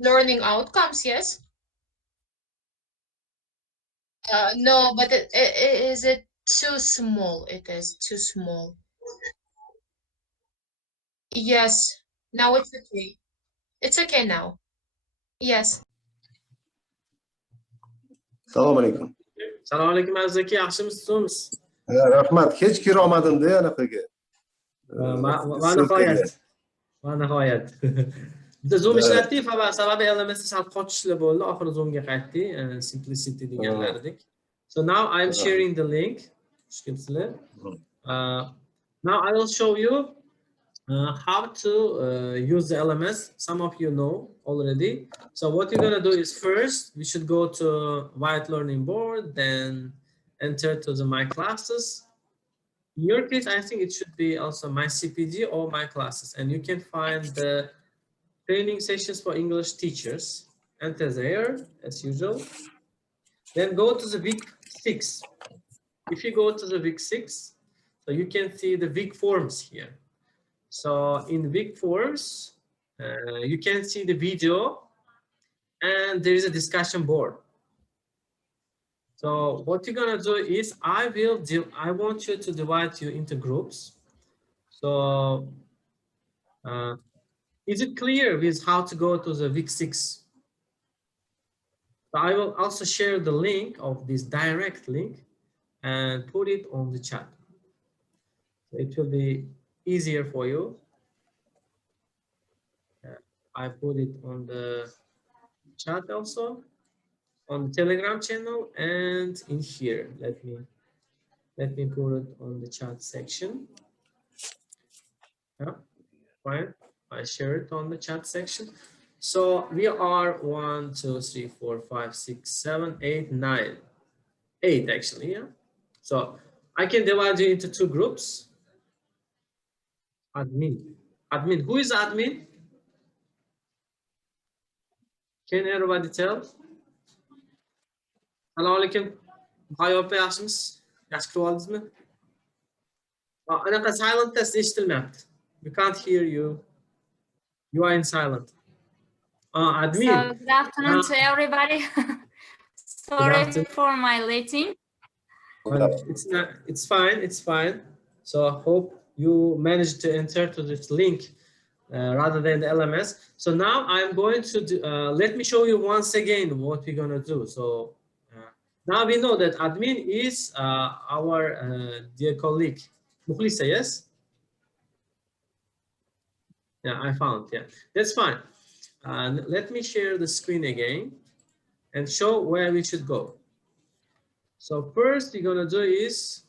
Learning outcomes, yes. No, but is it too small? It is too small. Yes. Now it's okay. It's okay now. Yes. Assalomu alaykum. Assalomu alaykum Azaki, yaxshimisiz? Rahmat. Hech kira olmadim-da anaqaga. Va nihoyat. Bitta Zoom ishlatdik, sababi LMS sal qochishlar bo'ldi. Oxiri Zoomga qaytdik. Simplicity deganlaridek. So now I'm sharing the link. Now I will show you how to use the LMS. Some of you know already. So what you're going to do is first, we should go to WIUT Learning Board, then enter to the My Classes. In your case, I think it should be also My CPD or My Classes. And you can find the training sessions for English teachers. Enter there, as usual. Then go to the week 6. If you go to the week 6, so you can see the week forms here. So in week forms, you can see the video and there is a discussion board. So what you're gonna do is I want you to divide you into groups. So is it clear with how to go to the week 6? So I will also share the link of this direct link and put it on the chat. So it will be easier for you. I put it on the chat also, on the Telegram channel and in here. Let me put it on the chat section. Yeah, fine. I share it on the chat section. So we are 1, 2, 3, 4, 5, 6, 7, 8, 9. 8 actually, yeah. So I can divide you into 2 groups. Admin, who is admin? Can everybody tell? Assalomu alaykum. Hay opa, yaxshimisiz? Yaxshi kirib oldingizmi? Anaqa silent test eshitilmayapti. We can't hear you. You are in silent. Admin. So good afternoon to everybody. Sorry for my lating. It's fine. It's fine. So I hope you managed to enter to this link rather than the LMS. So now I'm going to do, let me show you once again what we're going to do. So now we know that admin is our dear colleague, Mukhlisa, yes? Yeah, I found, yeah, that's fine. Let me share the screen again and show where we should go. So first we're going to do is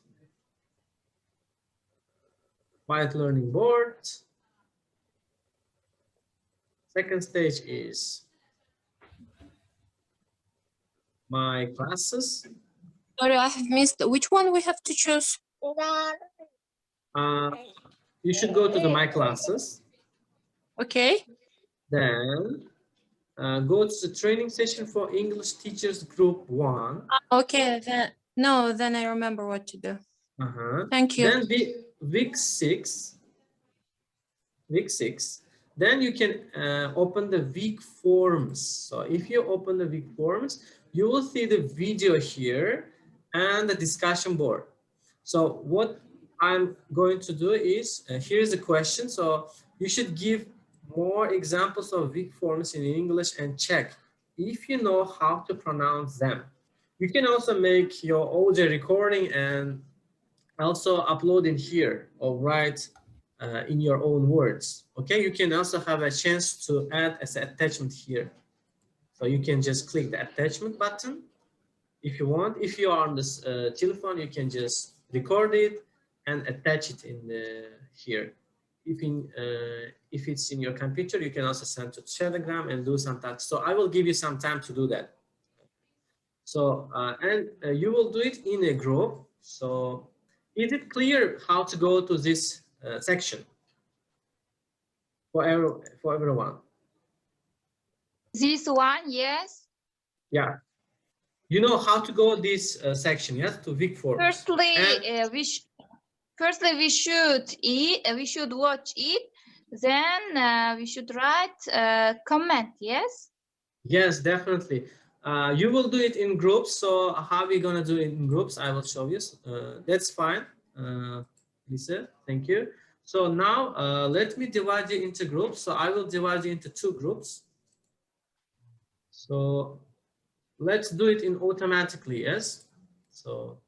WIUT Learning Board. Second stage is My Classes. Sorry, I have missed. Which one we have to choose? You should go to the My Classes. Okay. Then go to the training session for English teachers group 1. Okay, then I remember what to do. Thank you. Then week 6. Then you can open the week forms. So if you open the week forms, you will see the video here and the discussion board. So what I'm going to do is, here's the question. So you should give more examples of weak forms in English and check if you know how to pronounce them. You can also make your audio recording and also upload in here or write in your own words. Okay, you can also have a chance to add as an attachment here. So you can just click the attachment button if you want. If you are on this telephone, you can just record it and attach it in here. If it's in your computer, you can also send to Telegram and do some tasks. So I will give you some time to do that. So you will do it in a group. So is it clear how to go to this section for everyone? This one, yes. Yeah. You know how to go this section, yes, to weak forms. Firstly, we should watch it. Then we should write comment, yes? Yes, definitely. You will do it in groups. So how we gonna do it in groups? I will show you. That's fine, Lisa. Thank you. So now let me divide you into groups. So I will divide you into 2 groups. So let's do it in automatically. Yes. So,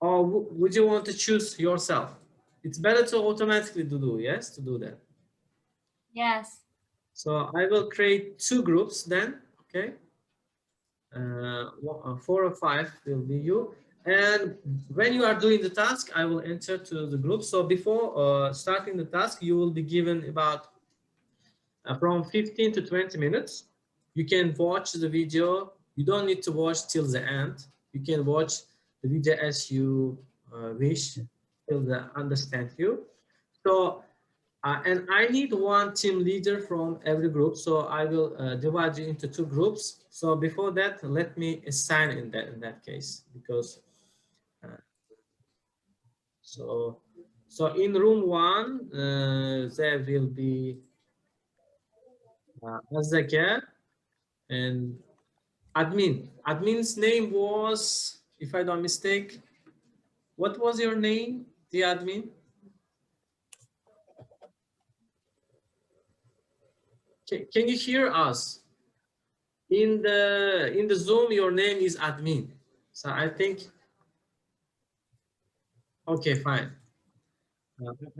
or would you want to choose yourself? It's better to automatically do. Yes, to do that. Yes. So I will create 2 groups then. Okay. 4 or 5 will be you, and when you are doing the task I will enter to the group. So before starting the task you will be given about from 15 to 20 minutes. You can watch the video. You don't need to watch till the end. You can watch the video as you wish till the understand you. So and I need 1 team leader from every group. So I will divide you into 2 groups. So before that, let me assign in that case, because so in room 1 there will be Azaka and admin. Admin's name was, if I don't mistake, what was your name, the admin? Can you hear us? In the Zoom, your name is admin. So I think, okay, fine.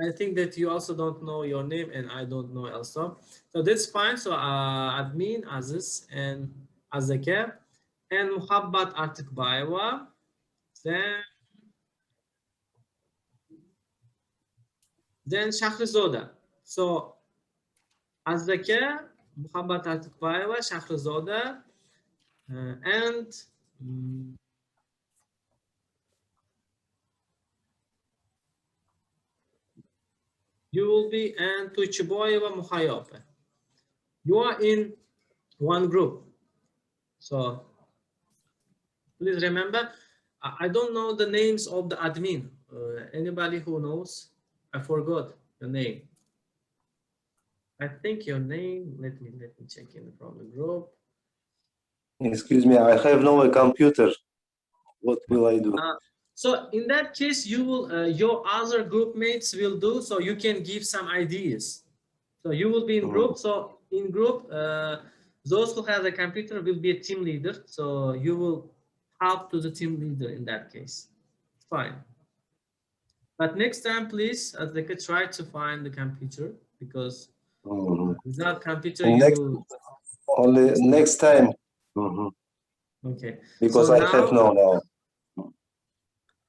I think that you also don't know your name and I don't know also. So that's fine. So admin, Aziz and Azaka and Muhabbat Atikbayeva. Then Shahrizoda. So Azaka, Muhabbat Atikbayeva, Shahrizoda, and you will be and Tuchiboyeva Muhayope. You are in 1 group. So please remember, I don't know the names of the admin. Anybody who knows? I forgot the name. I think your name, let me check in from the group. Excuse me, I have no computer. What will I do? So in that case, you will your other group mates will do, so you can give some ideas. So you will be in group. So in group, those who have a computer will be a team leader. So you will help to the team leader in that case. Fine. But next time, please, they could try to find the computer, because without computer, only next time. Okay. Because so I have no now.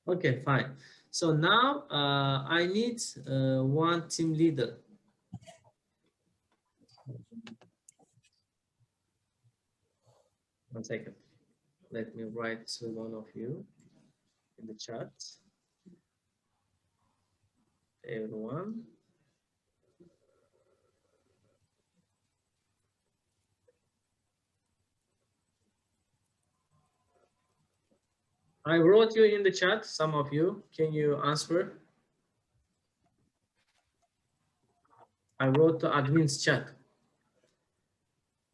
Okay, fine. So now I need 1 team leader. One second. Let me write to one of you in the chat. Everyone. I wrote you in the chat, some of you. Can you answer? I wrote to admin's chat.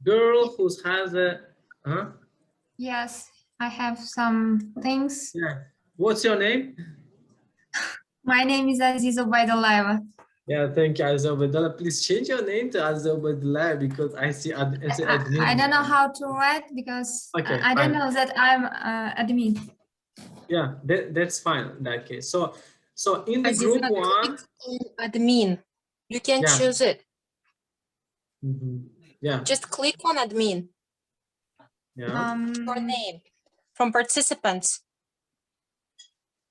Girl who has a, Yes, I have some things. Yeah. What's your name? My name is Aziz Obaidullayeva. Yeah, thank you, Aziz Obaidullah. Please change your name to Aziz Obaidullah, because I see admin. I don't know how to write, because Okay, I don't know that I'm admin. Yeah, that's fine in that case. So in the Aziza, group 1, admin, you can Yeah. choose it. Yeah. Just click on admin Yeah. for name from participants.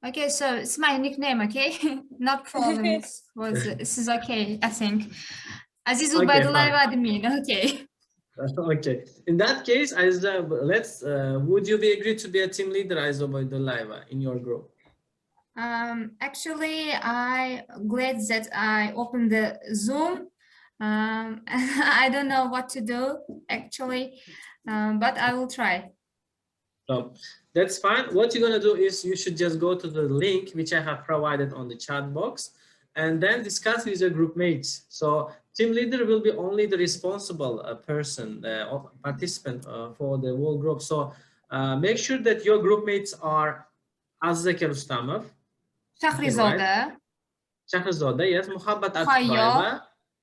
Okay, so it's my nickname, okay? No problem. This is okay, I think. Aziz Okay, Obaidullayeva admin, okay. Okay. In that case, let's. Would you be agreed to be a team leader, Aziz Obaidullayeva, in your group? Actually, I'm glad that I opened the Zoom. I don't know what to do, actually, but I will try. So that's fine. What you're gonna do is you should just go to the link which I have provided on the chat box, and then discuss with your group mates. So Team leader will be only the responsible person, participant for the whole group. So make sure that your group mates are Azzakir Rustamov, Shahrizoda, Shahrizoda, yes, Muhabbat Mukhayo. Atbayeva,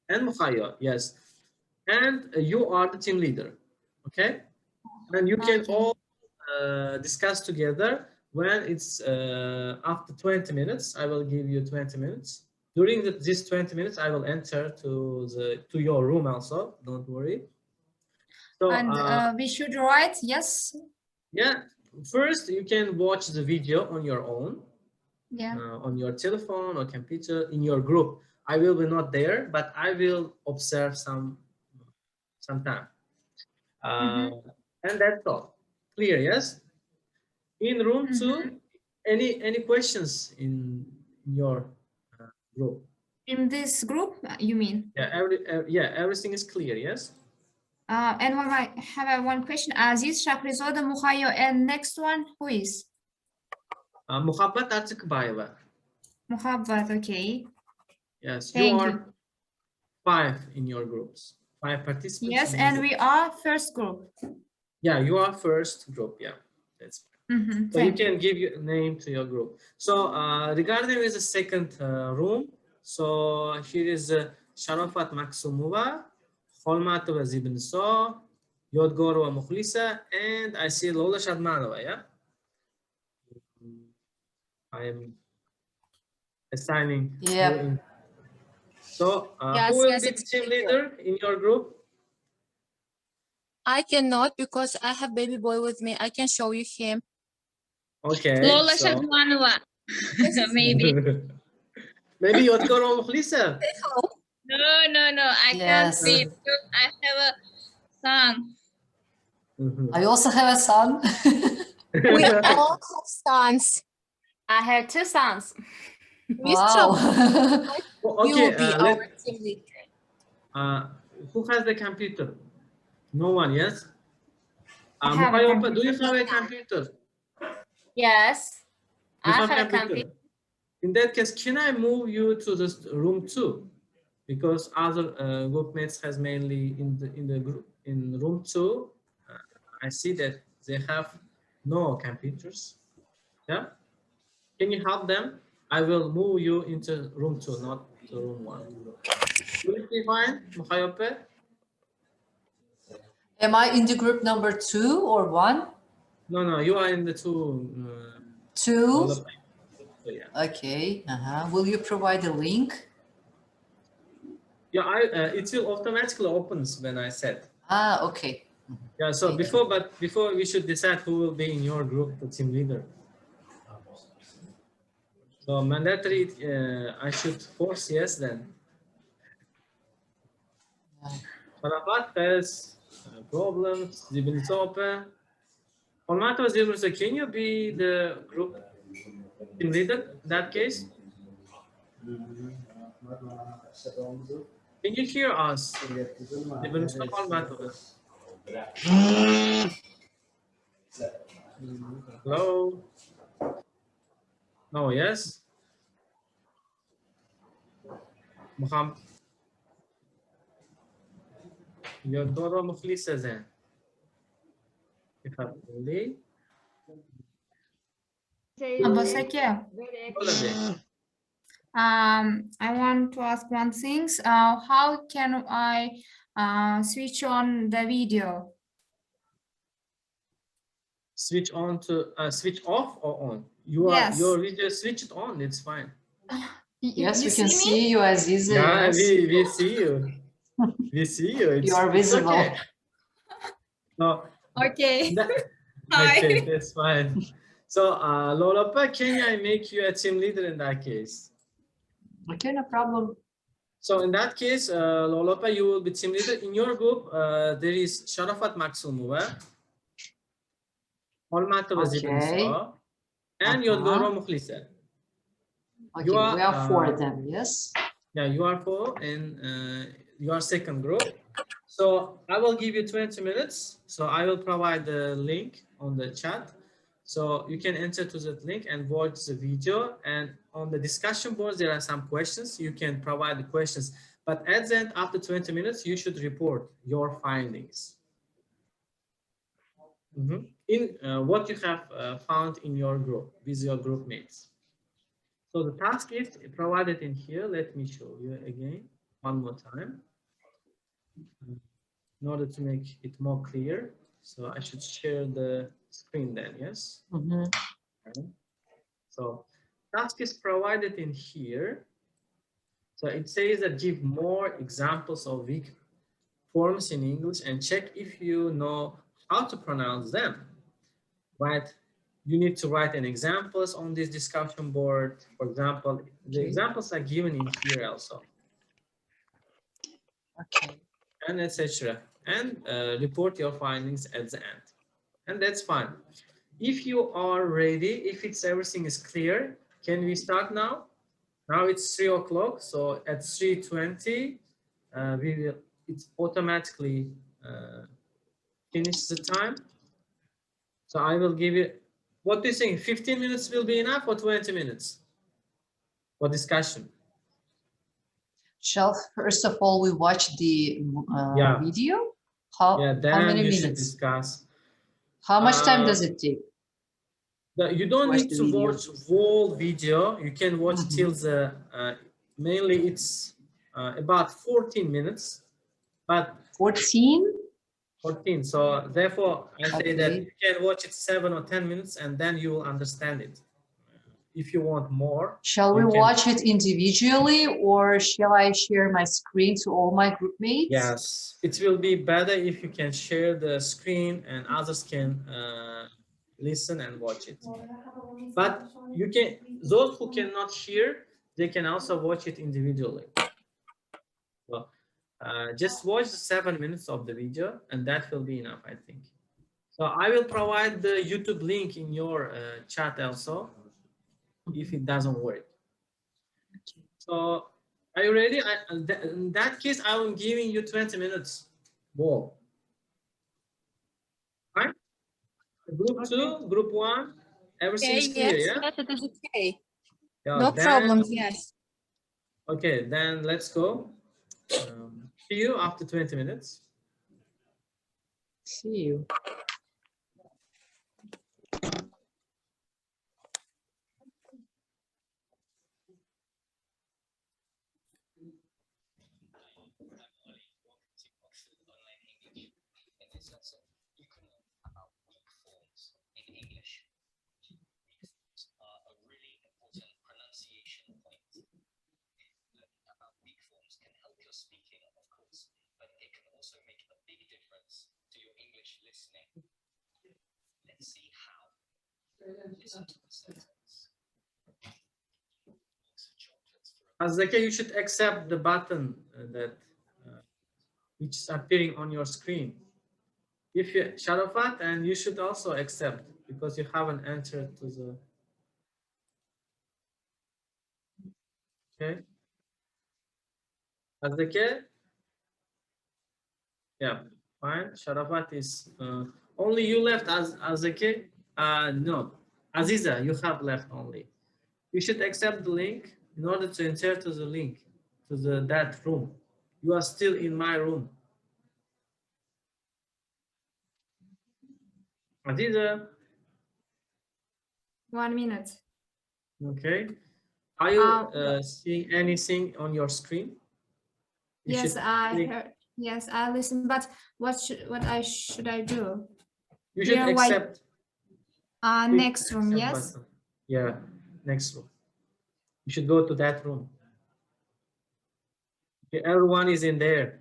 and Mukhayo, yes. And you are the team leader, okay? And you can all discuss together when it's after 20 minutes. I will give you 20 minutes. During this 20 minutes, I will enter to your room also. Don't worry. So, And we should write, yes. Yeah, first you can watch the video on your own. Yeah. On your telephone or computer in your group. I will be not there, but I will observe some time. And that's all. Clear, yes? In room 2, any questions in your group? In this group, you mean? Yeah, everything is clear, yes? And I have one question. Aziz, Shahrizoda, Mukhayo, and next one, who is? Muhabbat Atbayeva. Muhabbat, okay. Yes, Thank you are you. 5 in your groups. 5 participants. Yes, and we are first group. Yeah, you are first group. Yeah, that's fine. So you can give your name to your group. So regarding with the second room, so here is Sharafat Maksumova, Holmatova Zibinso, Yodgorova Mukhlisa, and I see Lola Shadmanova. Yeah, I am assigning. Yeah. So Yes, who will yes, be the team leader in your group? I cannot because I have baby boy with me. I can show you him. Okay. Lola Shadmanova. Maybe. Maybe Yodgorova Mukhlisa. No. I can't see. I have a son. I also have a son. We all have sons. I have 2 sons. Wow. You will be our team leader. Who has the computer? No one, yes? I have a Mukhayopa, do you have a computer? Yes. You I have have a computer. computer. In that case, can I move you to this room 2? Because other group mates has mainly in the group in room 2. I see that they have no computers. Yeah. Can you help them? I will move you into room 2, not to room 1. Will it be fine, Mukhayope? Am I in the group number 2 or 1? No, you are in the 2. 2? So, yeah. Okay. Will you provide a link? Yeah, it will automatically opens when I said. Okay. Yeah, so before we should decide who will be in your group, the team leader. So mandatory, I should force yes then. Farafat has problems. Zibilsope. Olmato Zibilso, can you be the group team leader in that case? Can you hear us? Zibilso Olmato. Hello? No, yes? Muhammad. Your Dora Mukhlisa then. If I only. Abbos I want to ask one thing. How can I switch on the video? Switch on to switch off or on? Your video switched on. It's fine. Yes, we can see you, Aziz. Yeah, yes. we see you. We see you. You are visible. Okay. No. Okay. Okay, that's fine. So, Lolopa, can I make you a team leader in that case? Okay, no problem. So, in that case, Lolopa, you will be team leader. In your group, there is Sharafat Maksumova, Olmatova Zibinso, and Yodgoro Mukhlisa. Okay, we are 4 of them, yes? Yeah, you are 4 in your second group. So I will give you 20 minutes. So I will provide the link on the chat. So you can enter to that link and watch the video. And on the discussion board, there are some questions. You can provide the questions But at the end, after 20 minutes, you should report your findings. In what you have found in your group, with your group mates. So the task is provided in here. Let me show you again, one more time, in order to make it more clear. So I should share the screen then, yes? Okay. So task is provided in here. So it says that give more examples of weak forms in English and check if you know how to pronounce them. Right? You need to write an examples on this discussion board. For example, the examples are given in here also. Okay. And etc. And report your findings at the end. And that's fine. If you are ready, if everything is clear, can we start now? Now it's 3 o'clock, so at 3:20, it's automatically finish the time. So I will give you, what do you think? 15 minutes will be enough or 20 minutes for discussion? Shall first of all we watch the video? Then how many you minutes? should discuss. How much time does it take? You don't need to watch whole video. You can watch till the mainly it's about 14 minutes, but 14. So therefore I say that you can watch it 7 or 10 minutes and then you will understand it. If you want more, shall we watch it individually or shall I share my screen to all my group mates? Yes, it will be better if you can share the screen and others can listen and watch it. But you can, those who cannot hear, they can also watch it individually. Well, just watch the 7 minutes of the video and that will be enough, I think. So I will provide the YouTube link in your chat also, if it doesn't work. So are you ready? In that case, I am giving you 20 minutes more. Right? Group 2, group 1, everything is clear, yes, yeah? yes, it is okay. Yeah, No problem, yes. Okay, then let's go. See you after 20 minutes. See you. Azaki, you should accept the button that which is appearing on your screen. If you Sharafat, and you should also accept because you haven't entered to the. Okay. Azaki? Yeah, fine. Sharafat is only you left as Azaki. No, Aziza, you have left only. You should accept the link in order to enter to the link to that room. You are still in my room. Aziza. 1 minute. Okay. Are you seeing anything on your screen? Yes, I heard. Yes, I listen. But what should I do? You should accept. Next room. Yes. Button. Yeah, next room. You should go to that room. Okay, everyone is in there.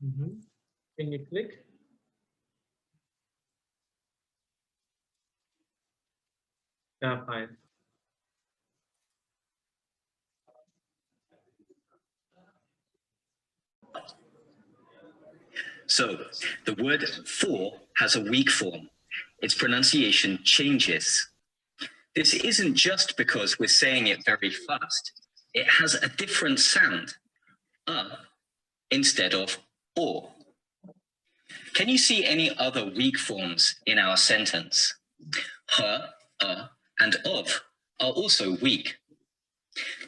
Can you click? Yeah, fine. So the word for has a weak form. Its pronunciation changes. This isn't just because we're saying it very fast. It has a different sound, instead of or. Can you see any other weak forms in our sentence? Her, and of are also weak.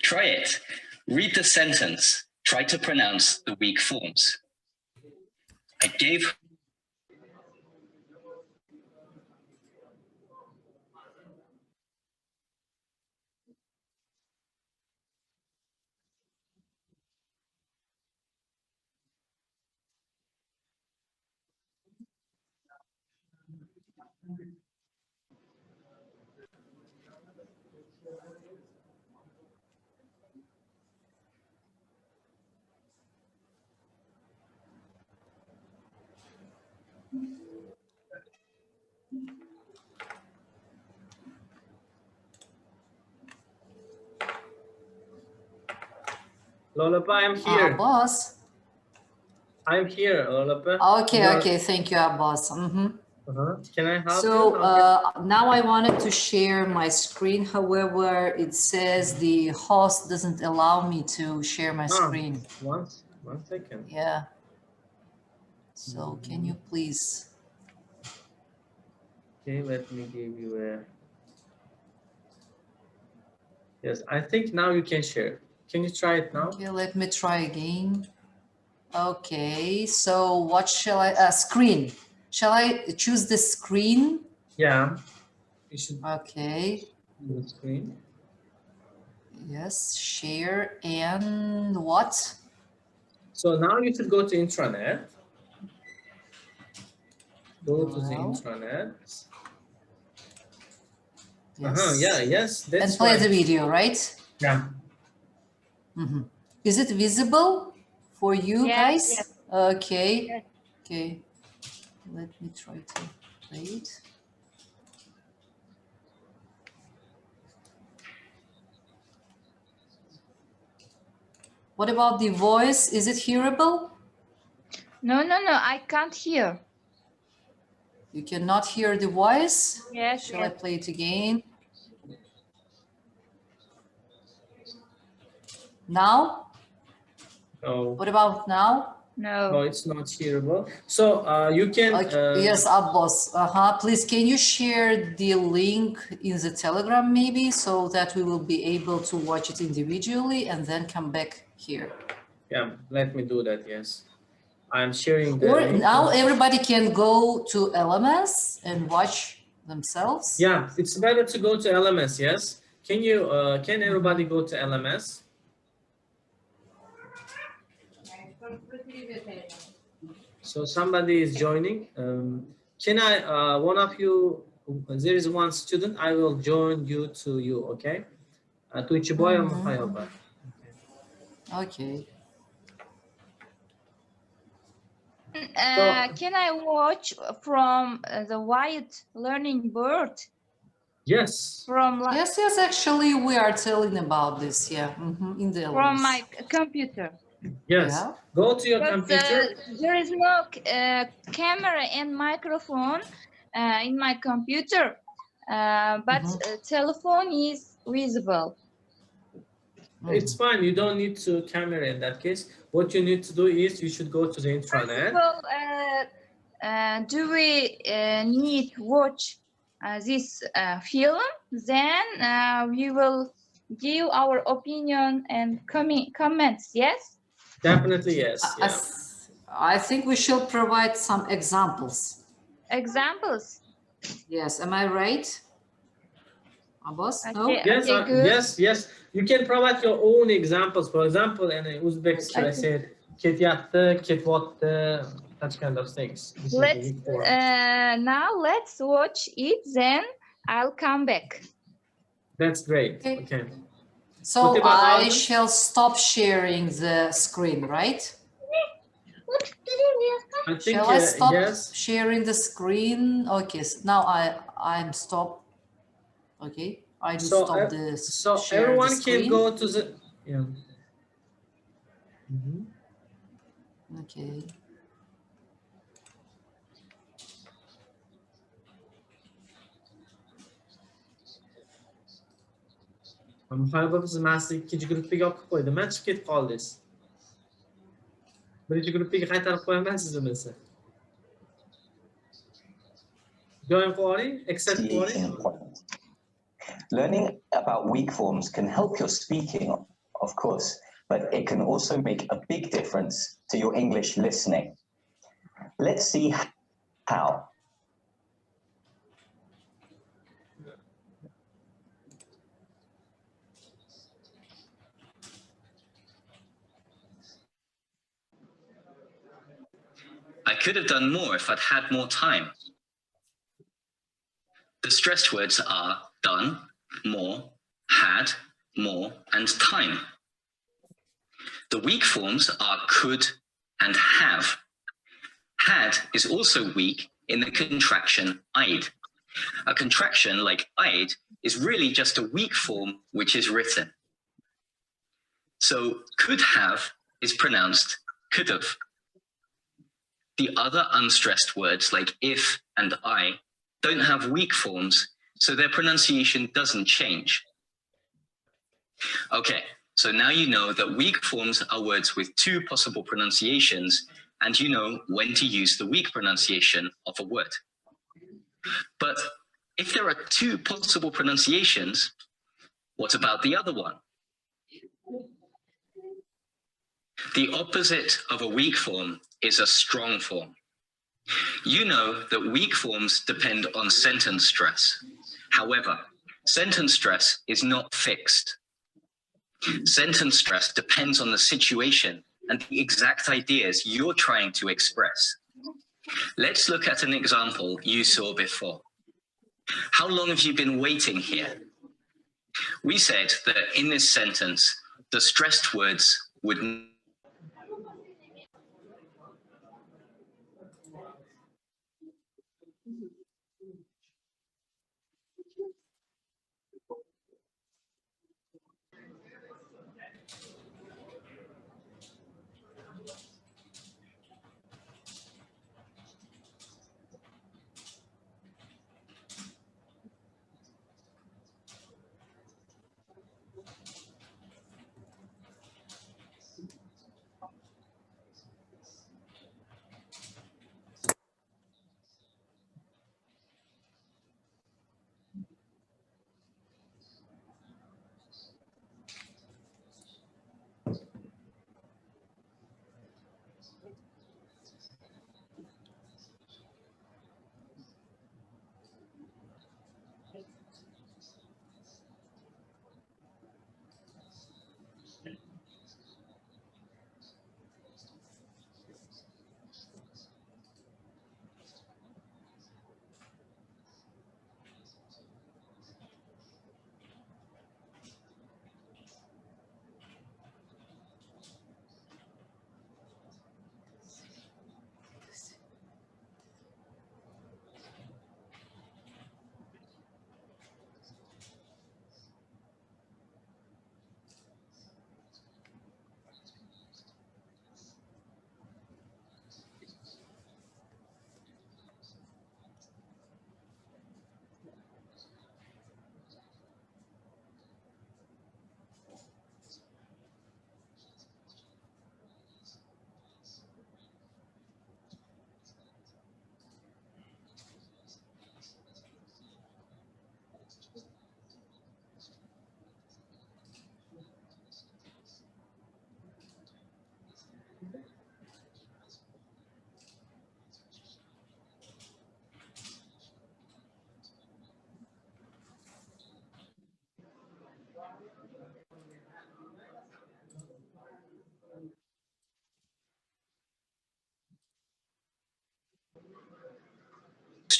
Try it. Read the sentence. try to pronounce the weak forms. I gave Lolapa, I'm here. Abbos. I'm here, Lolapa. Okay, You are- okay. Thank you, Abbos. Can I help So you? Okay. now I wanted to share my screen. However, it says the host doesn't allow me to share my screen. One second. Yeah. So can you please? Okay, let me give you a. Yes, I think now you can share. Can you try it now? Okay, let me try again. Okay, so what shall I, screen. Shall I choose the screen? Yeah. You should Okay, do the screen. yes, share and what? So now you should go to intranet. Go to the Well. intranet. Yes. Yeah, yes, that's And play right. the video, right? Yeah. Is it visible for you Yes, guys? yes. Okay. Yes. Okay. Let me try to play it. What about the voice? Is it hearable? No, I can't hear. You cannot hear the voice? Yes, Shall I play it again? Now? No. What about now? No, it's not hearable. So you can. Okay. Yes, Abbos. Please, can you share the link in the Telegram maybe so that we will be able to watch it individually and then come back here? Yeah, let me do that. Yes, I'm sharing the Or link. now everybody can go to LMS and watch themselves. Yeah, it's better to go to LMS. Yes. Can you? Can everybody go to LMS? So somebody is joining. Can I? One of you. There is one student. I will join you to you. Okay. Twitch boy or Mukhayoba. Okay. Can I watch from the WIUT learning board? Yes. From Yes, actually we are telling about this, yeah, in the from LMS. my computer. Yes. Yeah. Go to your But computer. there is no camera and microphone in my computer, but telephone is visible. It's fine. You don't need to camera in that case. What you need to do is you should go to the intranet. Well, do we need to watch this film? Then we will give our opinion and comments. Yes. Definitely yes. Yeah. I think we should provide some examples. Examples. Yes, am I right? Abbos? Okay, No? Yes, okay, good. yes. You can provide your own examples. For example, in Uzbek, I said ket yattı, ket vattı, such kind of things. Let's now let's watch it. Then I'll come back. That's great. Okay. So I shall stop sharing the screen, right? I think, shall I stop yes. sharing the screen? Okay, so now I'm stop. Okay, I just stop this. So everyone can go to the. Yeah. Okay. Muharrib bizni maslik ikkinchi gruppaga olib qo'ydi. Men chiqib ketib qoldingiz. Birinchi gruppaga qaytarib qo'yaman sizni bo'lsa. Join qo'ying, accept qo'ying. Learning about weak forms can help your speaking, of course, but it can also make a big difference to your English listening. Let's see how. I could have done more if I'd had more time. The stressed words are done, more, had, more, and time. The weak forms are could and have. Had is also weak in the contraction I'd. A contraction like I'd is really just a weak form which is written. So could have is pronounced could have. The other unstressed words like if and I don't have weak forms, so their pronunciation doesn't change. Okay, so now you know that weak forms are words with two possible pronunciations, and you know when to use the weak pronunciation of a word. But if there are two possible pronunciations, what about the other one? The opposite of a weak form is a strong form. You know that weak forms depend on sentence stress. However, sentence stress is not fixed. Sentence stress depends on the situation and the exact ideas you're trying to express. Let's look at an example you saw before. How long have you been waiting here? We said that in this sentence, the stressed words would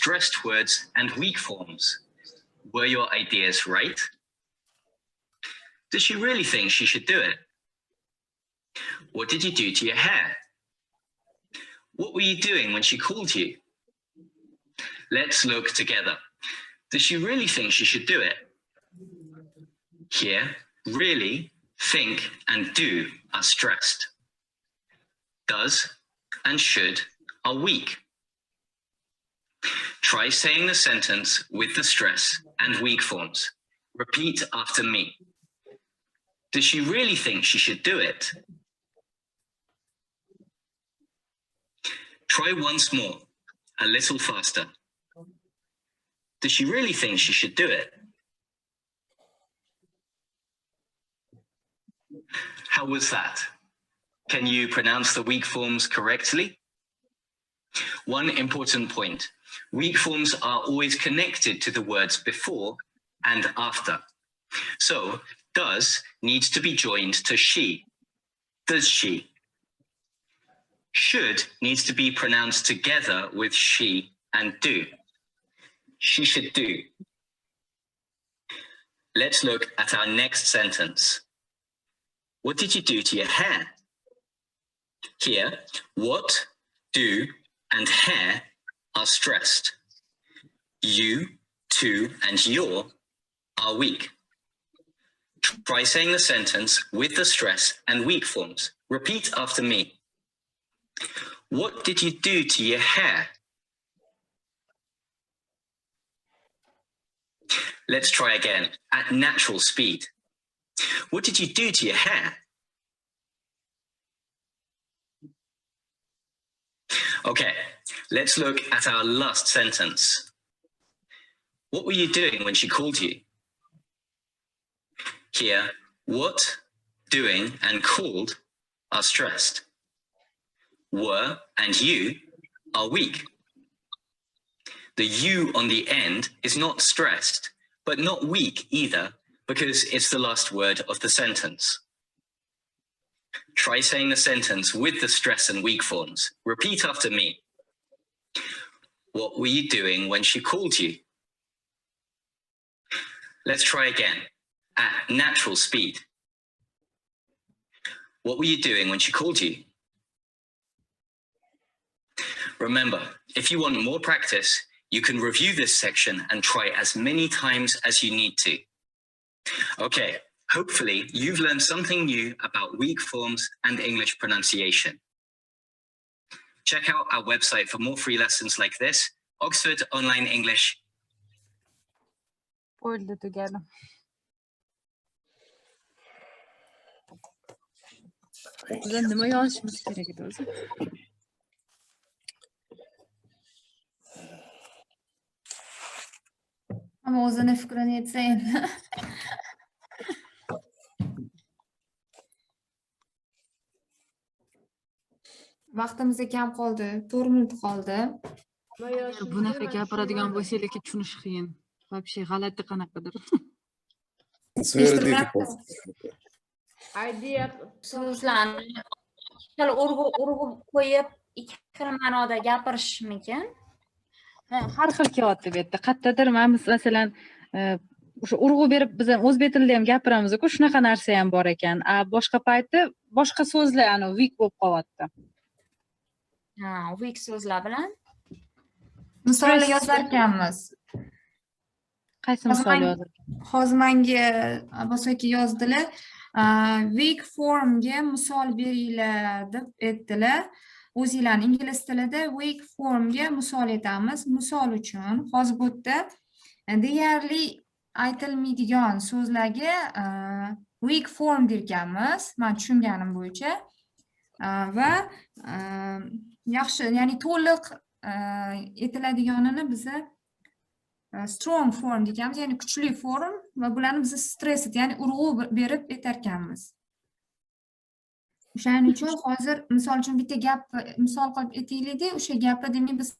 stressed words and weak forms. Were your ideas right? Does she really think she should do it? What did you do to your hair? What were you doing when she called you? Let's look together. Does she really think she should do it? Here, really, think, and do are stressed. Does and should are weak. Try saying the sentence with the stress and weak forms. Repeat after me. Does she really think she should do it? Try once more, a little faster. Does she really think she should do it? How was that? Can you pronounce the weak forms correctly? One important point. Weak forms are always connected to the words before and after. So, does needs to be joined to she. Does she? Should needs to be pronounced together with she and do. She should do. Let's look at our next sentence. What did you do to your hair? Here, what, do, and hair are stressed. You, to, and your are weak. Try saying the sentence with the stress and weak forms. Repeat after me. What did you do to your hair? Let's try again at natural speed. What did you do to your hair? Okay, let's look at our last sentence. What were you doing when she called you? Here, what, doing, and called are stressed. Were and you are weak. The you on the end is not stressed, but not weak either, because it's the last word of the sentence. Try saying the sentence with the stress and weak forms. Repeat after me. What were you doing when she called you? Let's try again at natural speed. What were you doing when she called you? Remember, if you want more practice, you can review this section and try as many times as you need to. Okay, hopefully you've learned something new about weak forms and English pronunciation. Check out our website for more free lessons like this, Oxford Online English. Hold it together. Bizda nima yozishimiz kerak edi o'zi? Ama o'zini fikrini aytsa endi. Vaqtimiz kam qoldi. 4 minut qoldi. Bunaqa gapiradigan bo'lsangiz tushunish qiyin. Вообще g'alati qanaqadir. It's very difficult. So'zlarni ikkala urg'u qo'yib ikki xil ma'noda gapirishmikin? Har xil kelyapti bu yerda. Qayerdadir masalan o'sha urg'u berib biz ham o'zbek tilida ham gapiramiz-ku, shunaqa narsa ham bor ekan. Boshqa payti boshqa so'zlar weak bo'lib qolyapti. Ha, weak so'zlar bilan Misol yozar ekanmiz. Qaysi misol yozib? Hozir menga Abbos aka yozdilar. Weak formga misol beringlar deb aytdilar. O'zingizlar ingliz tilida weak formga misol aytamiz. Misol uchun hozir bu yerda deyarli aytilmaydigan so'zlarga weak form derkanmiz. Men tushunganim bo'yicha. Va yaxshi, ya'ni to'liq aytiladiganini biza strong form deymiz, ya'ni kuchli form va bularni biz stress, ya'ni urg'u berib aytarkanmiz. O'shaning uchun hozir misol uchun bitta gap misol qilib aytaylik-da, o'sha gapni demak biz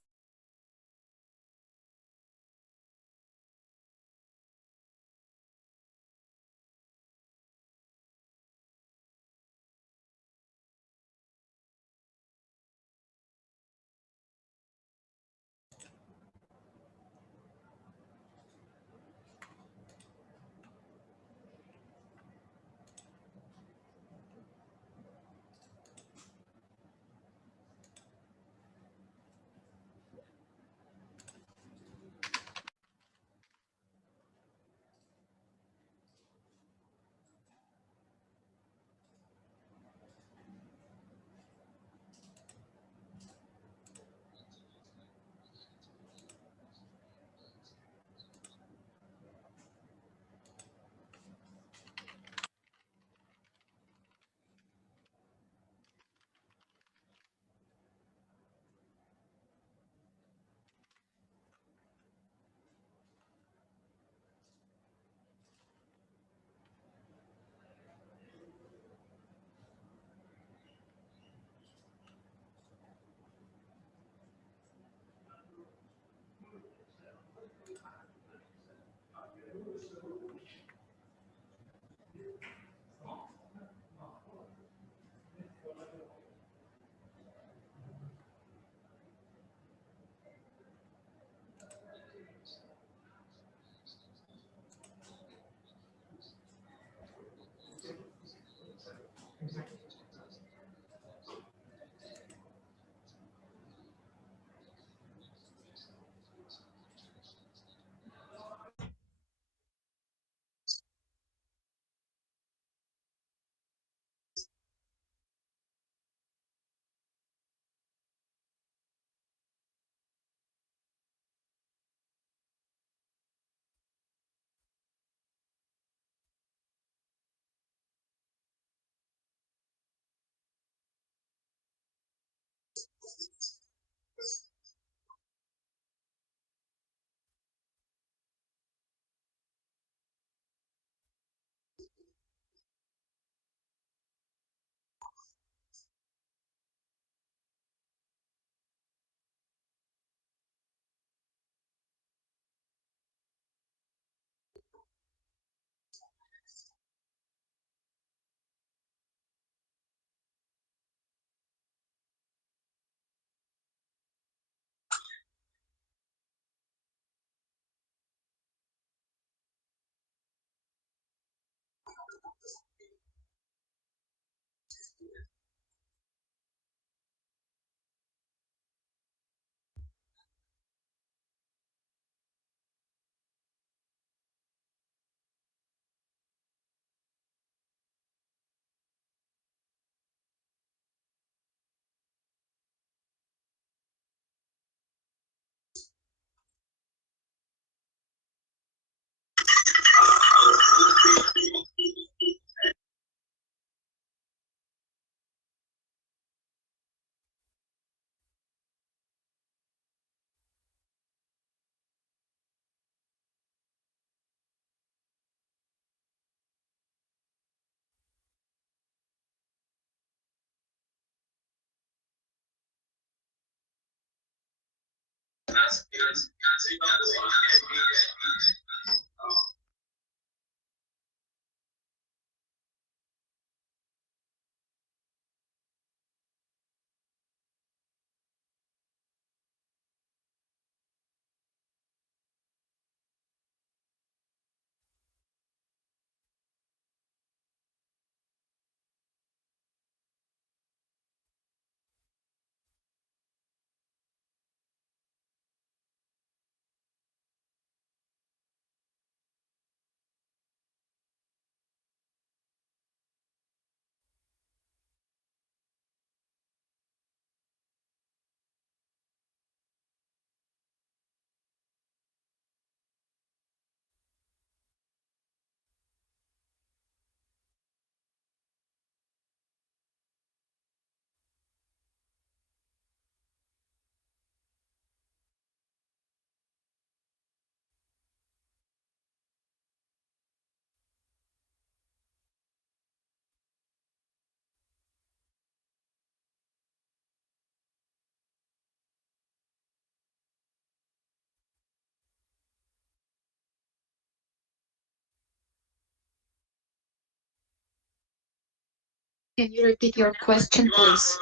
Can you repeat your question, please?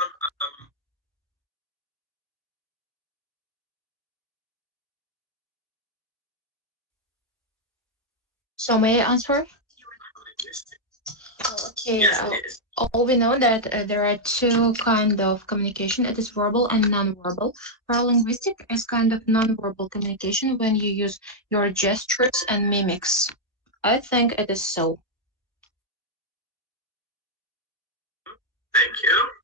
So may I answer? Okay, all we know that there are two kind of communication. It is verbal and non-verbal. Paralinguistic is kind of non-verbal communication when you use your gestures and mimics. I think it is so. Thank you.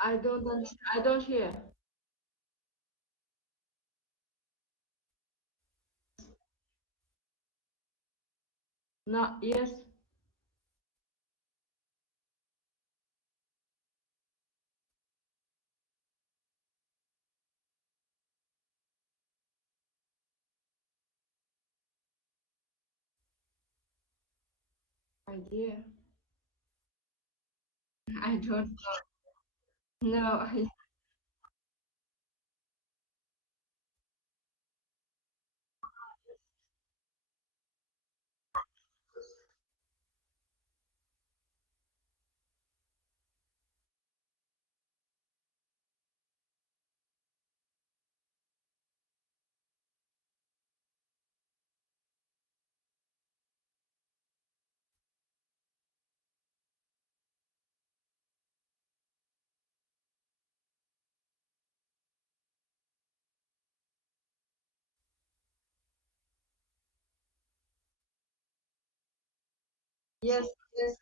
I don't hear. No, yes. Idea. I don't know. No, yes, yes.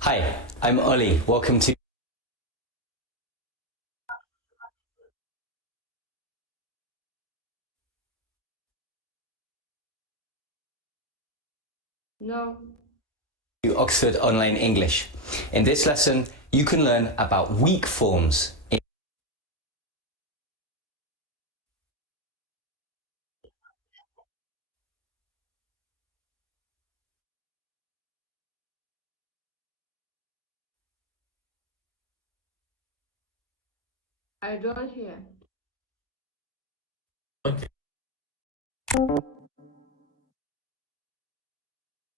Hi, I'm Ollie. Welcome to No. Oxford Online English. In this lesson, you can learn about weak forms. I don't hear.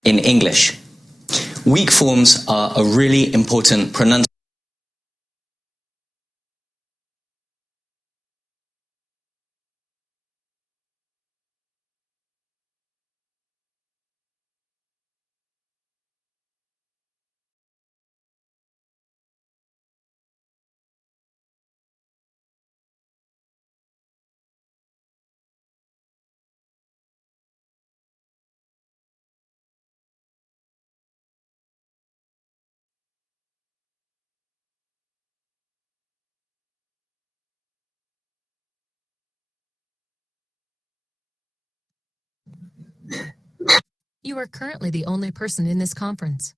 In English. Weak forms are a really important pronunciation. You are currently the only person in this conference.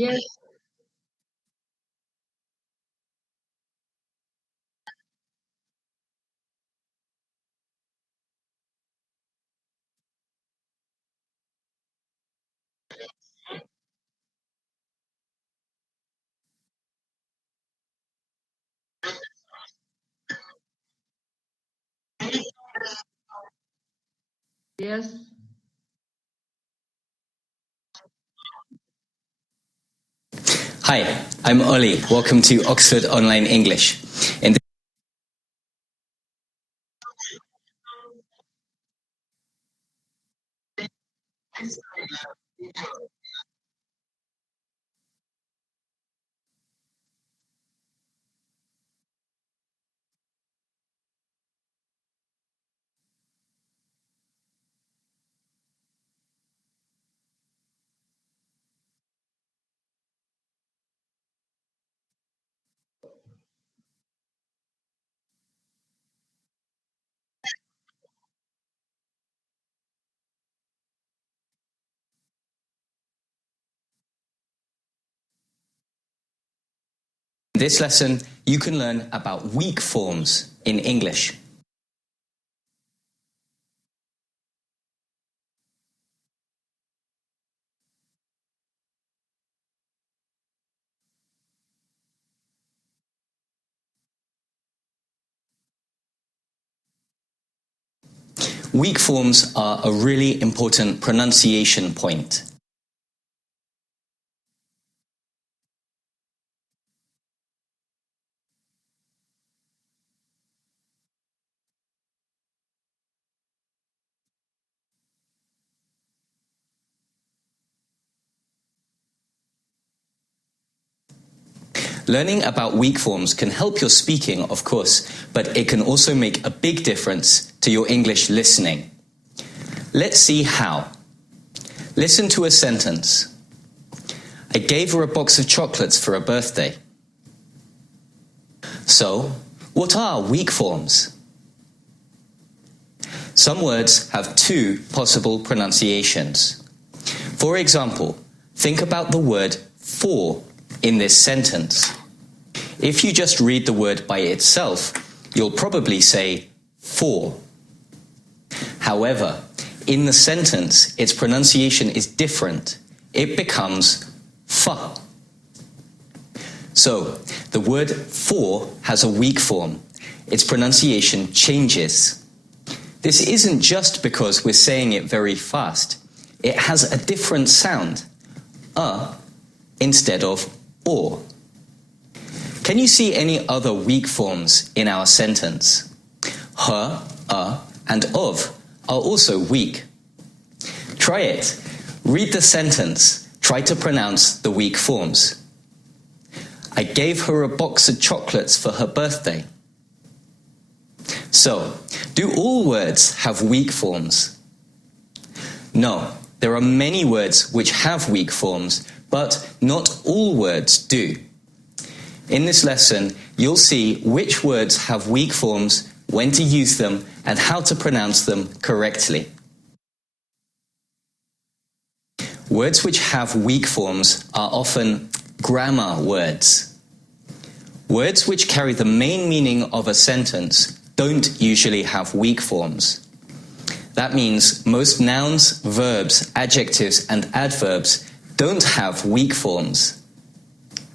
Yes, yes. Hi, I'm Ollie. Welcome to Oxford Online English. In this lesson, you can learn about weak forms in English. Weak forms are a really important pronunciation point. Learning about weak forms can help your speaking, of course, but it can also make a big difference to your English listening. Let's see how. Listen to a sentence. I gave her a box of chocolates for her birthday. So, what are weak forms? Some words have two possible pronunciations. For example, think about the word for in this sentence. If you just read the word by itself, you'll probably say for. However, in the sentence, its pronunciation is different. It becomes fa. So, the word for has a weak form. Its pronunciation changes. This isn't just because we're saying it very fast. It has a different sound, instead of or. Can you see any other weak forms in our sentence? Her, and of are also weak. Try it. Read the sentence. Try to pronounce the weak forms. I gave her a box of chocolates for her birthday. So, do all words have weak forms? No, there are many words which have weak forms, but not all words do. In this lesson, you'll see which words have weak forms, when to use them, and how to pronounce them correctly. Words which have weak forms are often grammar words. Words which carry the main meaning of a sentence don't usually have weak forms. That means most nouns, verbs, adjectives, and adverbs don't have weak forms.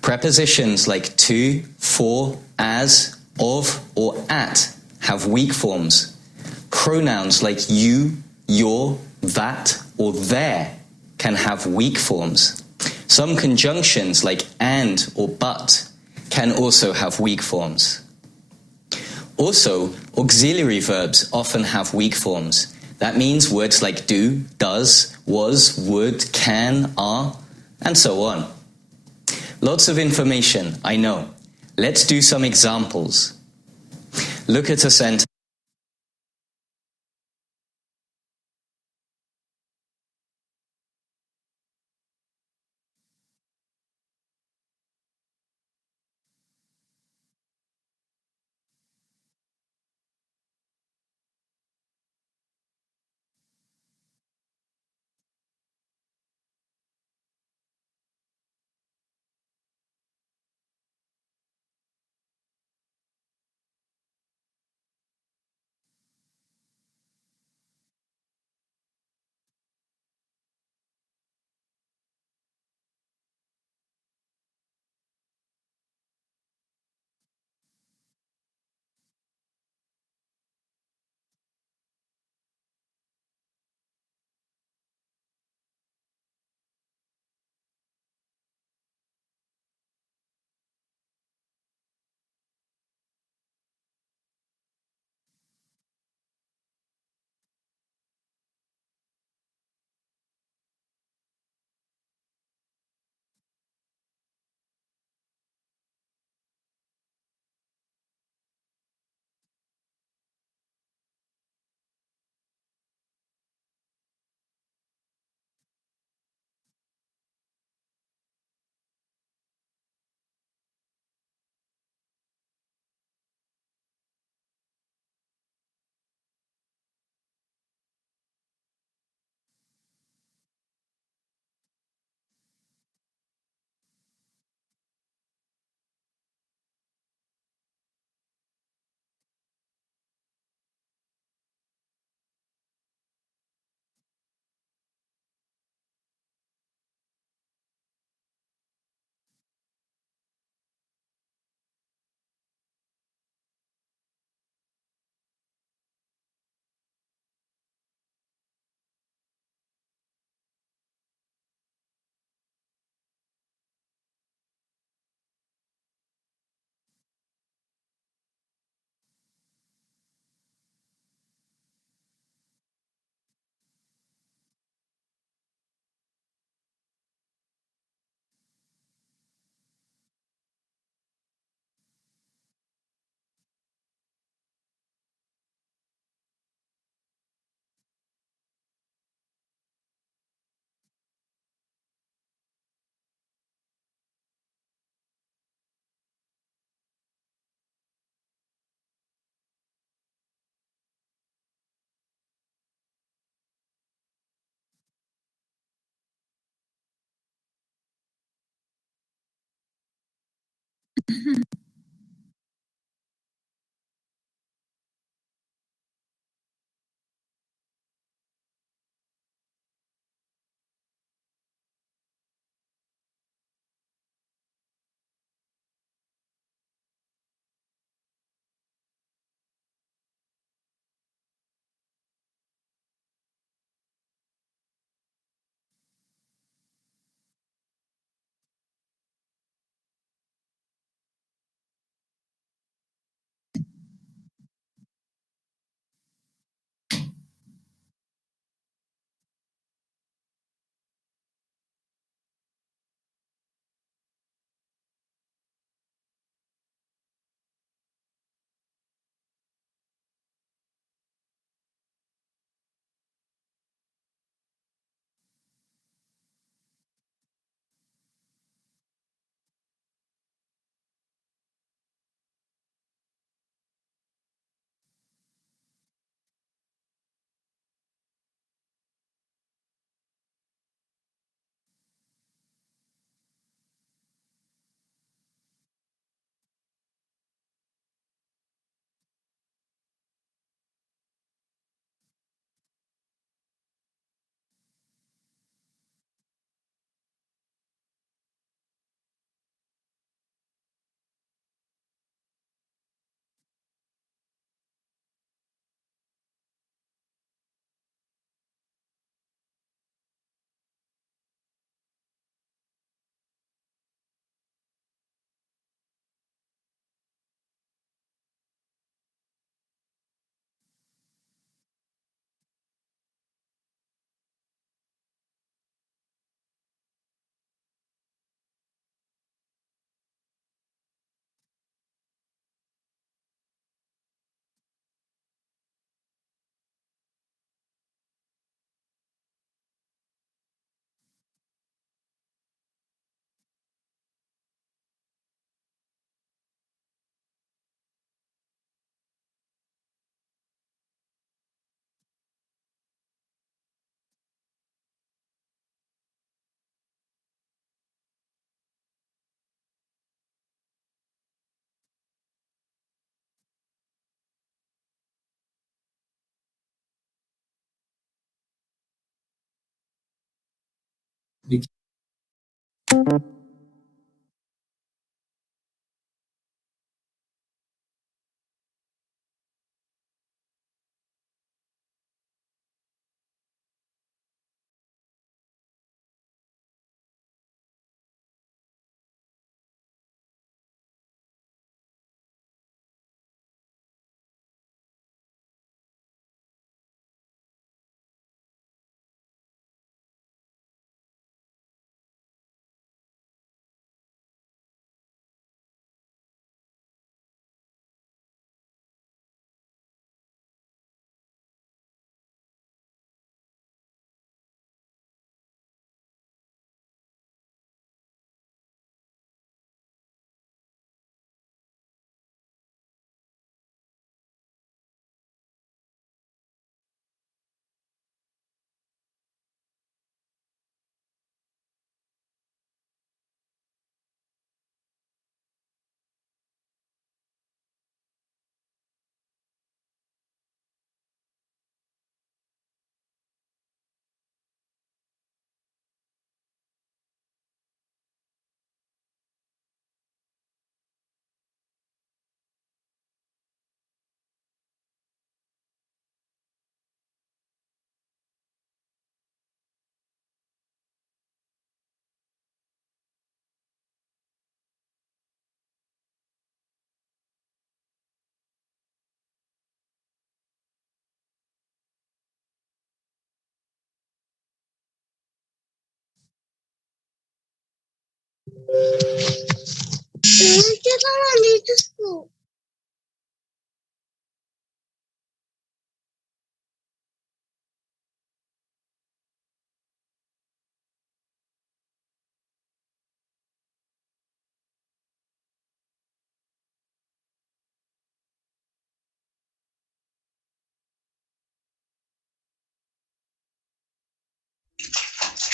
Prepositions like to, for, as, of, or at have weak forms. Pronouns like you, your, that, or their can have weak forms. Some conjunctions like and or but can also have weak forms. Also, auxiliary verbs often have weak forms. That means words like do, does, was, would, can, are, and so on. Lots of information, I know. Let's do some examples. Look at a sentence.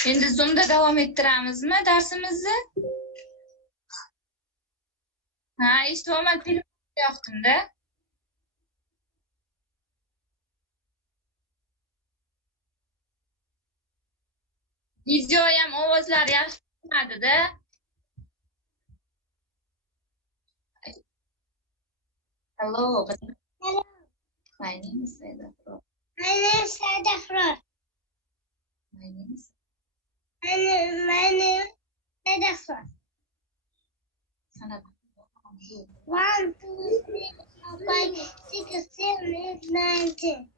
Endi Zoom'da davom ettiramizmi darsimizni? Ha, işte o ben telefon yaptım da. Videoyam ovozlar yaxshi chiqmadi-da. Hello. Hello. My name is Saidafror. My name is Saidafror. My name is. My name is Saidafror. Sana. 1, 2, 3, 4, 5, 6, 7, 8, 9, 10.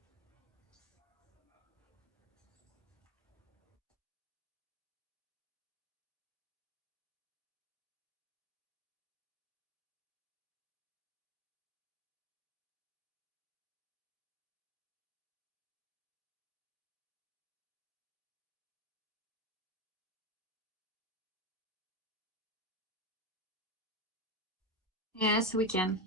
Yes, we can.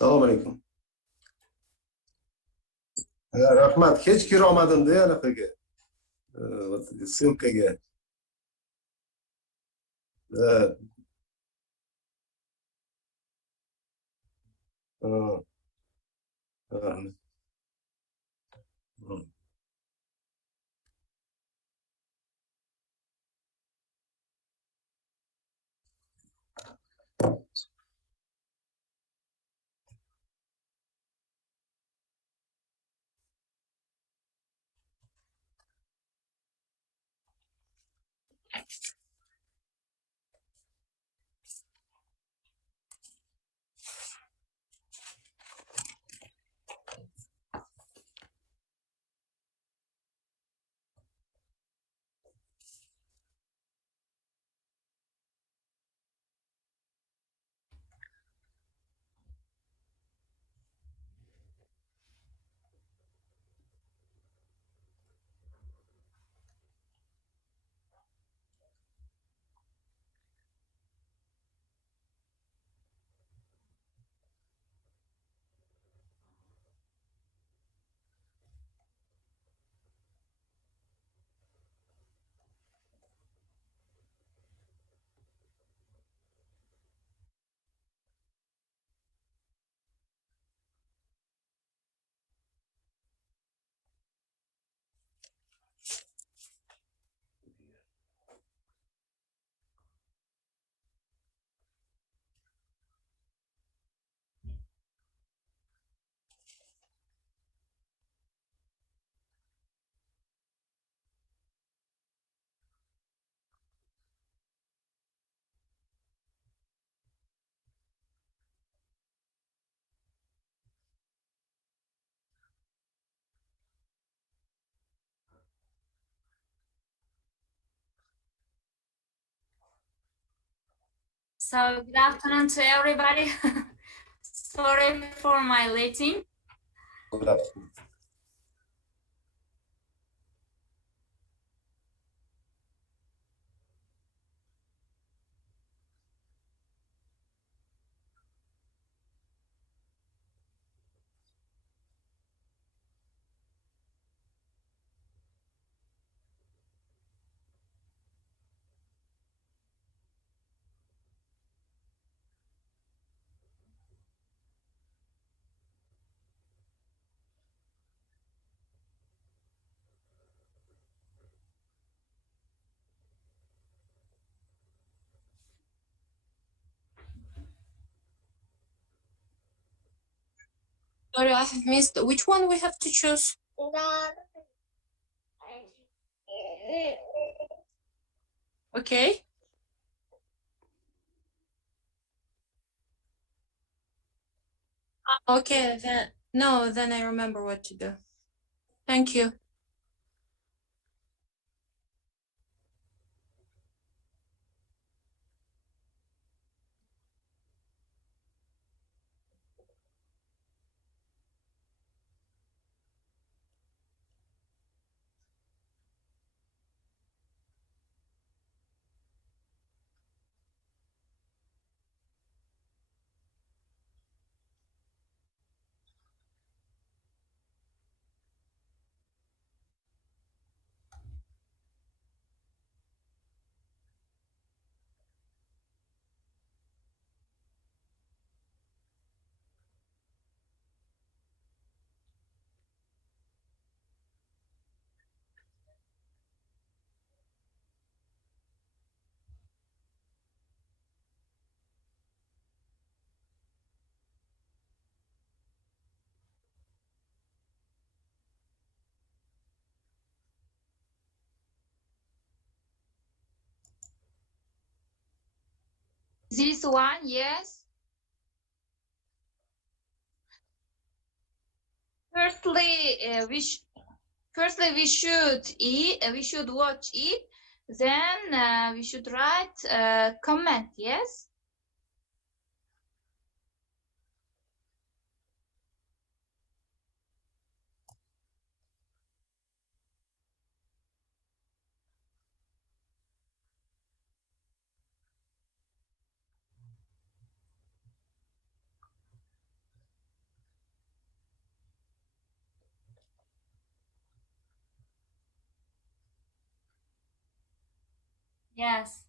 Assalomu alaykum. Rahmat, hech kira olmadim-da anaqaga. Ссылкаga. So good afternoon to everybody. Sorry for my lating. Good afternoon. Sorry, I have missed. Which one we have to choose? Okay. Okay, then I remember what to do. Thank you. This one, yes. Firstly, we should watch it. Then we should write comment. Yes. Yes.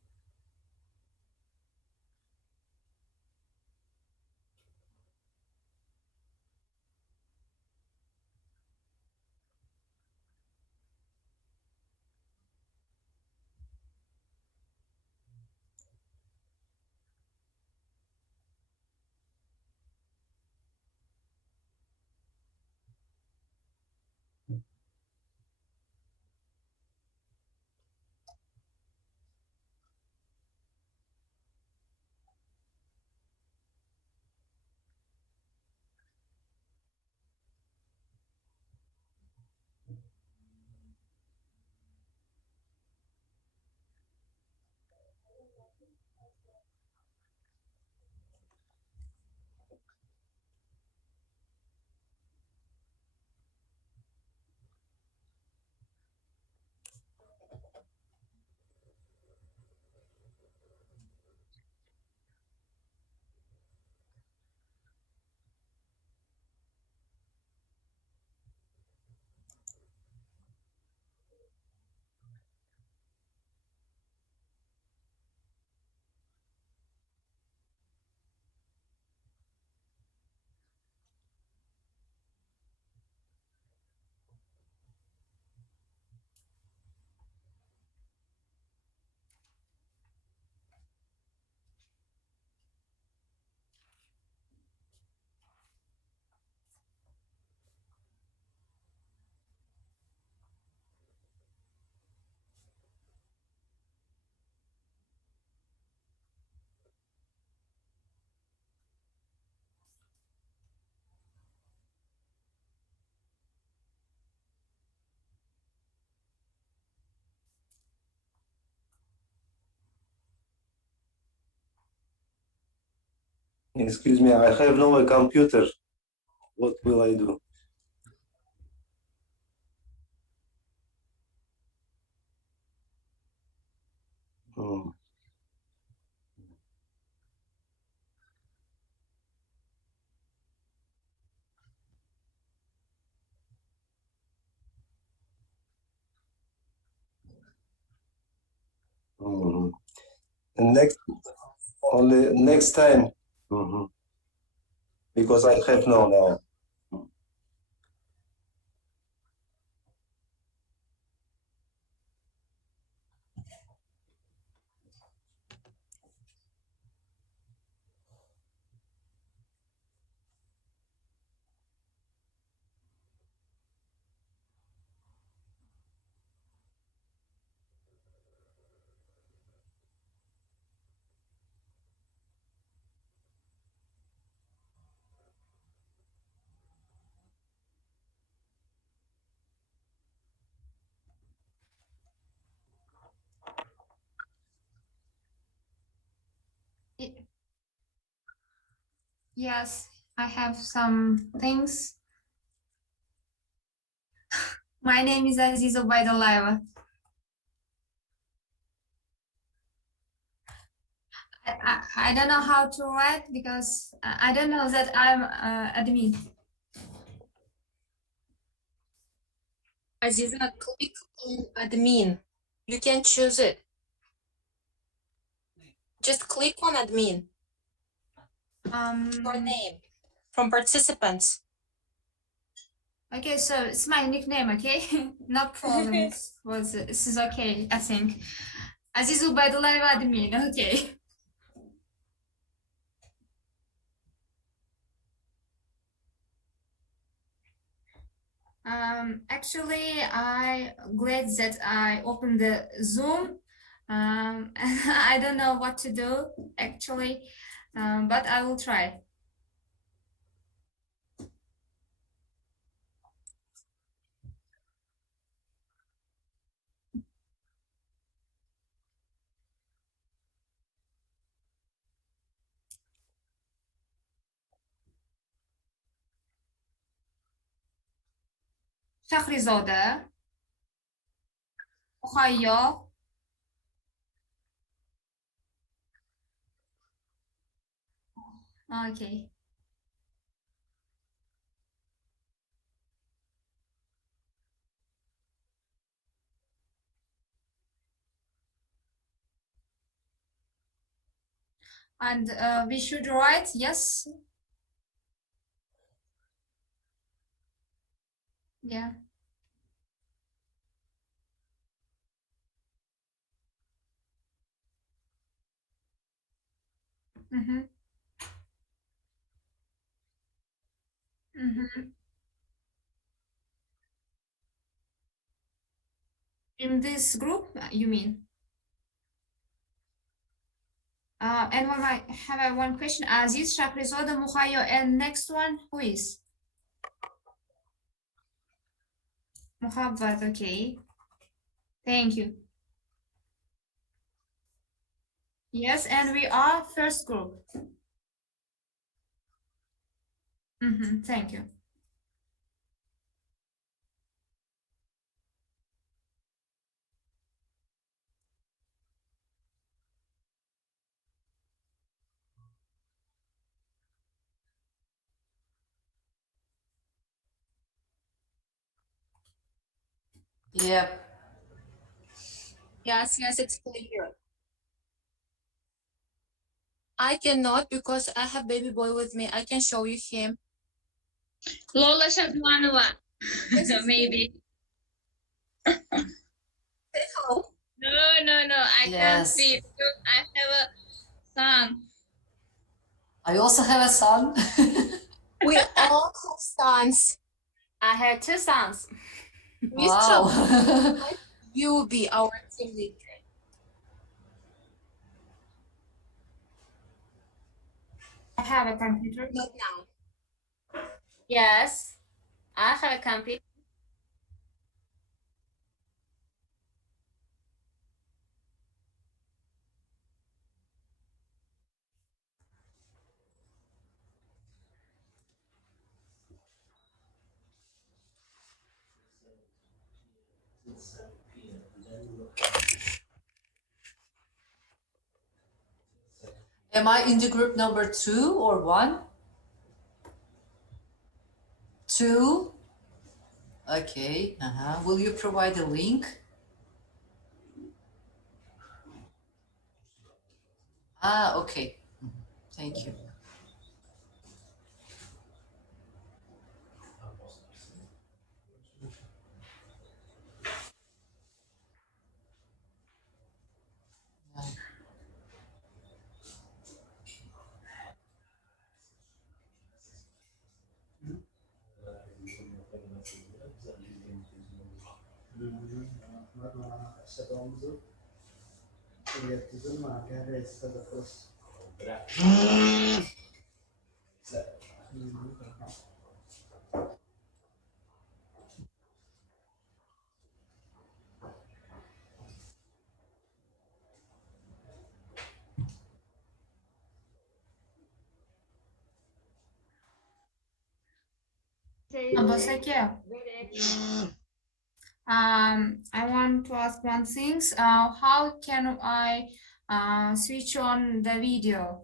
Excuse me, I have no computer. What will I do? Mhm. And next time, mhm, because I have no now. Yes, I have some things. My name is Aziz Obaidullayeva. I don't know how to write because I don't know that I'm admin. Aziza, click on admin. You can choose it. Just click on admin. Your name from participants. Okay, so it's my nickname, okay? No problems. This is okay, I think. Aziz Ubaidullayeva admin, okay. Actually, I glad that I opened the Zoom. I don't know what to do actually, but I will try. Shahrizoda, Ohio. Okay. And we should write yes. Yeah. Mm-hmm. Mm-hmm. In this group, you mean? And when I have one question, Aziz, Shahrizoda, Mukhayo, and next one, who is? Muhabbat, okay. Thank you. Yes, and we are first group. Mm-hmm. Thank you. Yep. Yes, it's clear. I cannot because I have baby boy with me. I can show you him. Lola Shatwanova, maybe. Hello. No, I can't Yes. see because I have a son. I also have a son. We all have sons. I have two sons. Wow. You will be our team leader. I have a computer. Not now. Yes, I have a computer. Am I in the group number 2 or 1? 2? Okay. Will you provide a link? Ah, okay. Thank you. Abbos aka, I want to ask one thing. How can I switch on the video?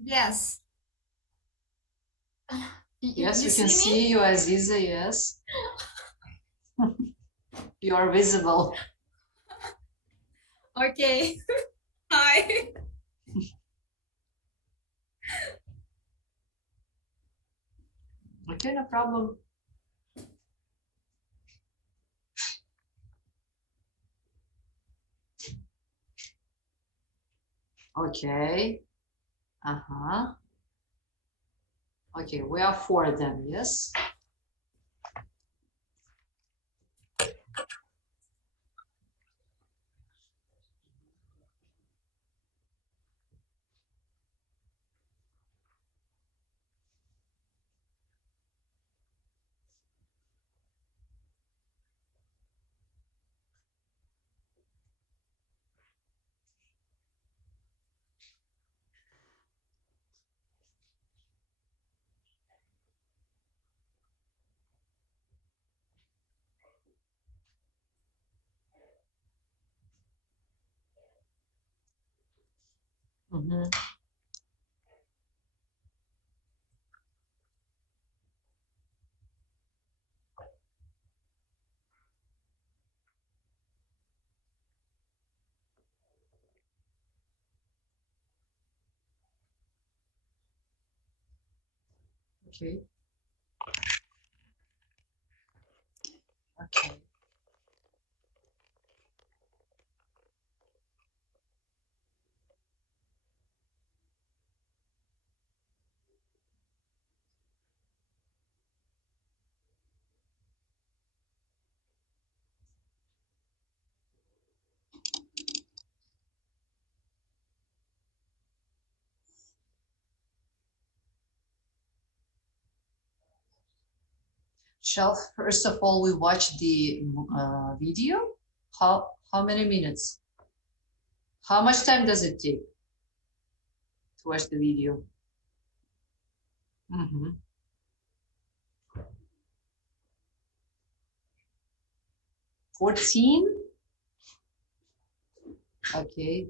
Yes. Yes, You we can see me? see you, Aziza, yes. You are visible. Okay. Hi. Okay, no problem. Okay. Uh-huh. Okay, we are 4 then, yes? Mm-hmm. Okay. Okay. Shall first of all we watch the video? How many minutes? How much time does it take to watch the video? Mm-hmm. 14? Okay.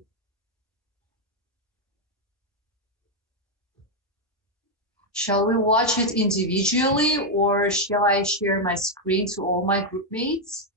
Shall we watch it individually or shall I share my screen to all my group mates?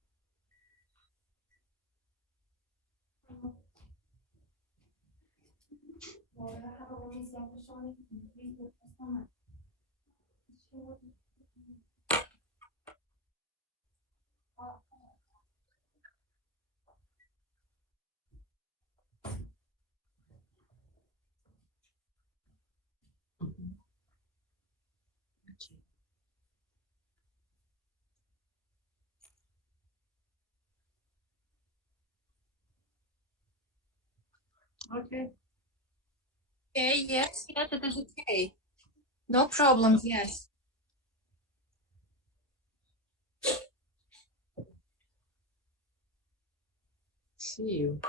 Okay. Okay, yes, yes, it is okay. No problem, yes. See you.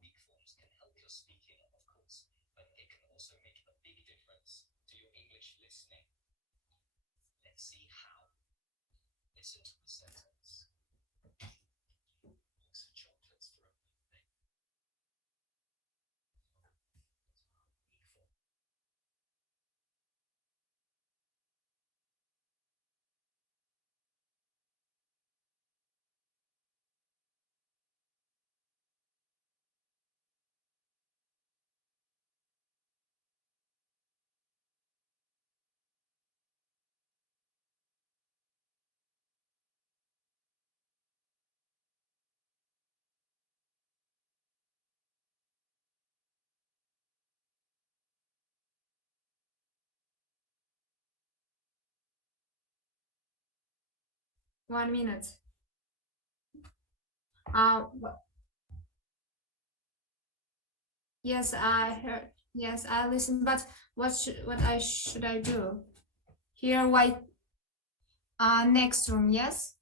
Weak forms can help your speaking, of course, but it can also make a big difference see how. Listen to the sentence. Box of chocolates for a birthday. Weak form. One minute. Yes, I heard. Yes, I listened. But what should I do? Here, white. Next room. Yes.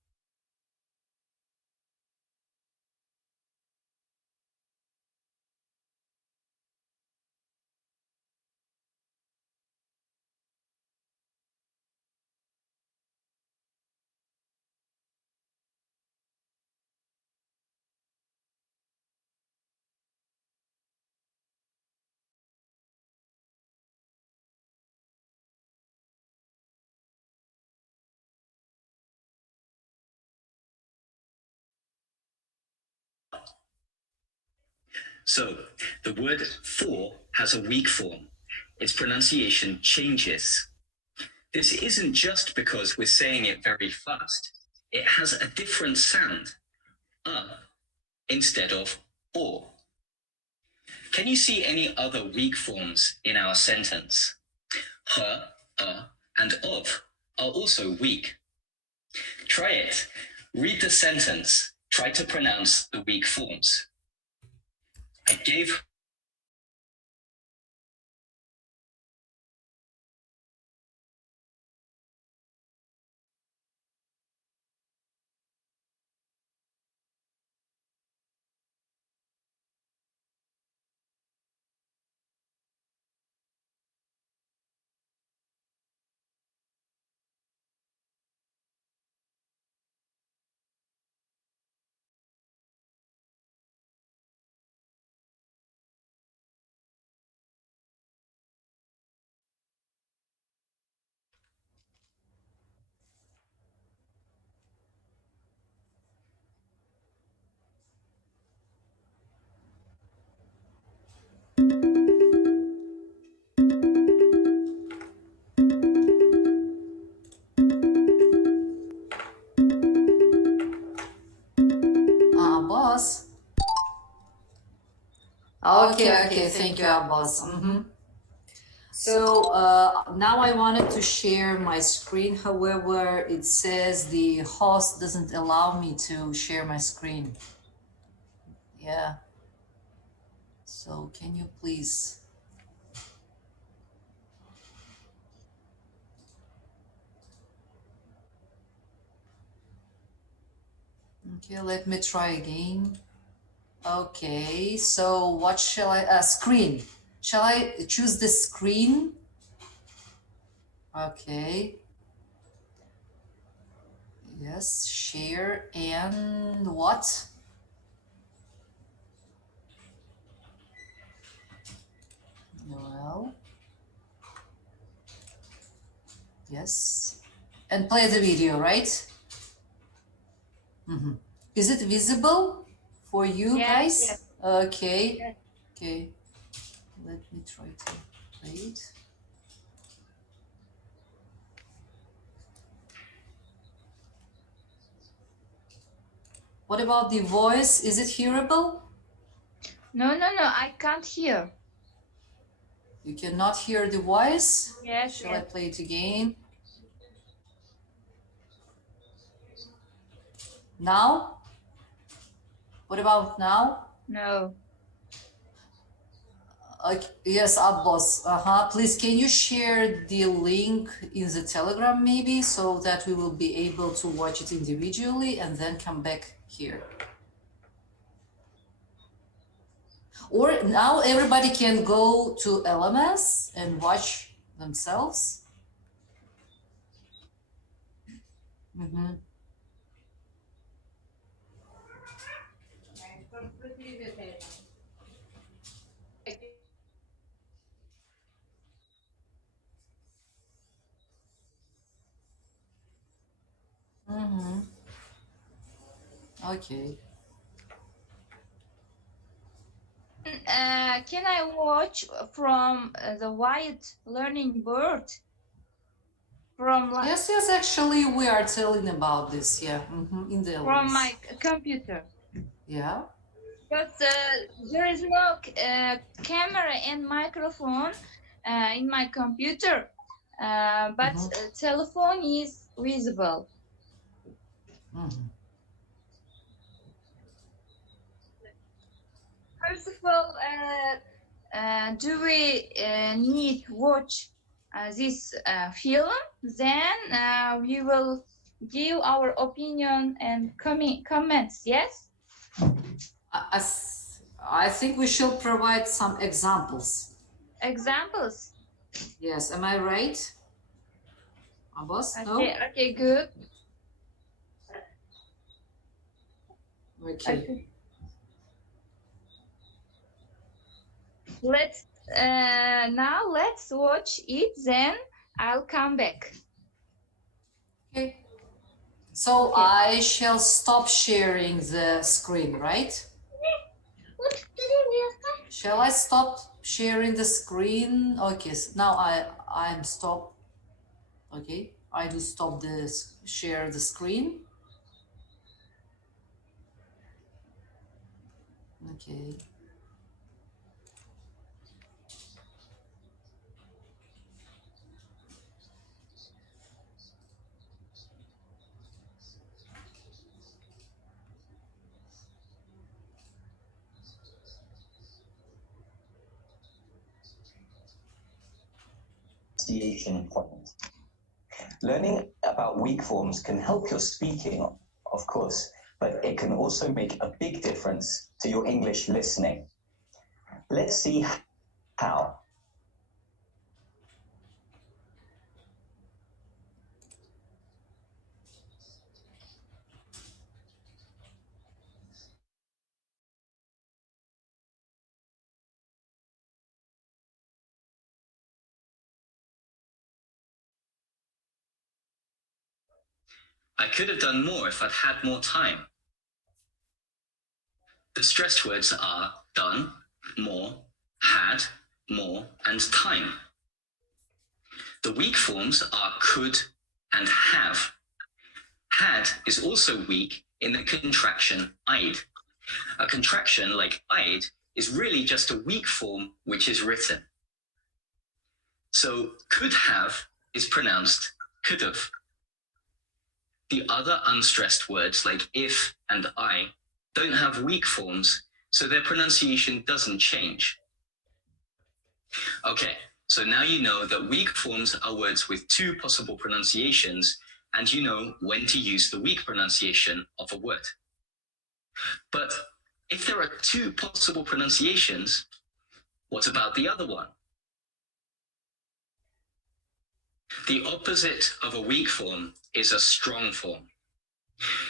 So, the word for has a weak form. Its pronunciation changes. This isn't just because we're saying it very fast. It has a different sound, instead of or. Can you see any other weak forms in our sentence? Her, and of are also weak. Try it. Read the sentence. Try to pronounce the weak forms. I gave Abbos. Okay, thank you, Abbos. So now I wanted to share my screen. However, it says the host doesn't allow me to share my screen. Yeah. So can you please? Okay, let me try again. Okay, so what shall I, screen. Shall I choose the screen? Okay. Yes, share and what? Well, yes. And play the video, right? Is it visible for you guys? Yes. Okay. Yes. Okay. Let me try to play it. What about the voice? Is it hearable? No, I can't hear. You cannot hear the voice? Yes. Shall I play it again? Now? What about now? No. Yes, Abbos. Please, can you share the link in the Telegram maybe so that we will be able to watch it individually and then come back here? Or now everybody can go to LMS and watch themselves. Mm-hmm. Mm-hmm. Okay. Can I watch from the WIUT learning board? Yes, yes, actually we are telling about this, yeah, in the From LMS. my computer. Yeah. But there is no camera and microphone in my computer, but telephone is visible. First of all, do we need watch this film? Then we will give our opinion and comments. Yes. I think we should provide some examples. Examples. Yes, am I right? Abbos? No? Okay, good. Okay. Let's now let's watch it. Then I'll come back. Okay. So I shall stop sharing the screen, right? Shall I stop sharing the screen? Okay, so now I'm stop. Okay, I do stop this share the screen. Okay. Pronunciation point. Learning about weak forms can help your speaking, of course, but it can also make a big difference to your English listening. Let's see how. I could have done more if I'd had more time. The stressed words are done, more, had, more, and time. The weak forms are could and have. Had is also weak in the contraction I'd. A contraction like I'd is really just a weak form which is written. So could have is pronounced could have. The other unstressed words like if and I don't have weak forms, so their pronunciation doesn't change. Okay, so now you know that weak forms are words with two possible pronunciations, and you know when to use the weak pronunciation of a word. But if there are two possible pronunciations, what about the other one? The opposite of a weak form is a strong form.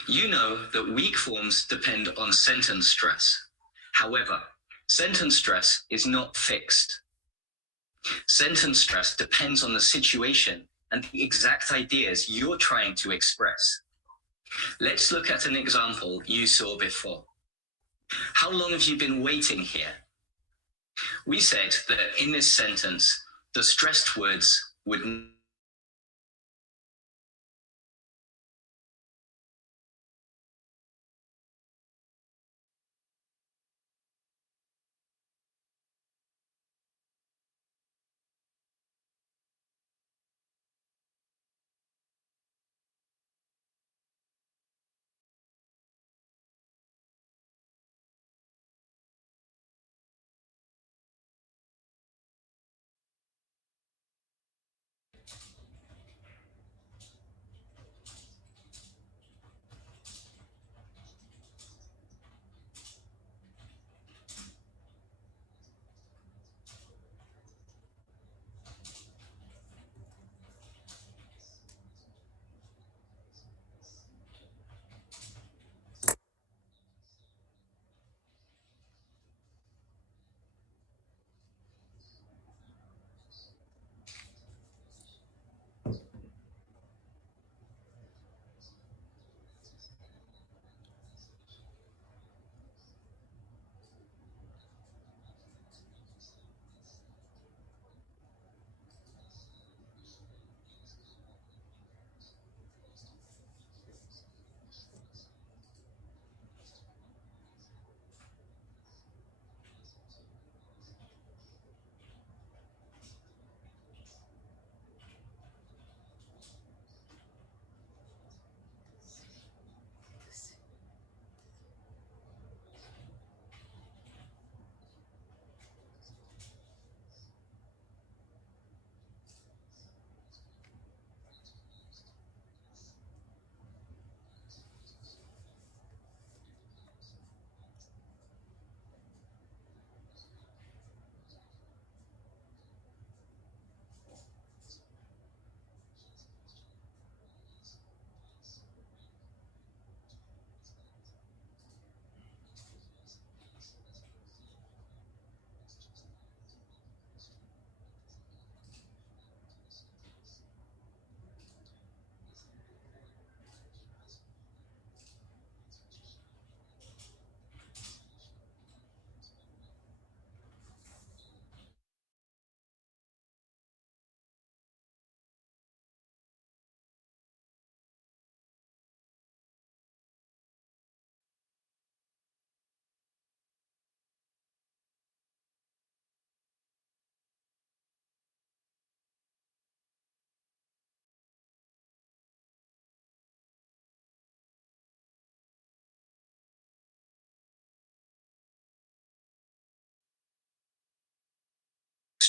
You know that weak forms depend on sentence stress. However, sentence stress is not fixed. Sentence stress depends on the situation and the exact ideas you're trying to express. Let's look at an example you saw before. How long have you been waiting here? We said that in this sentence, the stressed words would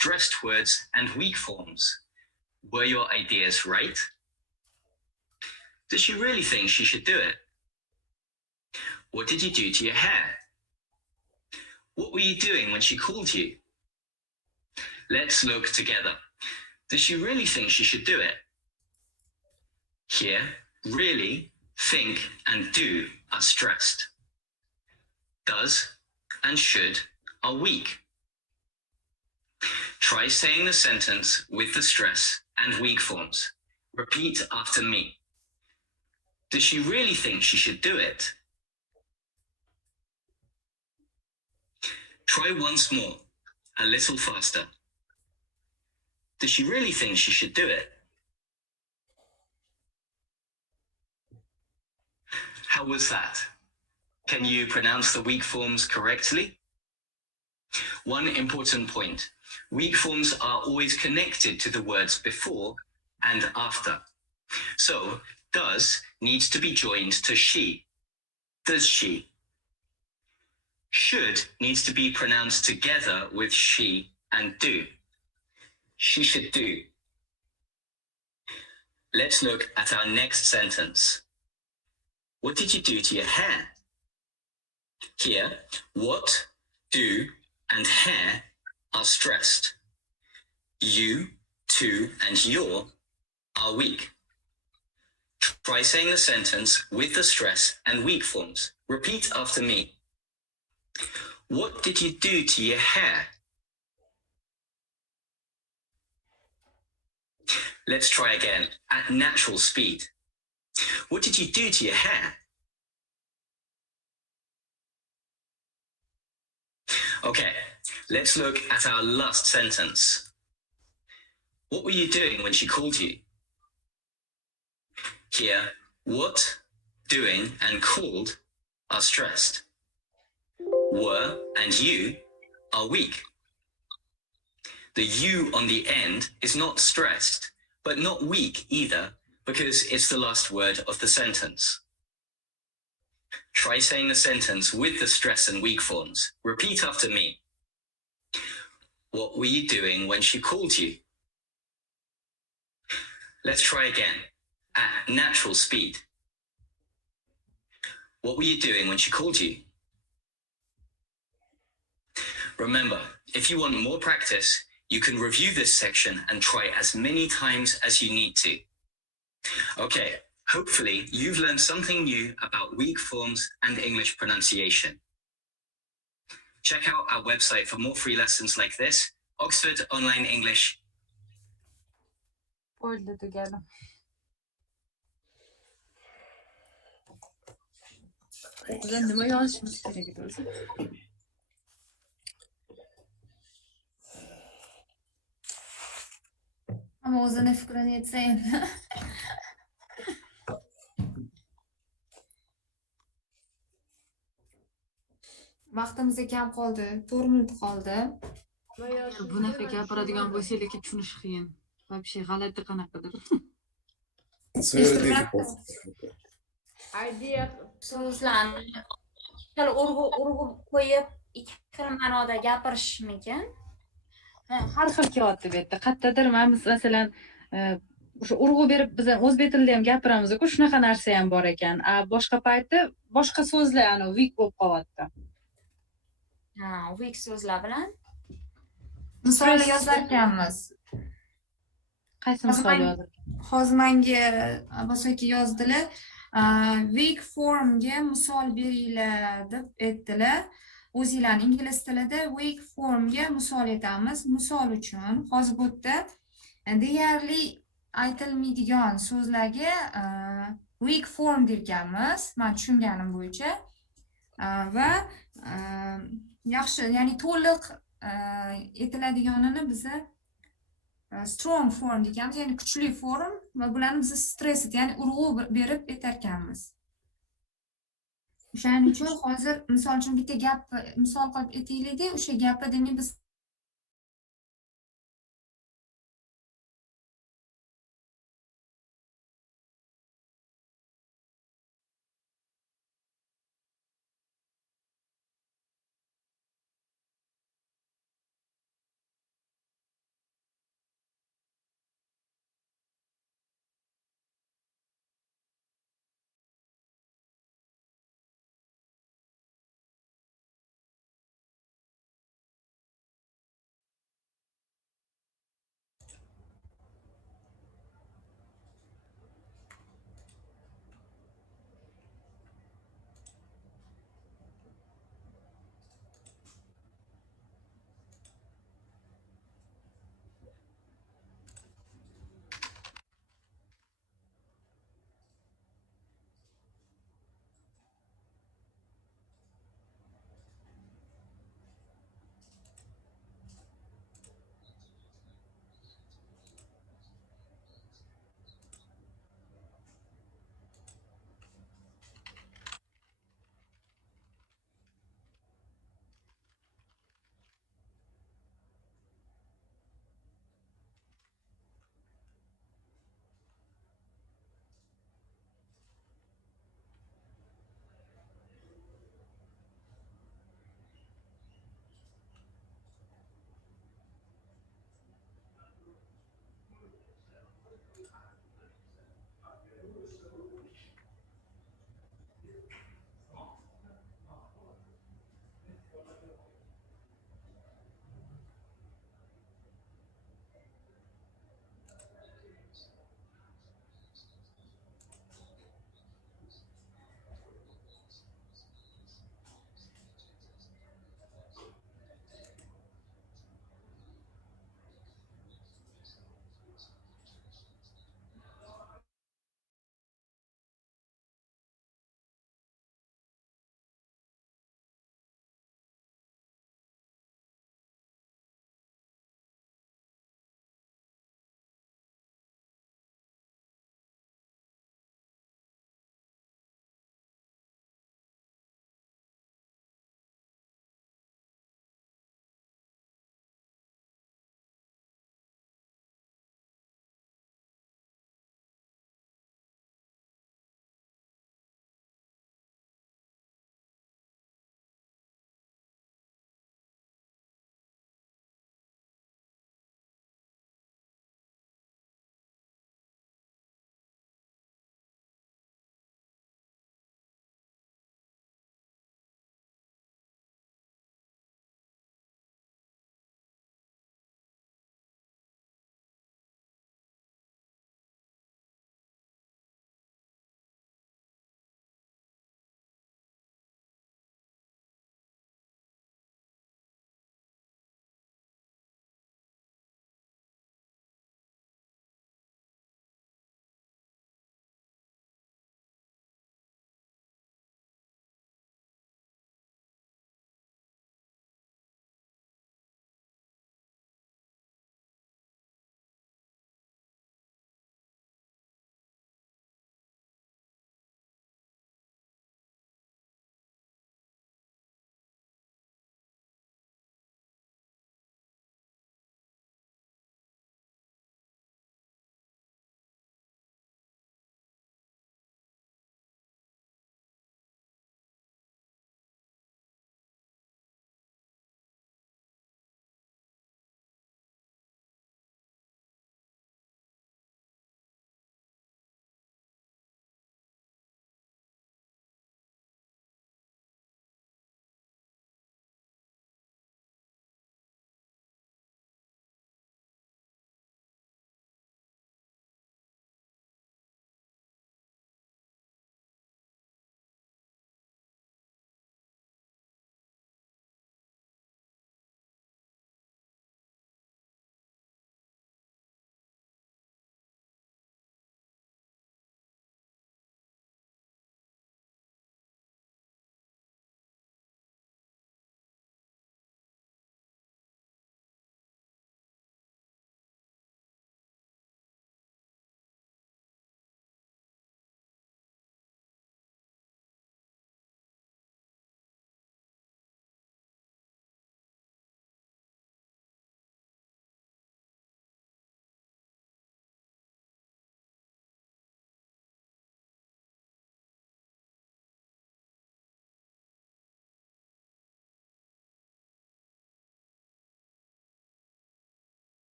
stressed words and weak forms. Were your ideas right? Does she really think she should do it? What did you do to your hair? What were you doing when she called you? Let's look together. Does she really think she should do it? Here, really, think, and do are stressed. Does and should are weak. Try saying the sentence with the stress and weak forms. Repeat after me. Does she really think she should do it? Try once more, a little faster. Does she really think she should do it? How was that? Can you pronounce the weak forms correctly? One important point. Weak forms are always connected to the words before and after. So, does needs to be joined to she. Does she? Should needs to be pronounced together with she and do. She should do. Let's look at our next sentence. What did you do to your hair? Here, what, do, and hair are stressed. You, to, and your are weak. Try saying the sentence with the stress and weak forms. Repeat after me. What did you do to your hair? Let's try again at natural speed. What did you do to your hair? Okay, let's look at our last sentence. What were you doing when she called you? Here, what, doing, and called are stressed. Were and you are weak. The you on the end is not stressed, but not weak either, because it's the last word of the sentence. Try saying the sentence with the stress and weak forms. Repeat after me. What were you doing when she called you? Let's try again at natural speed. What were you doing when she called you? Remember, if you want more practice, you can review this section and try as many times as you need to. Okay, hopefully you've learned something new about weak forms and English pronunciation. Check out our website for more free lessons like this, Oxford Online English. Hold it together. Bizda nima yozishimiz kerak edi o'zi? Ama o'zini fikrini aytsa endi. Vaqtimiz kam qoldi, 4 minut qoldi. Bunaqa gapiradigan bo'lsanglarki tushunish qiyin. Вообще g'alati qanaqadir. It's very difficult. Idea. So'zlarni ikkala urg'u qo'yib ikki xil ma'noda gapirishmikin? Har xil kelyapti bu yerda. Qayerdadir masalan o'sha urg'u berib biz o'zbek tilida ham gapiramiz-ku, shunaqa narsa ham bor ekan. Boshqa payti boshqa so'zlar ana weak bo'lib qolyapti. Ha, weak so'zlar bilan Misol yozar ekanmiz. Qaysi misol yozar? Hozir menga Abbos aka yozdilar. Weak formga misol beringlar deb aytdilar. O'zingizlar ingliz tilida weak formga misol aytamiz. Misol uchun hozir bu yerda deyarli aytilmaydigan so'zlarga weak form derkanmiz. Men tushunganim bo'yicha. Va yaxshi, ya'ni to'liq aytiladiganini biza strong form deymiz, ya'ni kuchli form va bularni biz stress, ya'ni urg'u berib aytarkanmiz. O'shaning uchun hozir misol uchun bitta gap misol qilib aytaylik-da, o'sha gapni demak biz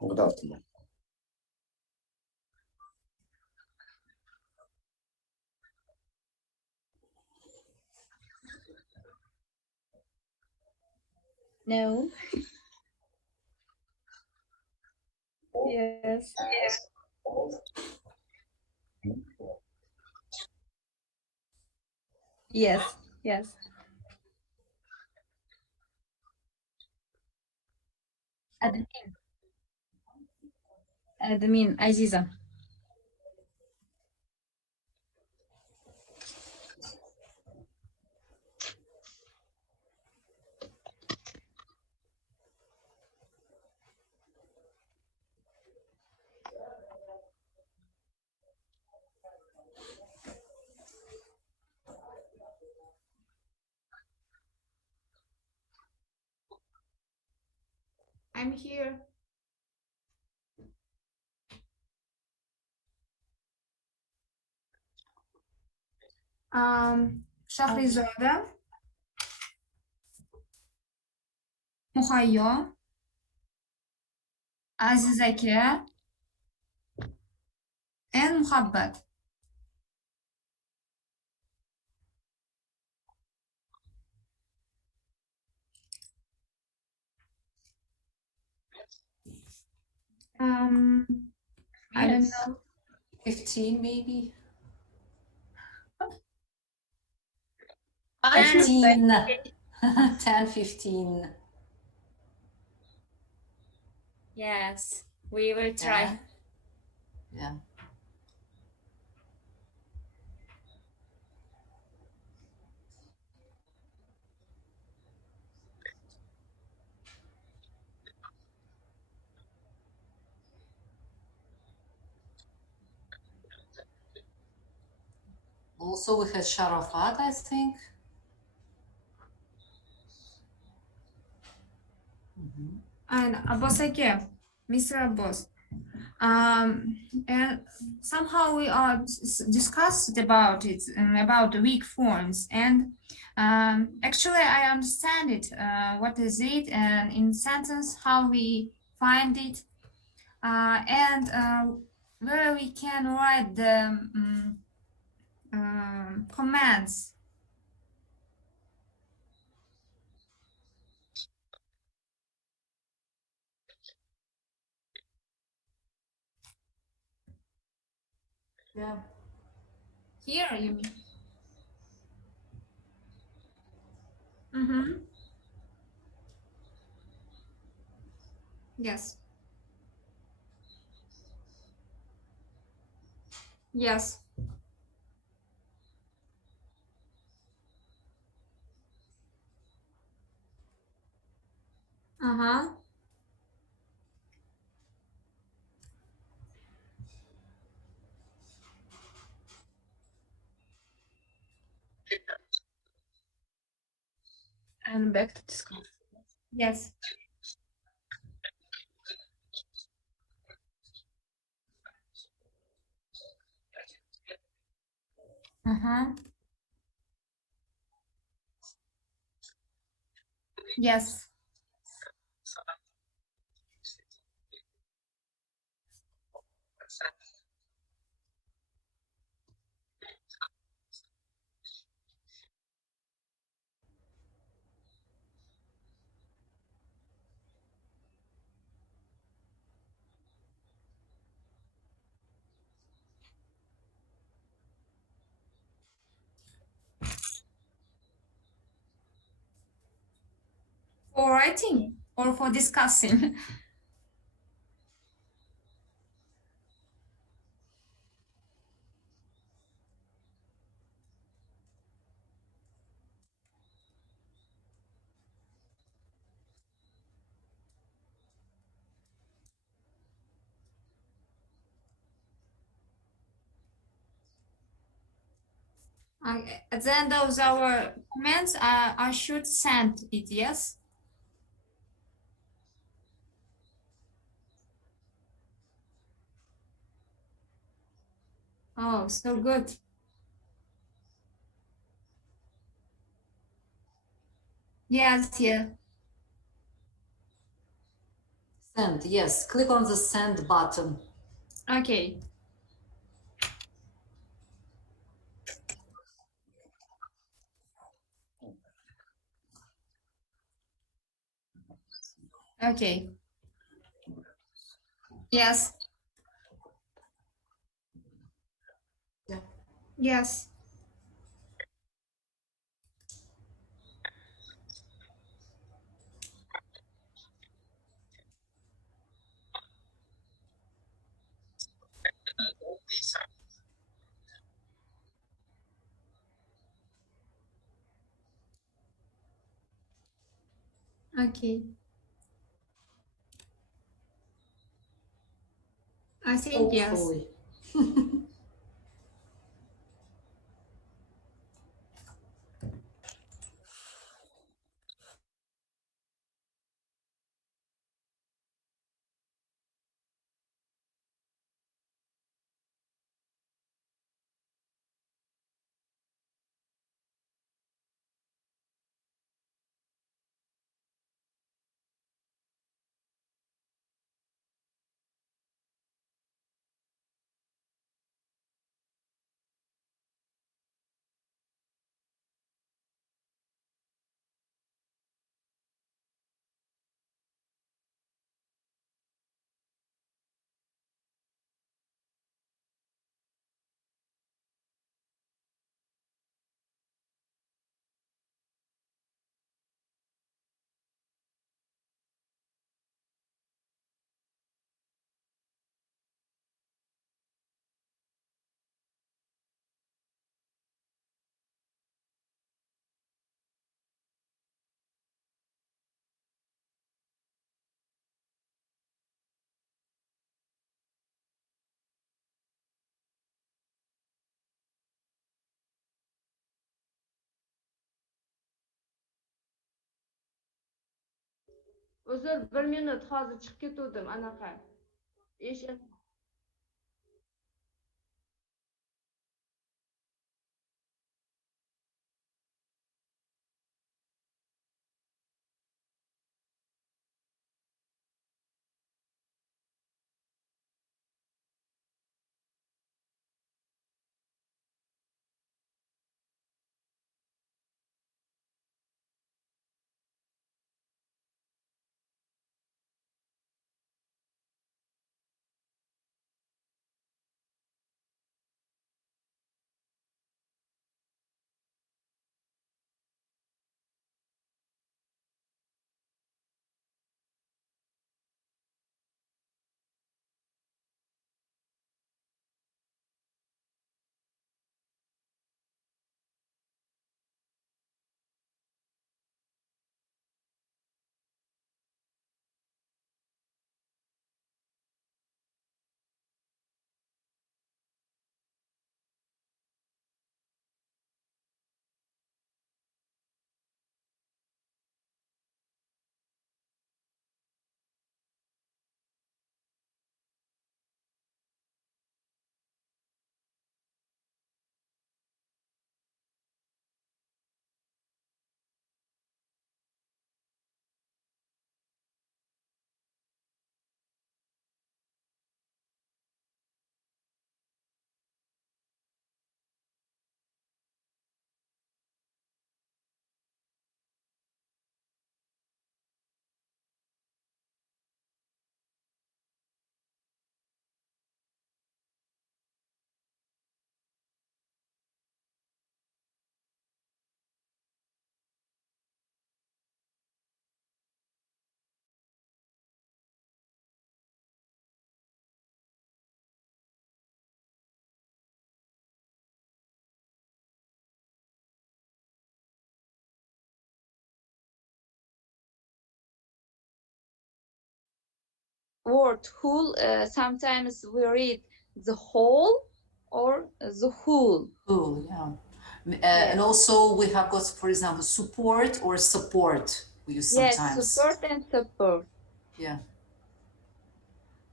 Good afternoon. No. Yes. Yes. Yes. Admin. Admin, Aziza. I'm here. Shahrizoda, Muhayyo, Aziz aka, and Muhabbat. I don't Yes. know. 15 maybe? 15. 10, 15. Yes, we will Yeah. try. Yeah. Also, we had Sharafat, I think. And Abbos aka, Mr. Abbos. And somehow we are discussed about it, about the weak forms. And actually, I understand it. What is it? And in sentence, how we find it, and where we can write the commands. Yeah. Here, you mean? Mm-hmm. Yes. Yes. Uh-huh. And back to discuss. Yes. Uh-huh. Yes. For writing or for discussing? At the end of our comments, I should send it, yes? Oh, so good. Yes, yeah. Send, yes. Click on the send button. Okay. Okay. Yes. Yeah. Yes. Okay. I think yes. Hopefully. Uzr, 1 minut hozir chiqib ketuvdim anaqa. Eshik. Word whole, sometimes we read the whole or the whole. Whole, yeah. And also we have got, for example, support or support. We use sometimes. Yes, support and support. Yeah.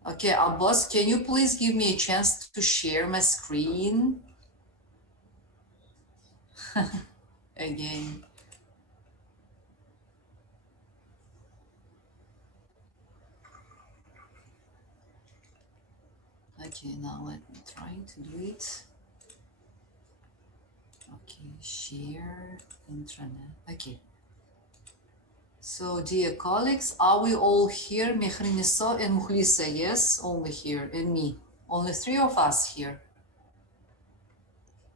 Okay, Abbas, can you please give me a chance to share my screen? Again. Okay, now let me try to do it. Okay, share intranet. Okay. So, dear colleagues, are we all here? Mehrinisa and Mukhlisa, yes? Only here, and me. Only 3 of us here.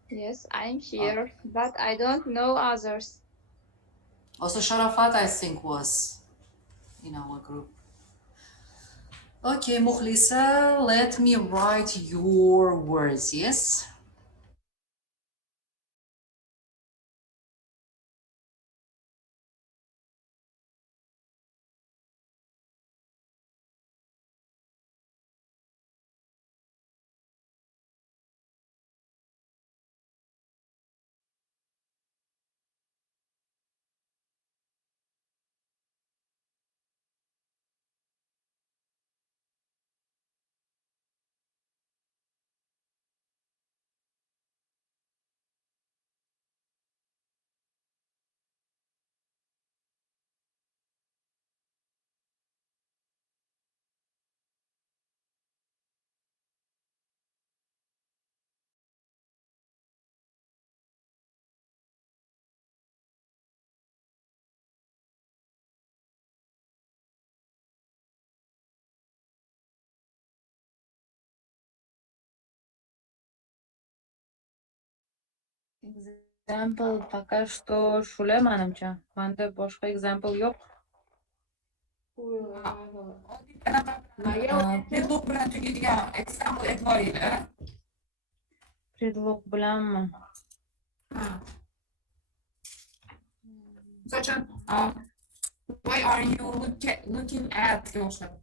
Yes, I'm here, but I don't know others. Also, Sharafat, I think, was in our group. Okay, Mukhlisa, let me write your words, yes? Example пока что shular manimcha. Manda boshqa example yo'q. Preдлог bilan tugaydigan example aytvoringlar. Preдлог bilanmi? Such a why are you looking at yourself?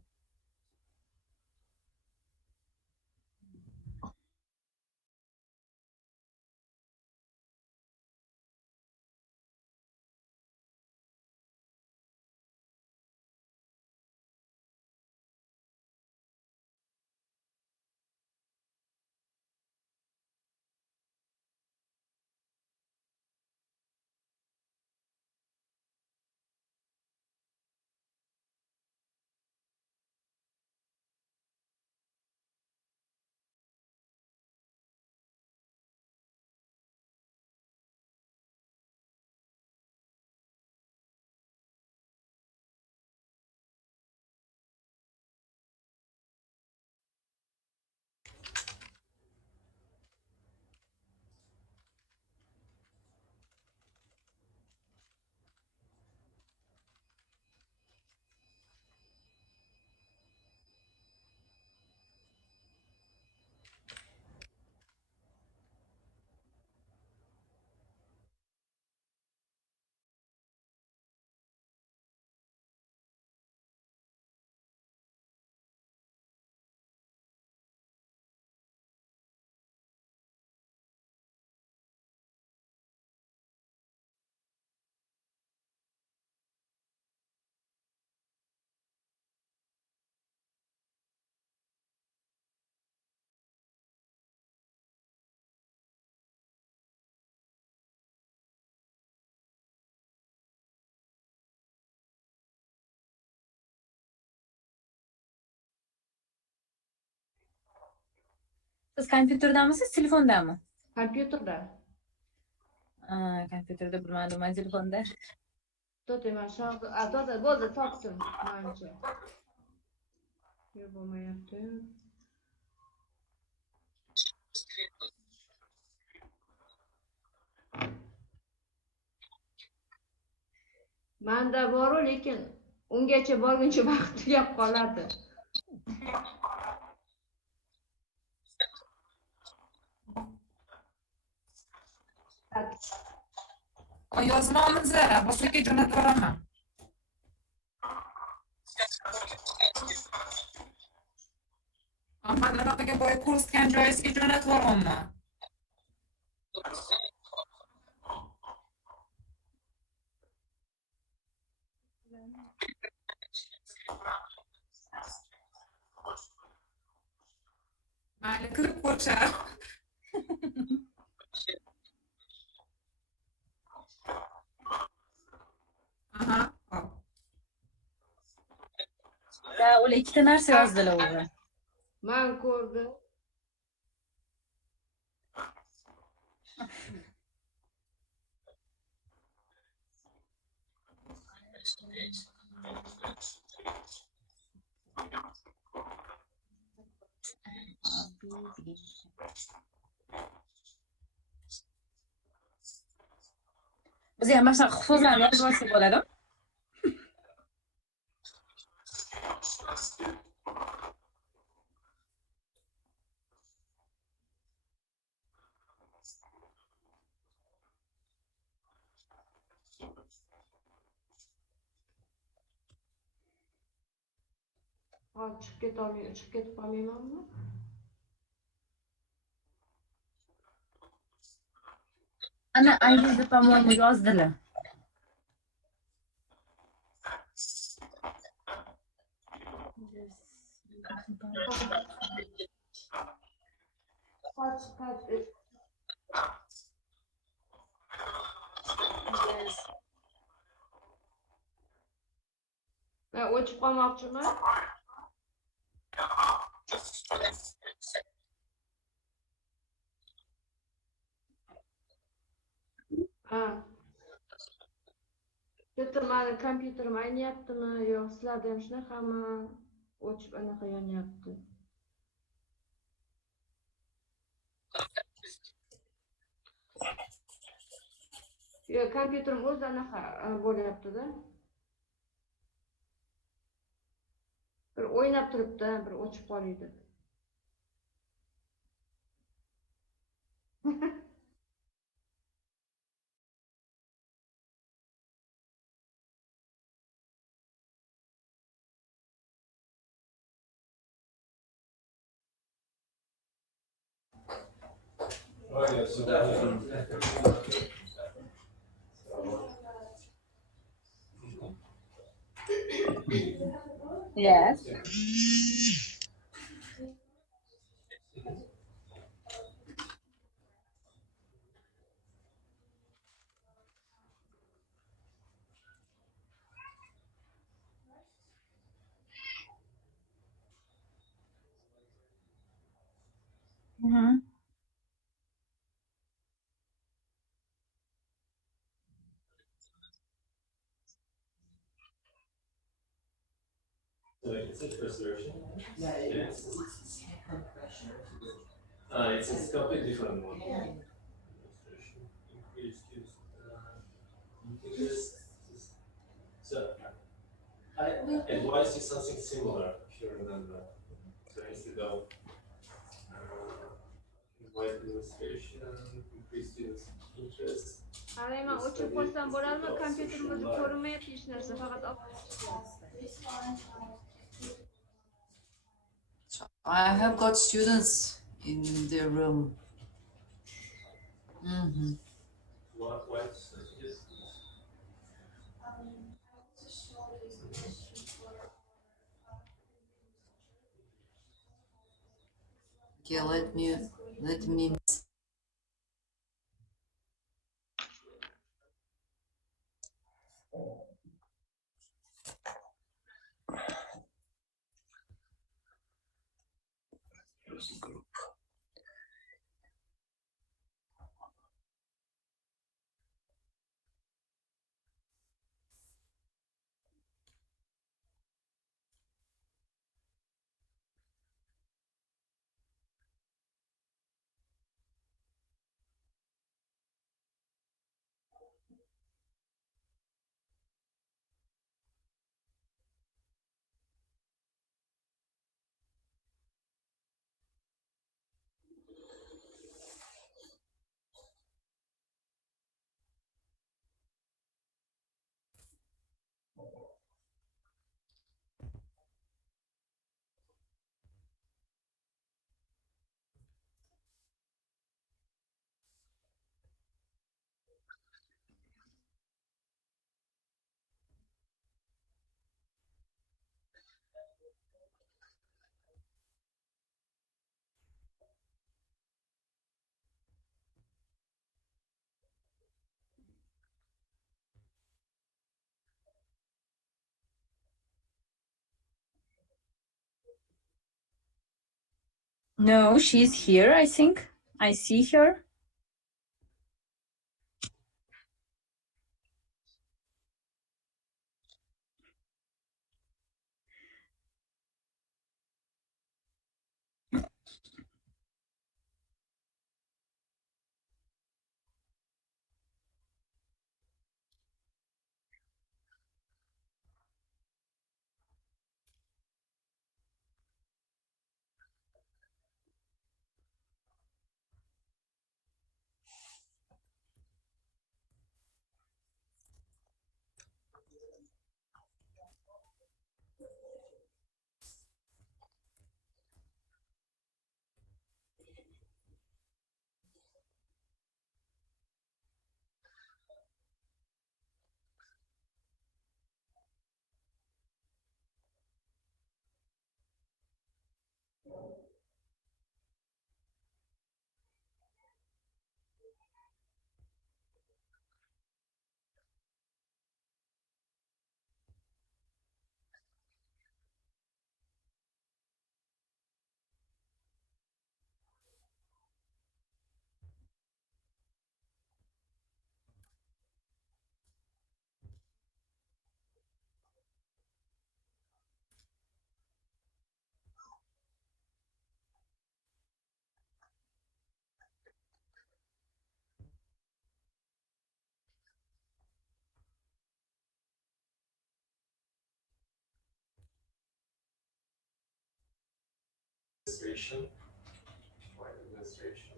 Siz kompyuterdamisiz, telefondami? Kompyuterda. Kompyuterda bilmadim, men telefonda. To'g'ri, men to'g'ri, bo'ldi, topdim, menimcha. Yo'q, bo'lmayapti. Manda bor-u, lekin ungacha borguncha vaqt tugab qoladi. Yozmamizni boshqaga jo'natib yuboraman. Ammo nima boy kursgan joyingizga jo'natib yuboraman. mayli kirib ko'rishar. Aha, hop. Ya ular ikkita narsa yozdilar o'zi. Men ko'rdim. Biz ham mana shunaqa so'zlarni yozib olsak bo'ladimi? Chiqib ketib qolmaymanmi? Ana Ayniza, по-моему, yozdilar. Men o'chib qolmoqchiman. Ha. Bitta mani kompyuterim ayniyaptimi, yo'q sizlarda ham shunaqami? O'chib anaqa yonyapti. Yo'q, kompyuterim o'zi anaqa bo'lyapti-da. Bir o'ynab turibdi, bir o'chib qoladi. Yes. So it's the first version. Yeah, it's it's a completely different one. So I advise you something similar if you remember. So instead of invite illustration, increase students' interest. Hali men o'chib qolsam bo'ladimi? Kompyuterim o'zi ko'rinmayapti hech narsa, faqat I have got students in the room. Mm-hmm. Okay, let me Group. No, she's here, I think. I see her. Administration. Administration.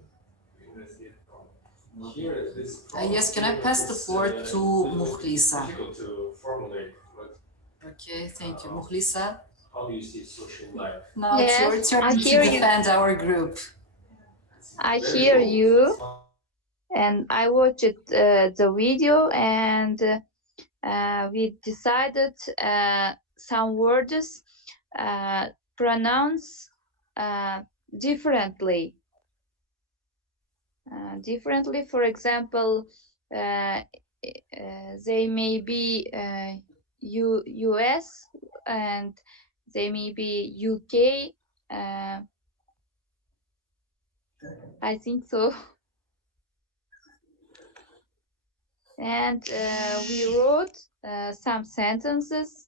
Here it is. Yes, can I pass the floor to Mukhlisa? Difficult to formulate, but Okay, thank you. Mukhlisa, how do you see social life? now it's your Yes, turn I to hear you. defend our group. I Very hear bold. you, and I watched the video, and we decided some words pronounce differently. Differently, for example, they may be US and they may be UK. I think so. And we wrote some sentences.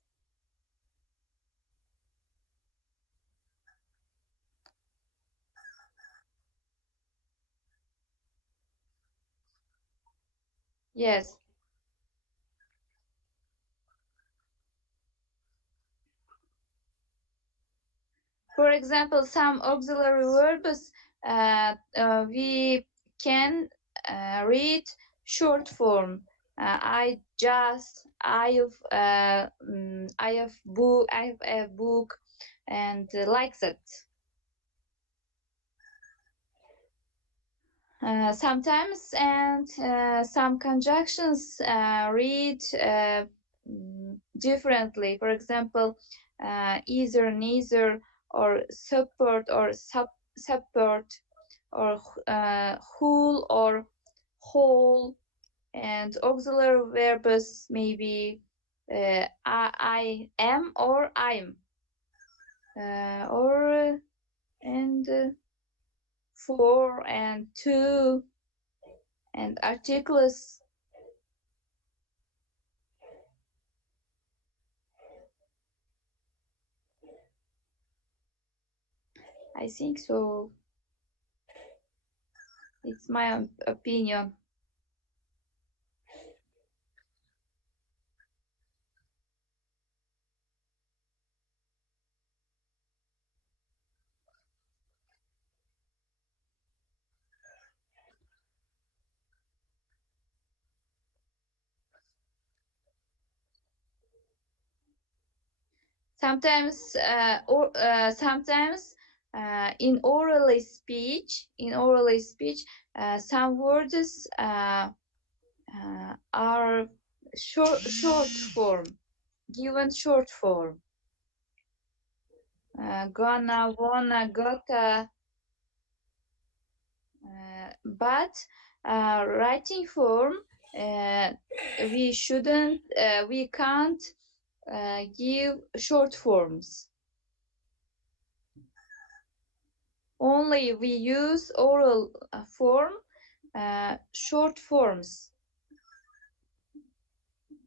Yes. For example, some auxiliary verbs we can read short form. I just, I have a book, and like that. Sometimes, and some conjunctions read differently. For example, either, neither, or support, or support, or whole, or whole, and auxiliary verbs maybe I am, or I'm, or and for, and to, and articles. I think so. It's my opinion. Sometimes, sometimes in orally speech, some words are short form, given short form. Gonna, wanna, gotta. But writing form, we shouldn't, we can't give short forms. only we use oral form, short forms.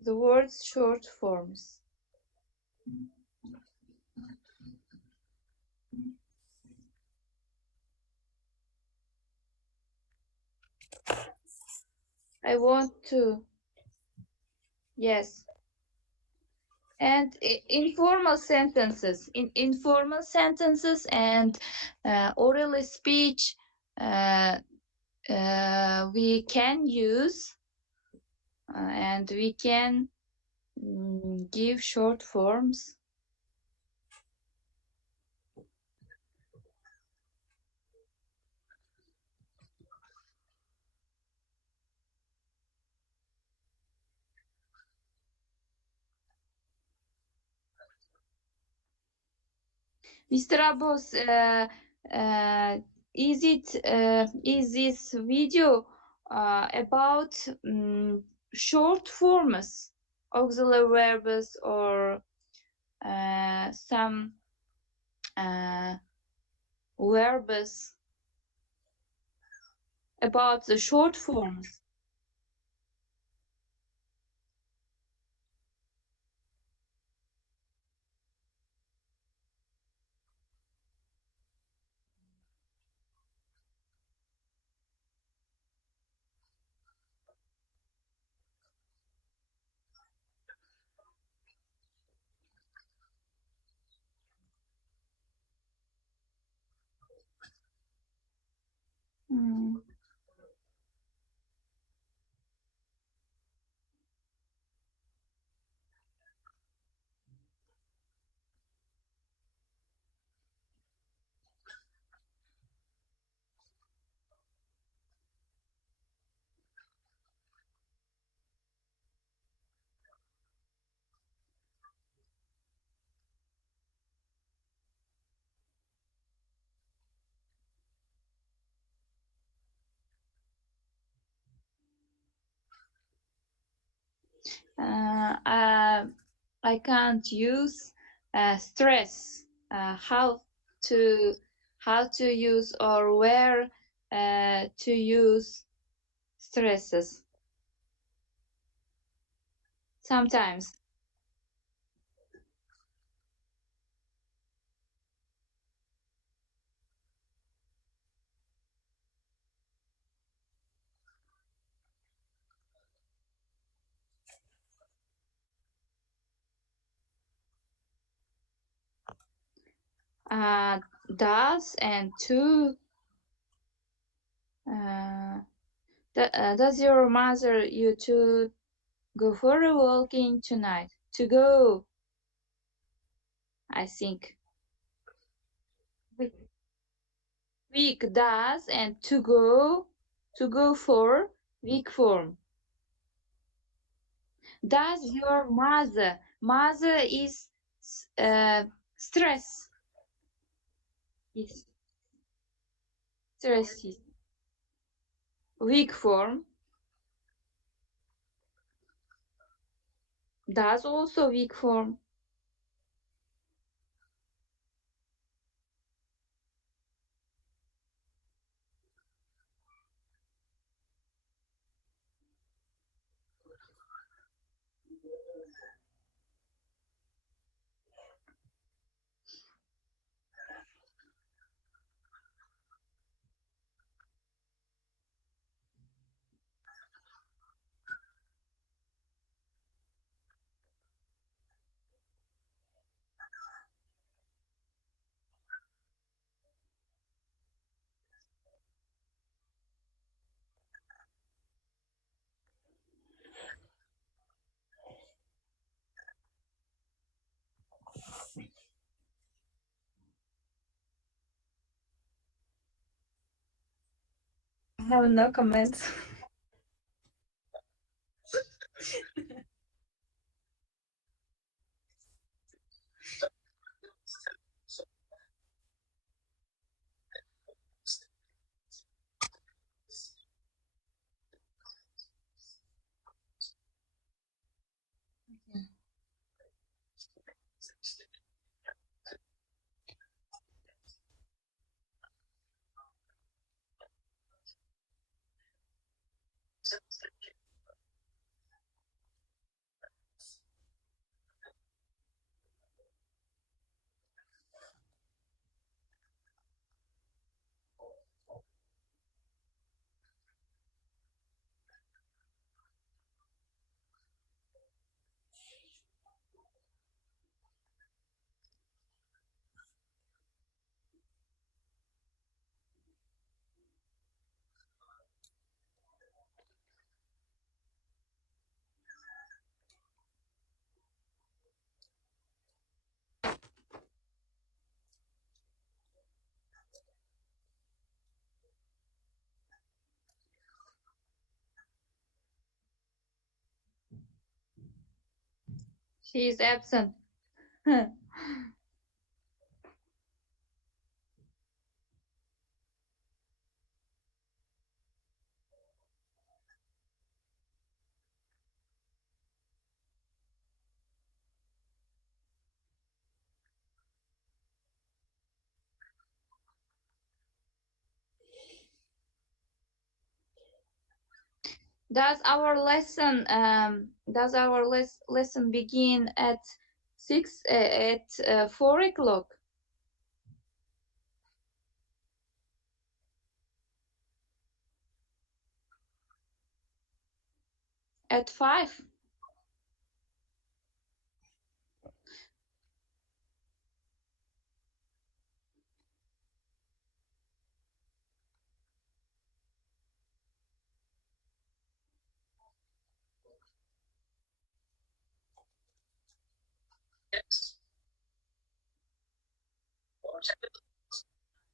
The words short forms. I want to. Yes. And informal sentences. In informal sentences and oral speech, we can use and we can give short forms. Mr. Abbos, is this video about short forms, auxiliary verbs, or some verbs about the short forms? I can't use stress. How to use or where to use stresses. Sometimes. Does and to. Does your mother you to go for a walking tonight? To go, I think. Week does and to go for weak form. Does your mother is stress? Yes. Stress is weak form. Does also weak form. I have no comments. He is absent. Does our lesson begin at 4 o'clock? At 5?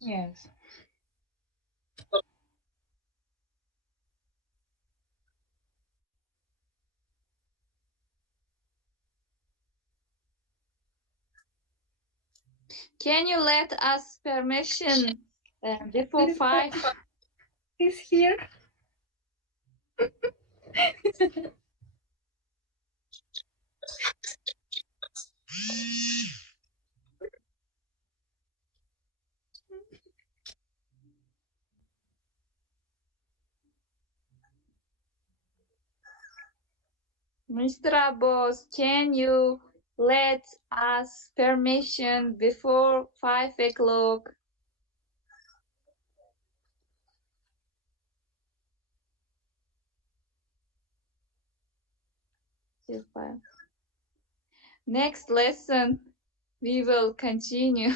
Yes. Can you let us permission before 5? He's here. Mr. Abbos, can you let us permission before 5 o'clock? Next lesson, we will continue.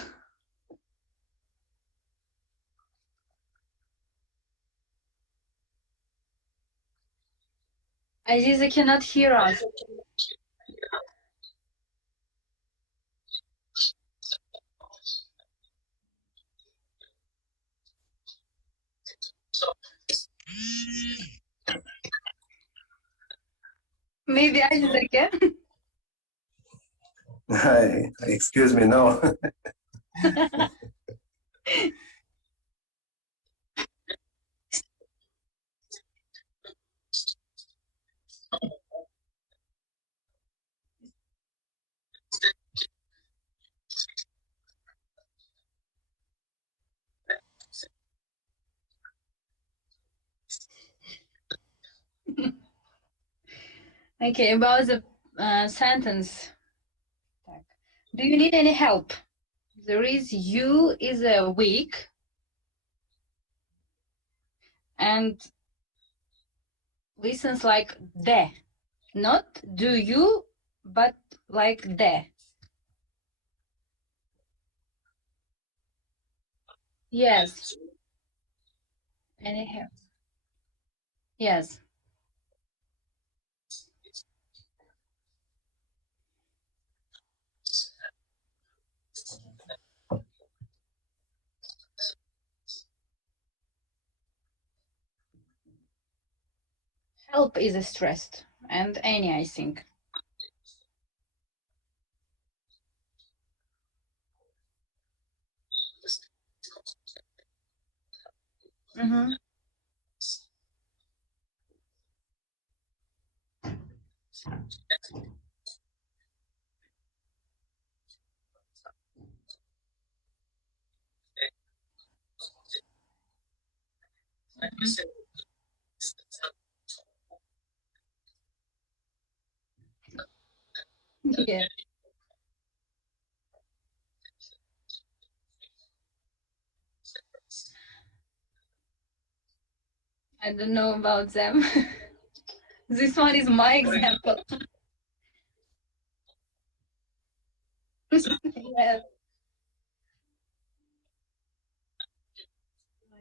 Aziza cannot hear us. Maybe Aziza can. Excuse me, no. Okay, about the sentence. Do you need any help? There is you is a week and listens like de. Not do you, but like de. Yes. Any help? Yes. Help is stressed and any, I think. Mm-hmm. Yeah. I don't know about them. This one is my example. Yes.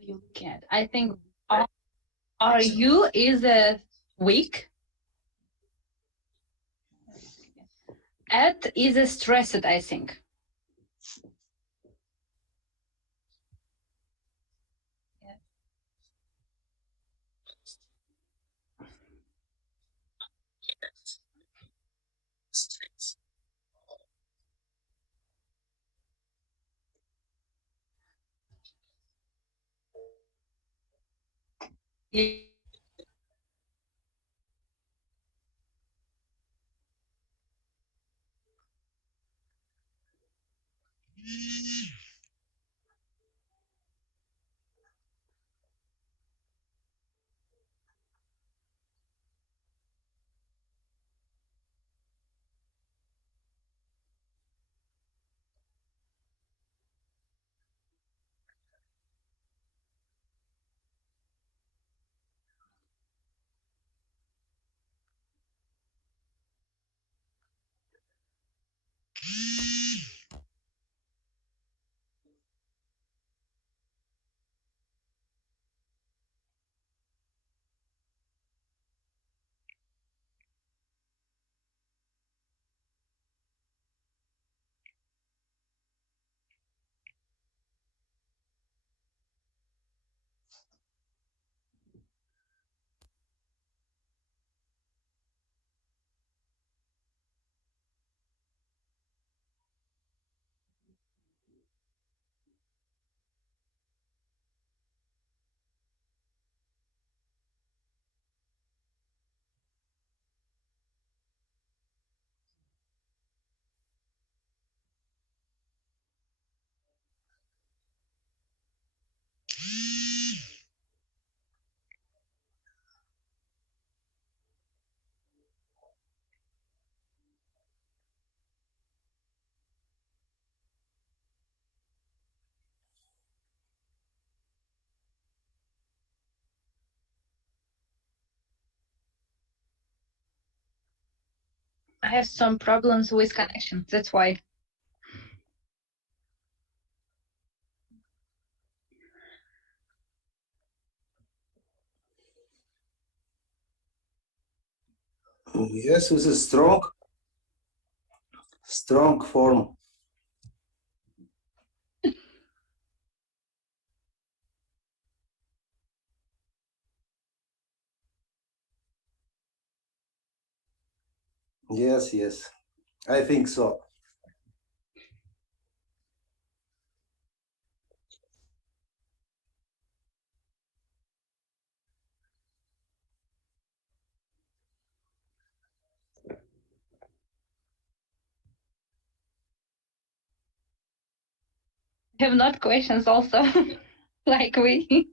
You can't. I think are you is a weak. At is a stressed, I think. I have some problems with connection. That's why. Yes, with a strong form. Yes, yes, I think so. Have not questions also, like we.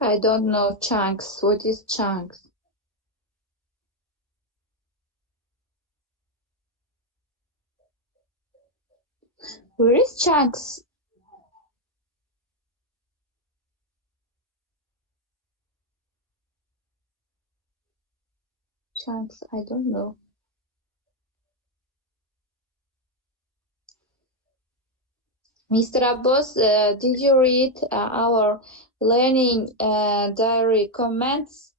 I don't know chunks. What is chunks? Where is chunks? Chunks, I don't know. Mr. Abbos, did you read our learning diary comments?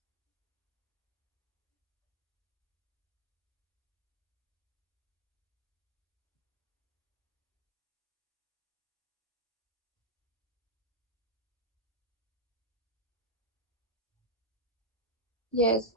Yes.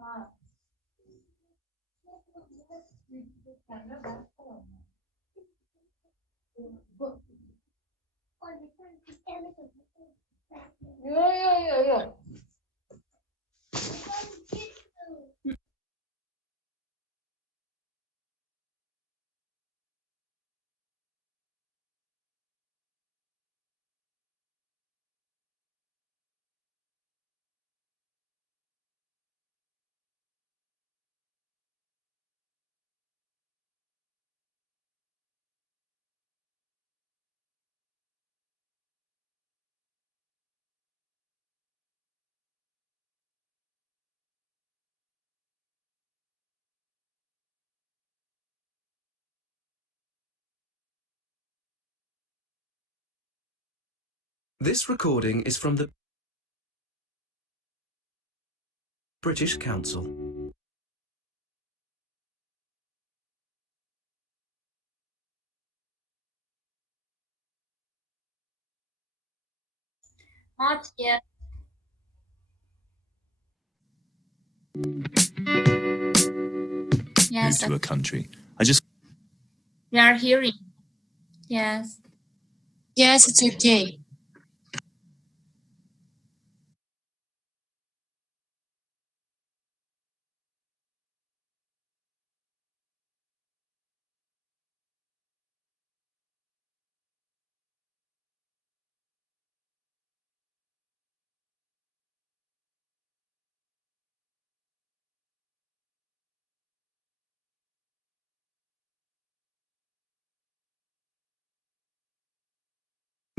Yeah. This recording is from the British Council. Not yet. Yes. To a country. I just We are hearing. Yes. Yes, it's okay.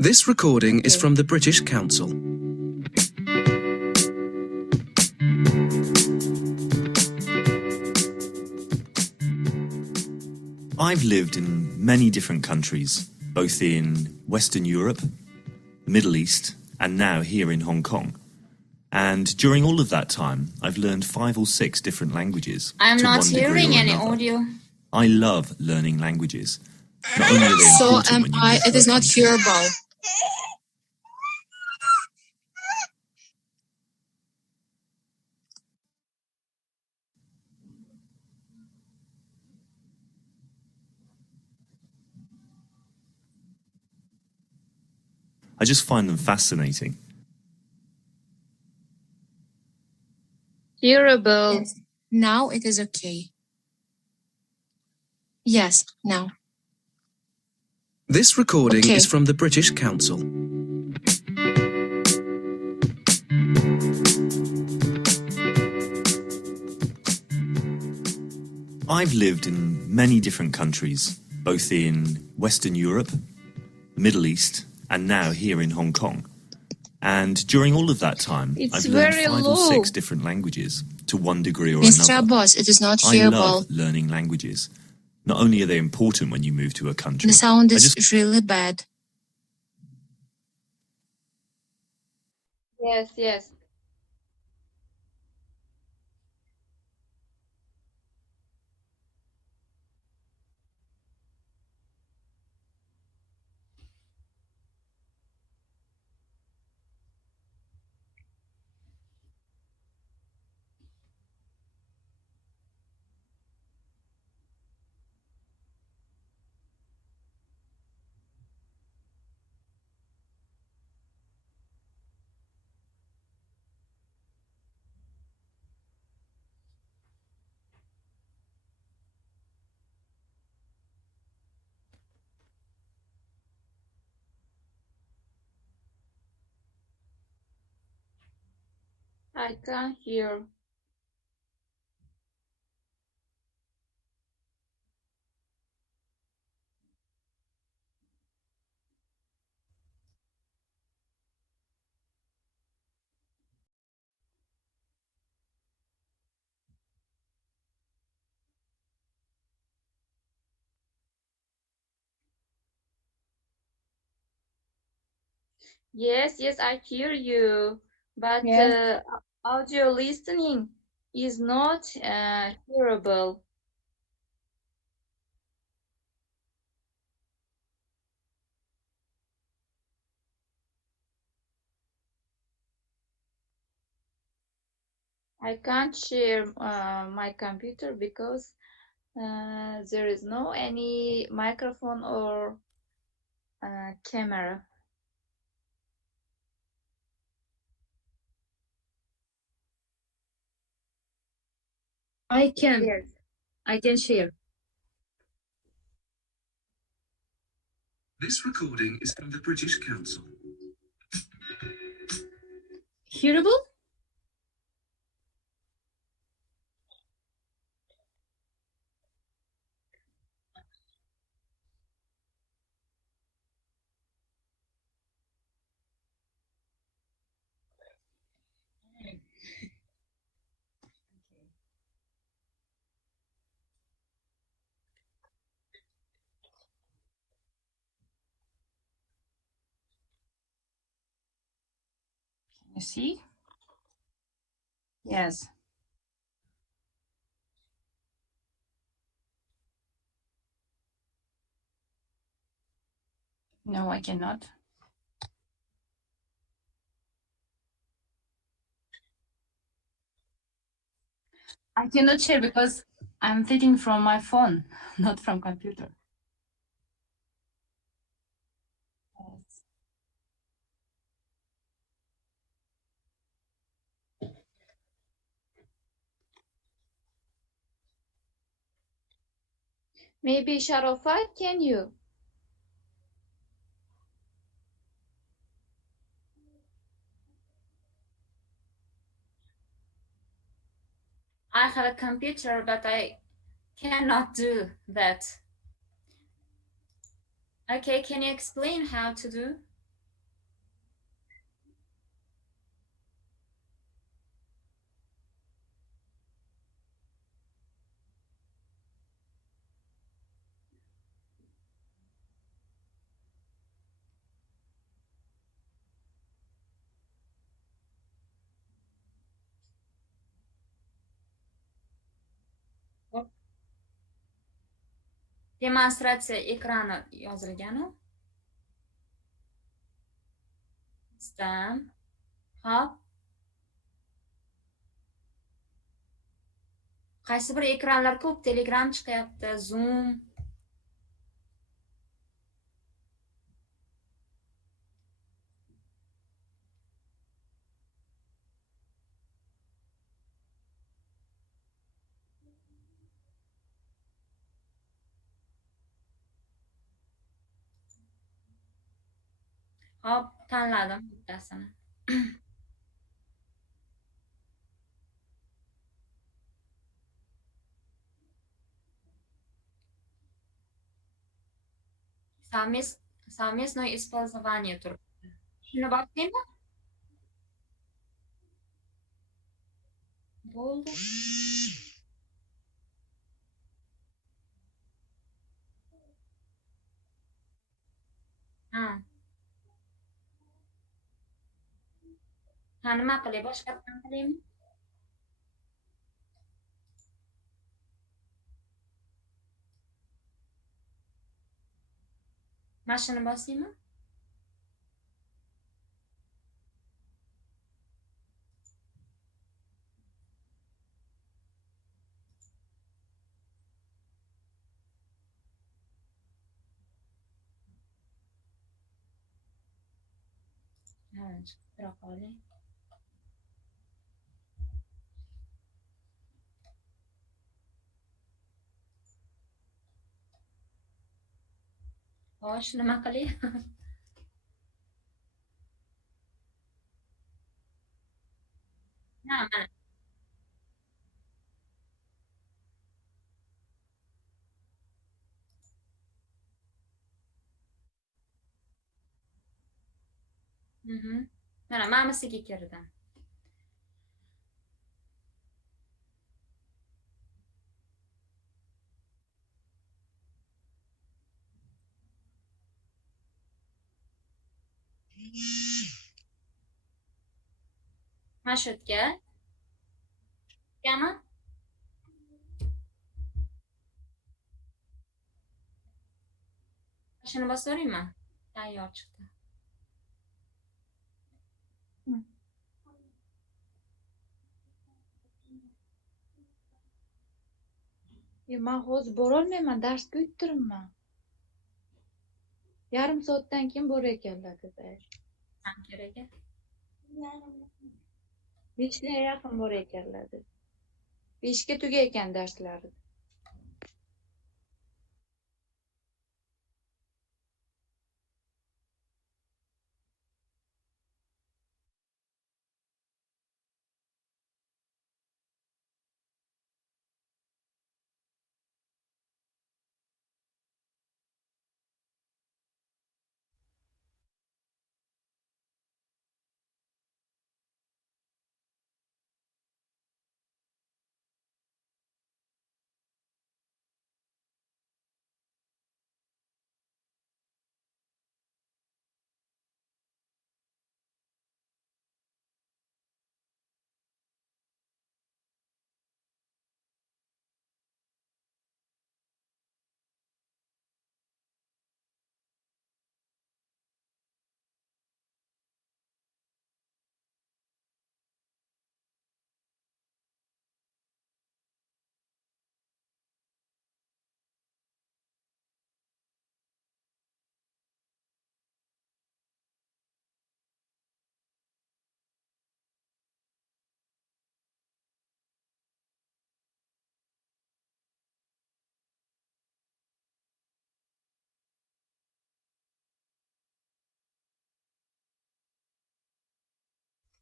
This recording is from the British Council. I've lived in many different countries, both in Western Europe, Middle East, and now here in Hong Kong. And during all of that time, I've learned 5 or 6 different languages. I'm to not one degree hearing or any another. audio. I love learning languages. Not only are they So important am when you I. move to It a is not country, hearable. I just find them fascinating. Hearable. Yes. Now it is okay. Yes, now. This recording Okay. is from the British Council. I've lived in many different countries, both in Western Europe, Middle East, and now here in Hong Kong. And during all of that time, It's I've learned very 5 or low. 6 different languages to one degree or Mr. another. Abbos, it is not I hearable. love learning languages. Not only are they important when you move to a country, The sound I is just really bad. Yes, yes. I can't hear. Yes, yes, I hear you. But Yes. audio listening is not hearable. I can't share my computer because there is no any microphone or camera. I can. Yes. I can share. This recording is from the British Council. Hearable? You see? Yes. No, I cannot. I cannot share because I'm taking from my phone, not from computer. Yes. Maybe Sharofat, can you? I have a computer, but I cannot do that. Okay, can you explain how to do? demonstratsiya ekrani yozilgan-u. Sistem. Hop. Qaysi bir ekranlar ko'p, Telegram chiqyapti, Zoom. Hop, tanladim bittasini. Совместное использование turibdi. Shuni bosdingmi? Bo'ldi. Ha. Ha, nima qilay? Boshqatdan qilaymi? Mana shuni bosaymi? Ha, chiqib qolay. Xo'sh, nima qilay? Ha, mana. Mana mamasiga kirdim. Mana shu yerga. Yana? Shuni bosaveraymi? Tayyor chiqdi. Men hozir borolmayman, darsga o'tiribman. Yarim soatdan keyin borar ekanlar dedi. Kerak. 5ga yaqin borar ekanlar dedi. 5ga tugar ekan darslari.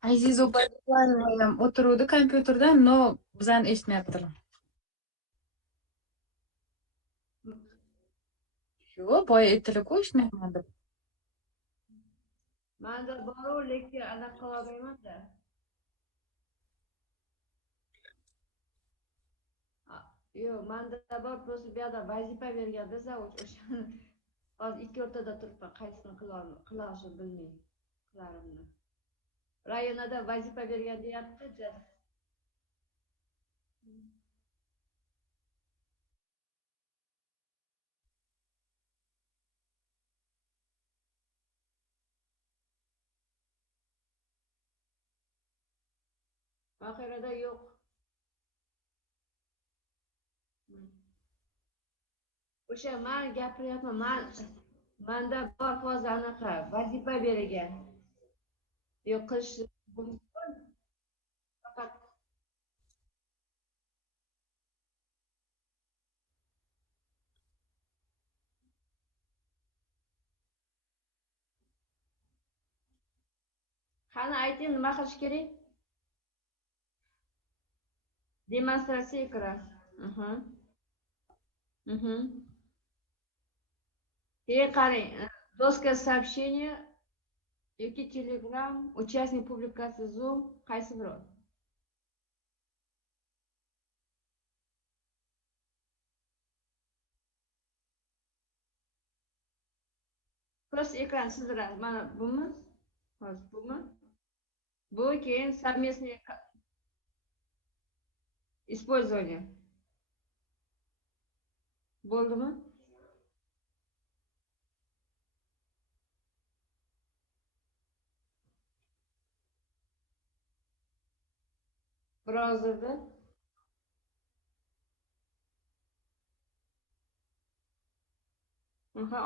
Aziz opalar ham o'tiruvdi kompyuterda, no bizani eshitmayaptilar. Yo'q, boya aytdilar-ku eshitmayapman deb. Manda boru lekin anaqa qilolmayman-da. Yo'q, manda bor, просто bu yerda vazifa berganda zavod o'shani hozir ikki o'rtada turibman, qaysini qilishni bilmay qilarimni. Rayonada vazifa bergan deyapti. oxirida yo'q. O'sha men gapiryapman, manda bor hozir anaqa vazifa berilgan. Yo'q qilish mumkin. Faqat qani ayting, nima qilish kerak? Demonstratsiya ekran. Qarang, doska сообщения yoki Telegram, участник publikatsiya Zoom, qaysi biri? Plus ekran sizlar mana bumi? Hozir bumi? Bu keyin совместный использование. Bo'ldimi? Browserda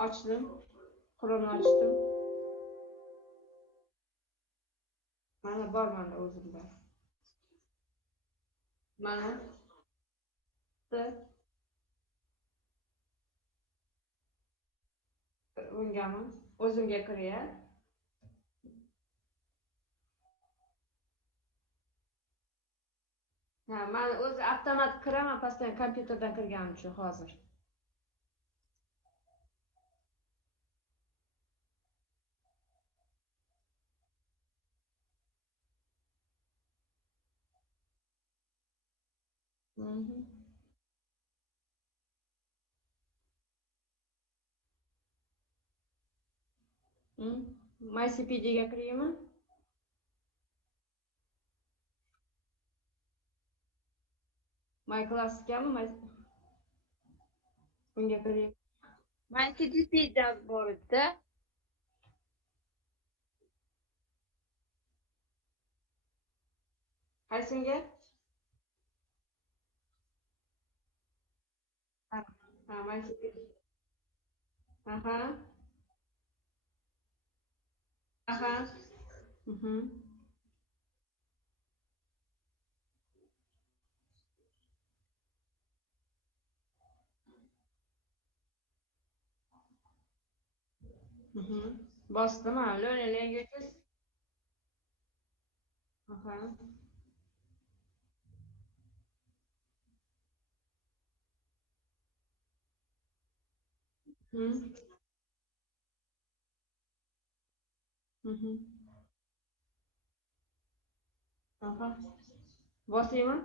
ochdim. Chrome'ni ochdim. Mana bor menda o'zimda. Mana ungami o'zimga kiryapti. Men o'zi avtomat kiraman, pastdan kompyuterdan kirganim uchun hozir. MyCPDga kiraymi? MyClass'gami? Bunga kiraymi? MyCPDda bor edi. Qaysinga? MyCPD. Bosdim, learning languages. Bosaymi?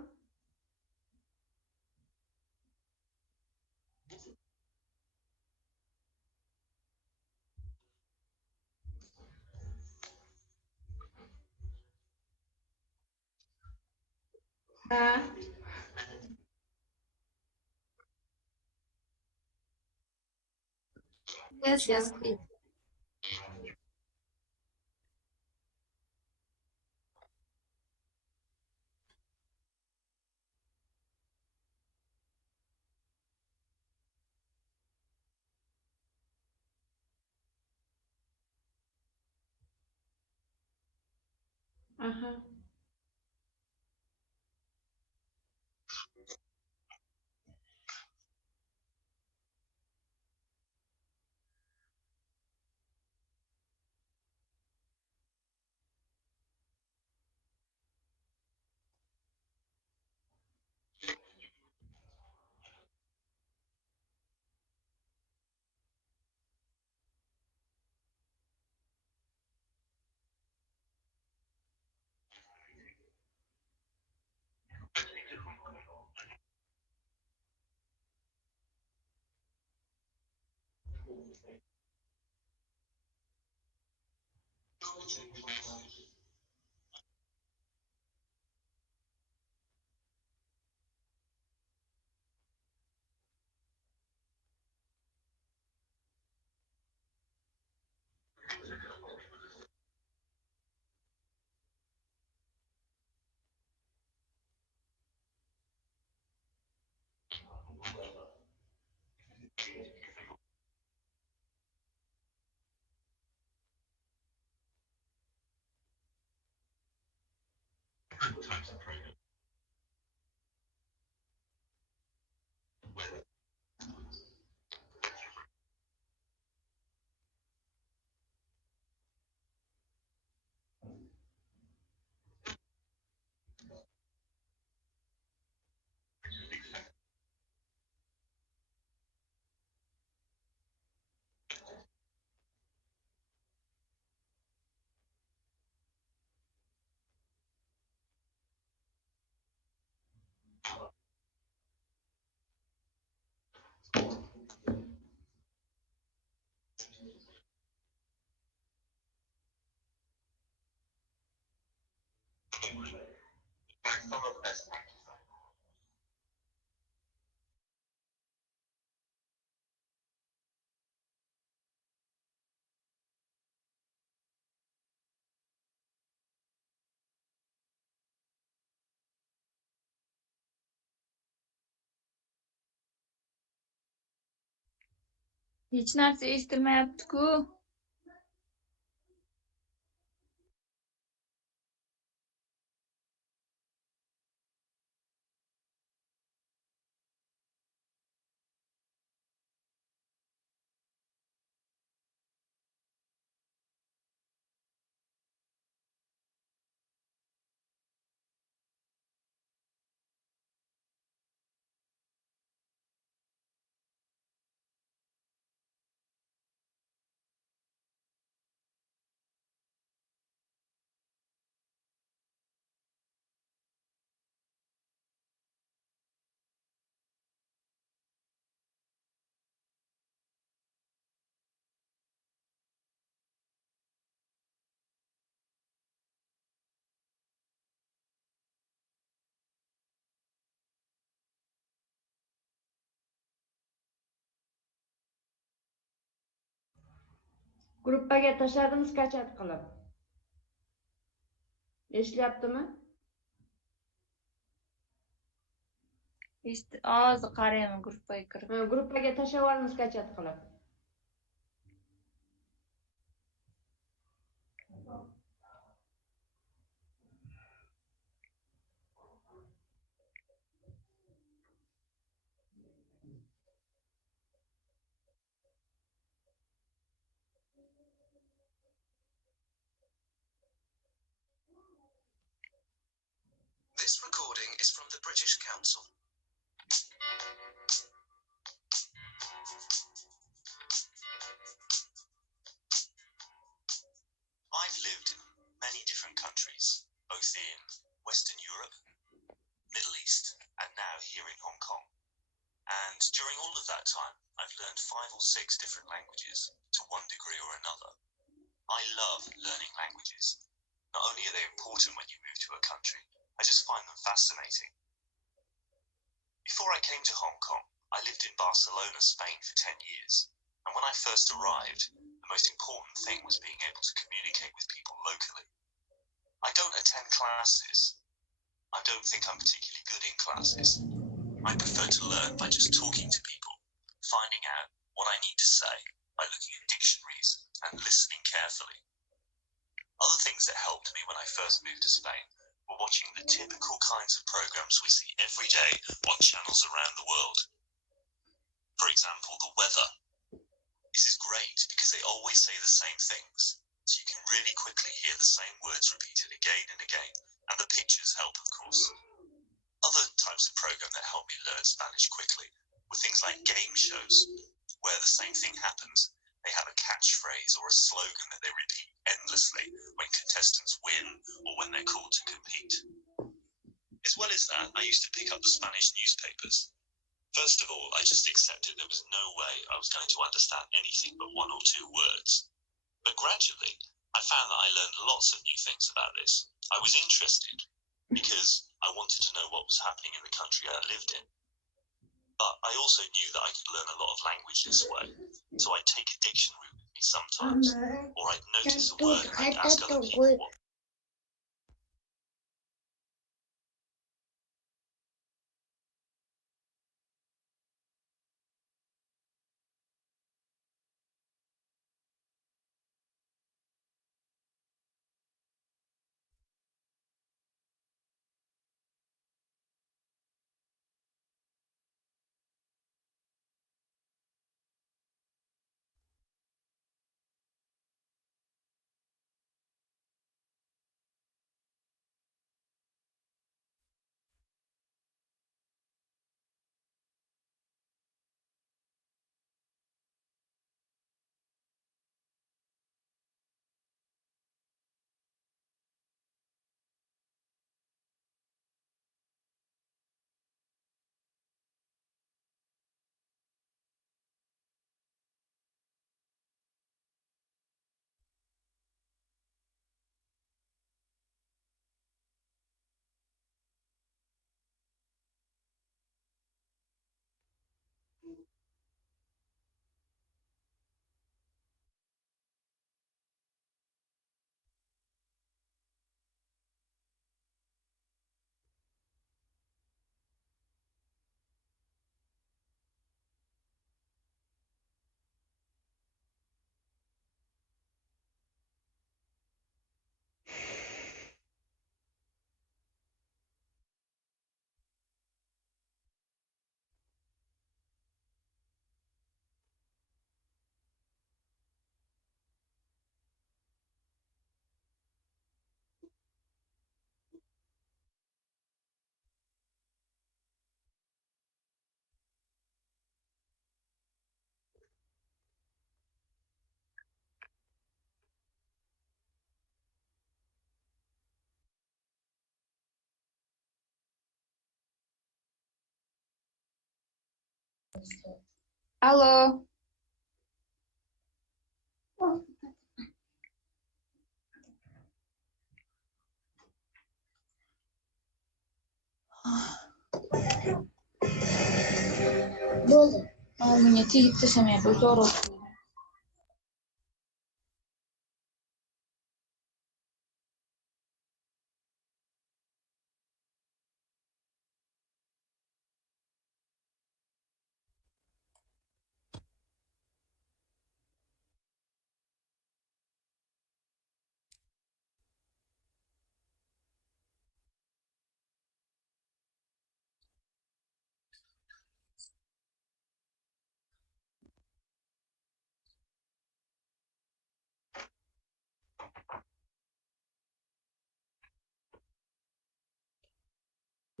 Yes, please. Hech narsa eshitilmayapti-ku. Gruppaga tashladim skachat qilib. Eshityaptimi? Hozir qarayman gruppaga kirib. Gruppaga tashlab yubordim skachat qilib. This recording is from the British Council. I've lived in many different countries, both in Western Europe, Middle East, and now here in Hong Kong. And during all of that time, I've learned 5 or 6 different languages to one degree or another. I love learning languages. Not only are they important when you move to a country, I just find them fascinating. Before I came to Hong Kong, I lived in Barcelona, Spain for 10 years. And when I first arrived, the most important thing was being able to communicate with people locally. I don't attend classes. I don't think I'm particularly good in classes. I prefer to learn by just talking to people, finding out what I need to say by looking at dictionaries and listening carefully. Other things that helped me when I first moved to Spain were watching the typical kinds of programs we see every day on channels around the world. For example, the weather. This is great because they always say the same things, so you can really quickly hear the same words repeated again and again, and the pictures help, of course. Other types of program that helped me learn Spanish quickly were things like game shows, where the same thing happens. They have a catchphrase or a slogan that they repeat endlessly when contestants win or when they're called to compete. As well as that, I used to pick up the Spanish newspapers. First of all, I just accepted there was no way I was going to understand anything but 1 or 2 words. But gradually, I found that I learned lots of new things about this. I was interested because I wanted to know what was happening in the country I lived in. But I also knew that I could learn a lot of language this way. So I'd take a dictionary with me sometimes, or I'd notice a word and I'd ask other people what Алло. Болды. Ал меня тегіп тастамай бұлтор оқу.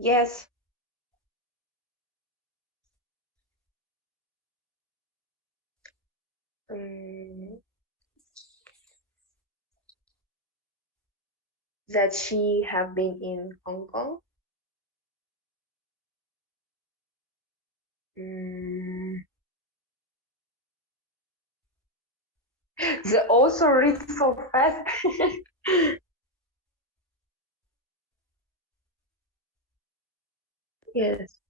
Yes. That she have been in Hong Kong. They also read so fast. Yes.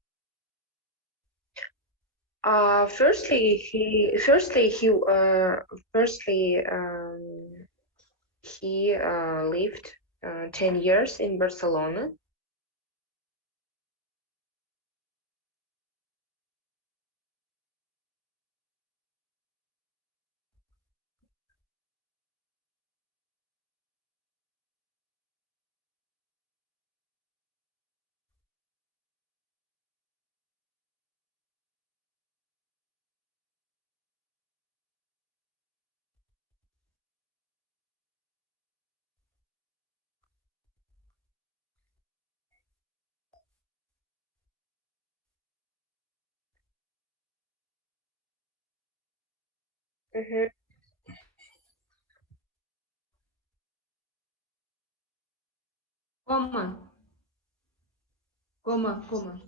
He lived 10 years in Barcelona. Comma. Comma, comma.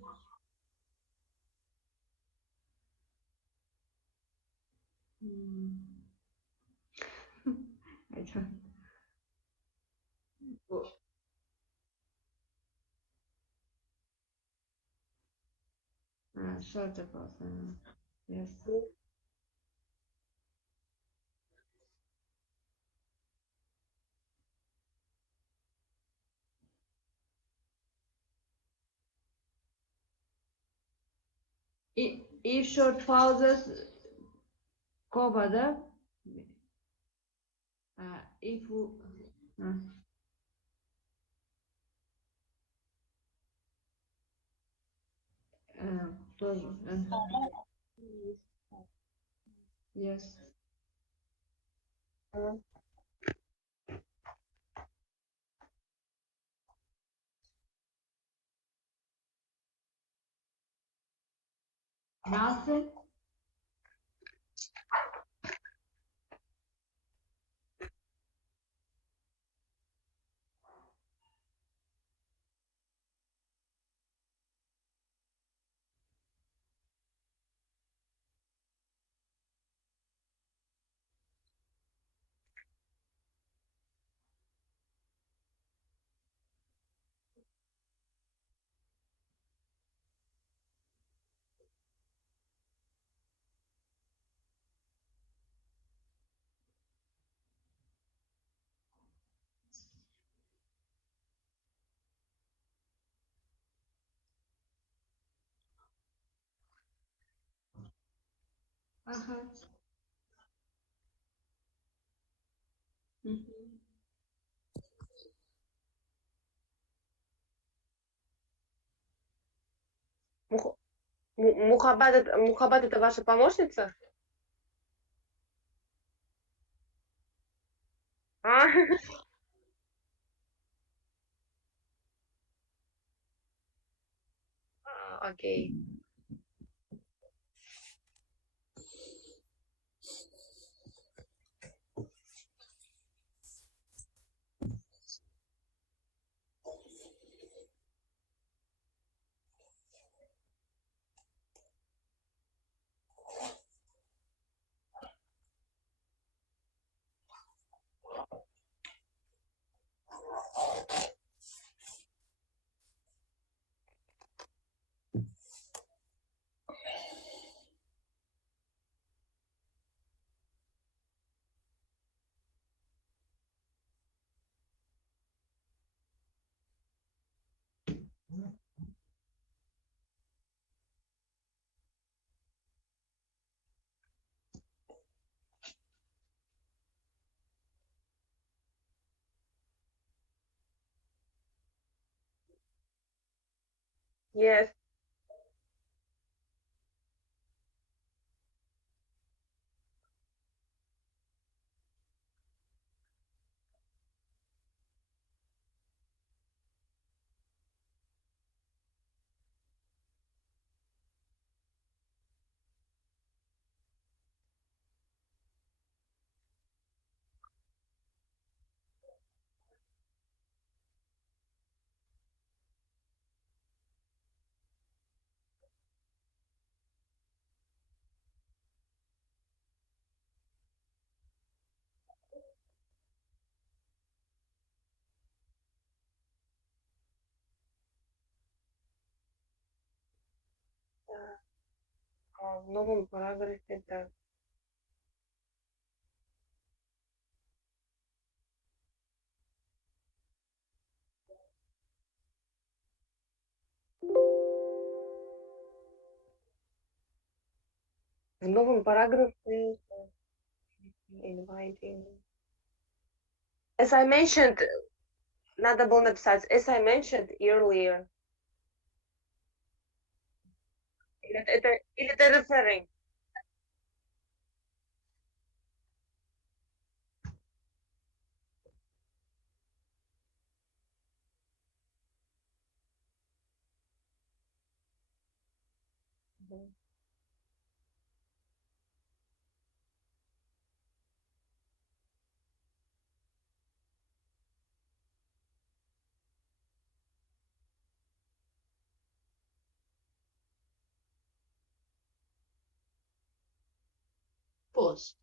I don't. Short about. Yes. If short pauses cover if yes. Nothing. Мухаббат это ваша помощница? Окей. Yes. В новом параграфе, да. В новом параграфе inviting. As I mentioned, надо было написать, as I mentioned earlier. Или это referring? Pause.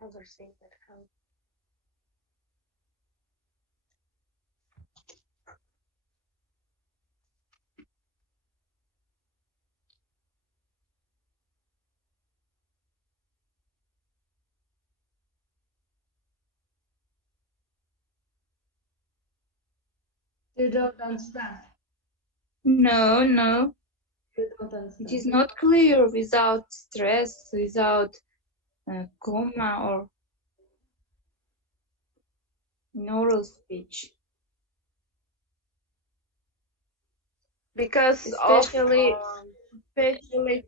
Other thing that helps. You don't understand. No, no. You don't understand. It is not clear without stress, without comma or in oral speech. Because especially of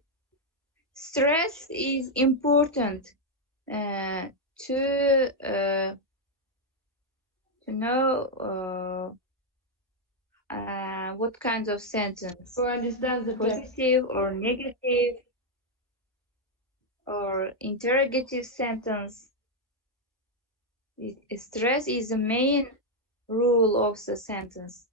stress is important to know what kind of sentence, To understand the text. positive or negative or interrogative sentence. Stress is the main rule of the sentence.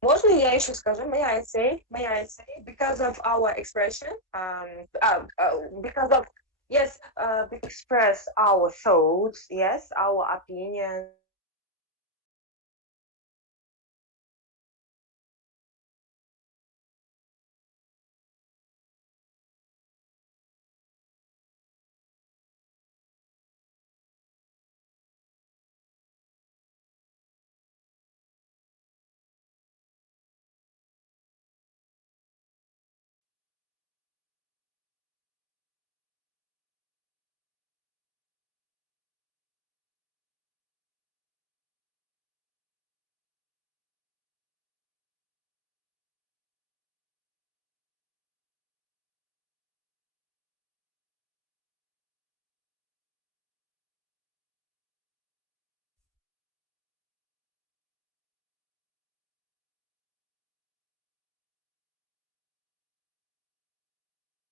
Можно я еще скажу? May I say? Because of our expression, because of, yes, we express our thoughts, yes, our opinions,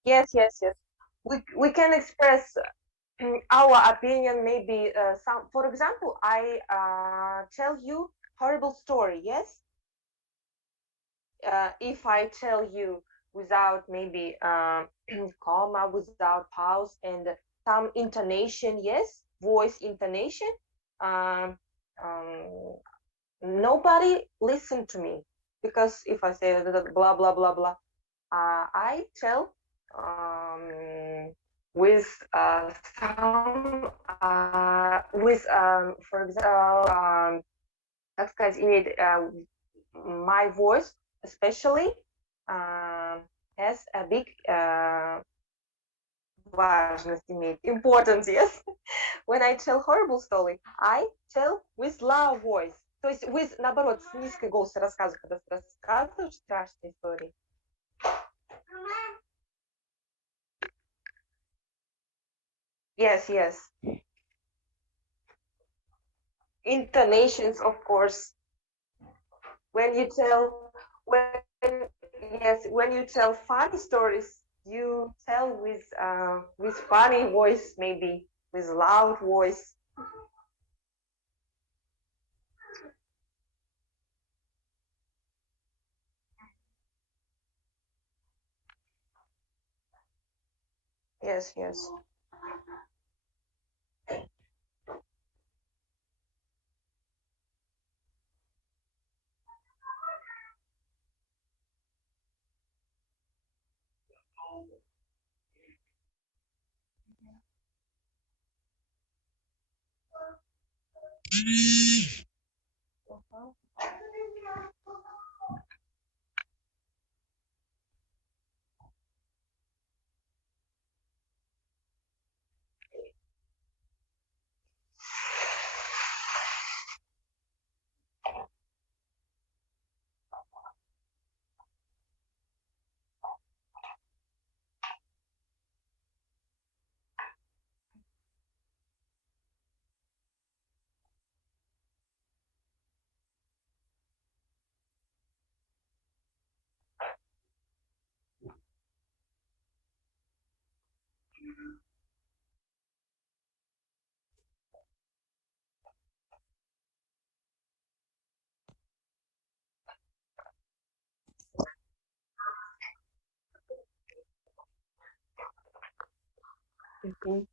Yes, yes, yes. We can express our opinion. Maybe some. For example, I tell you horrible story. Yes. If I tell you without maybe comma, without pause, and some intonation, yes, voice intonation, um, um, nobody listen to me, because if I say blah blah blah blah, I tell with some with for example, как сказать, имеет my voice especially has a big важность, имеет importance, yes. When I tell horrible story, I tell with loud voice. То есть with, наоборот, с низкой голосом рассказываю, когда ты рассказываешь страшные истории. Yes, yes. Intonations, of course. When you tell, when you tell funny stories, you tell with funny voice, maybe with loud voice. Yes, yes. Mhm.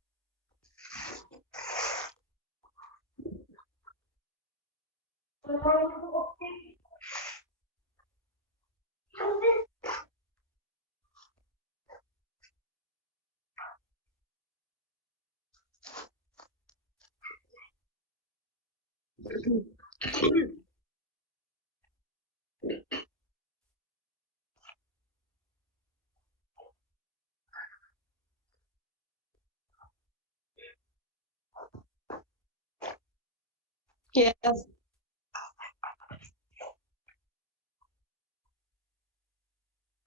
Yes.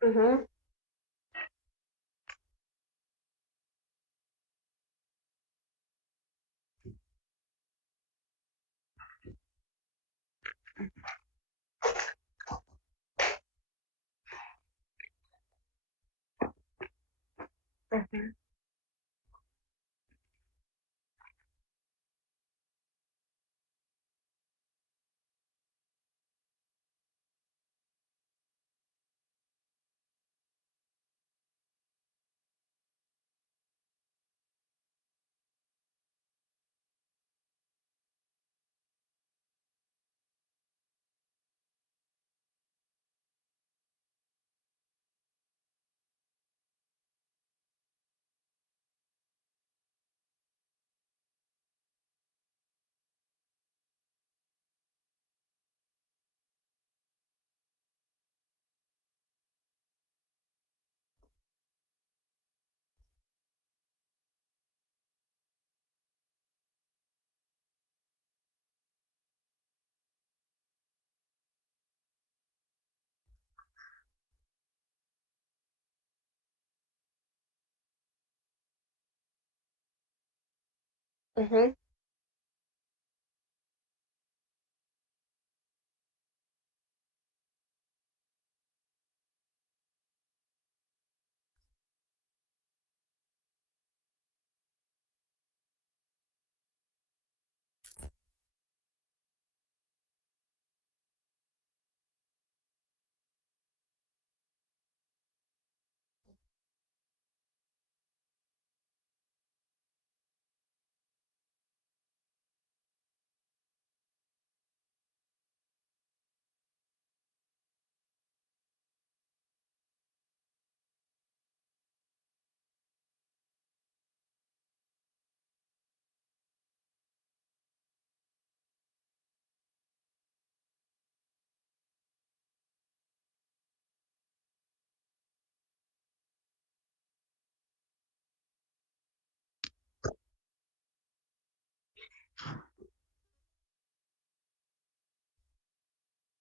Mm-hmm. Mm-hmm. Mm-hmm.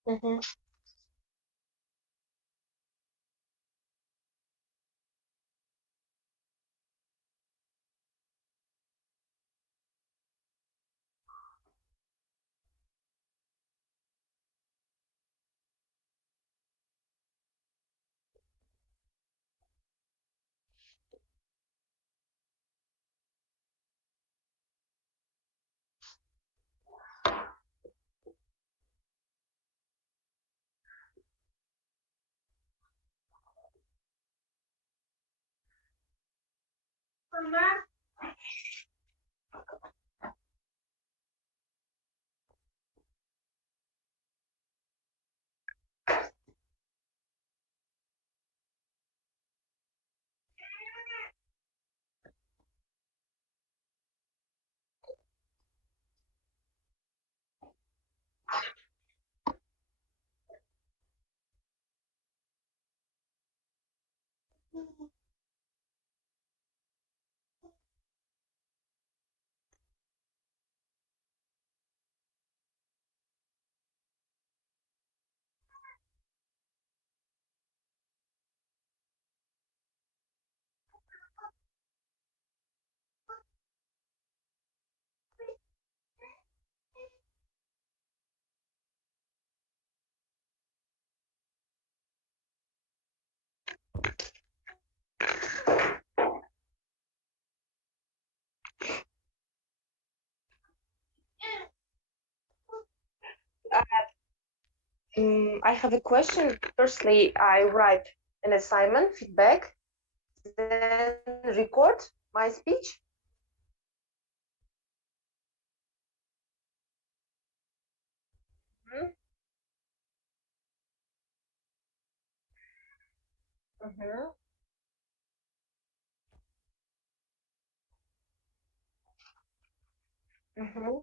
Mhm. I have a question. Firstly, I write an assignment, feedback, then record my speech. Mhm. Mhm. Mhm.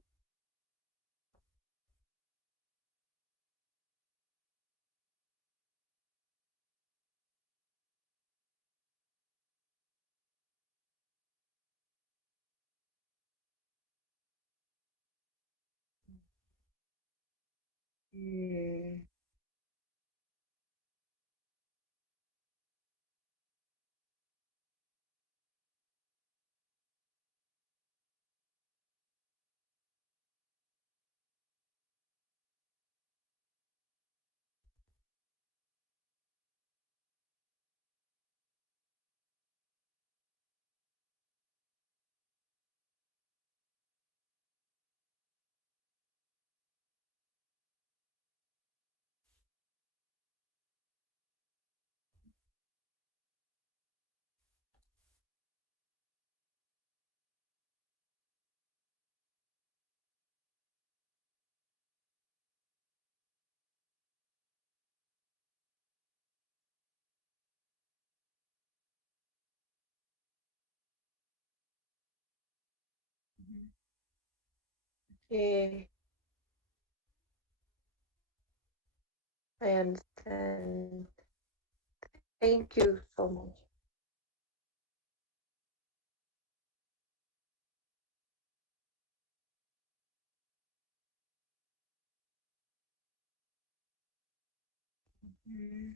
Mm. Okay, I understand. Thank you so much. Mhm.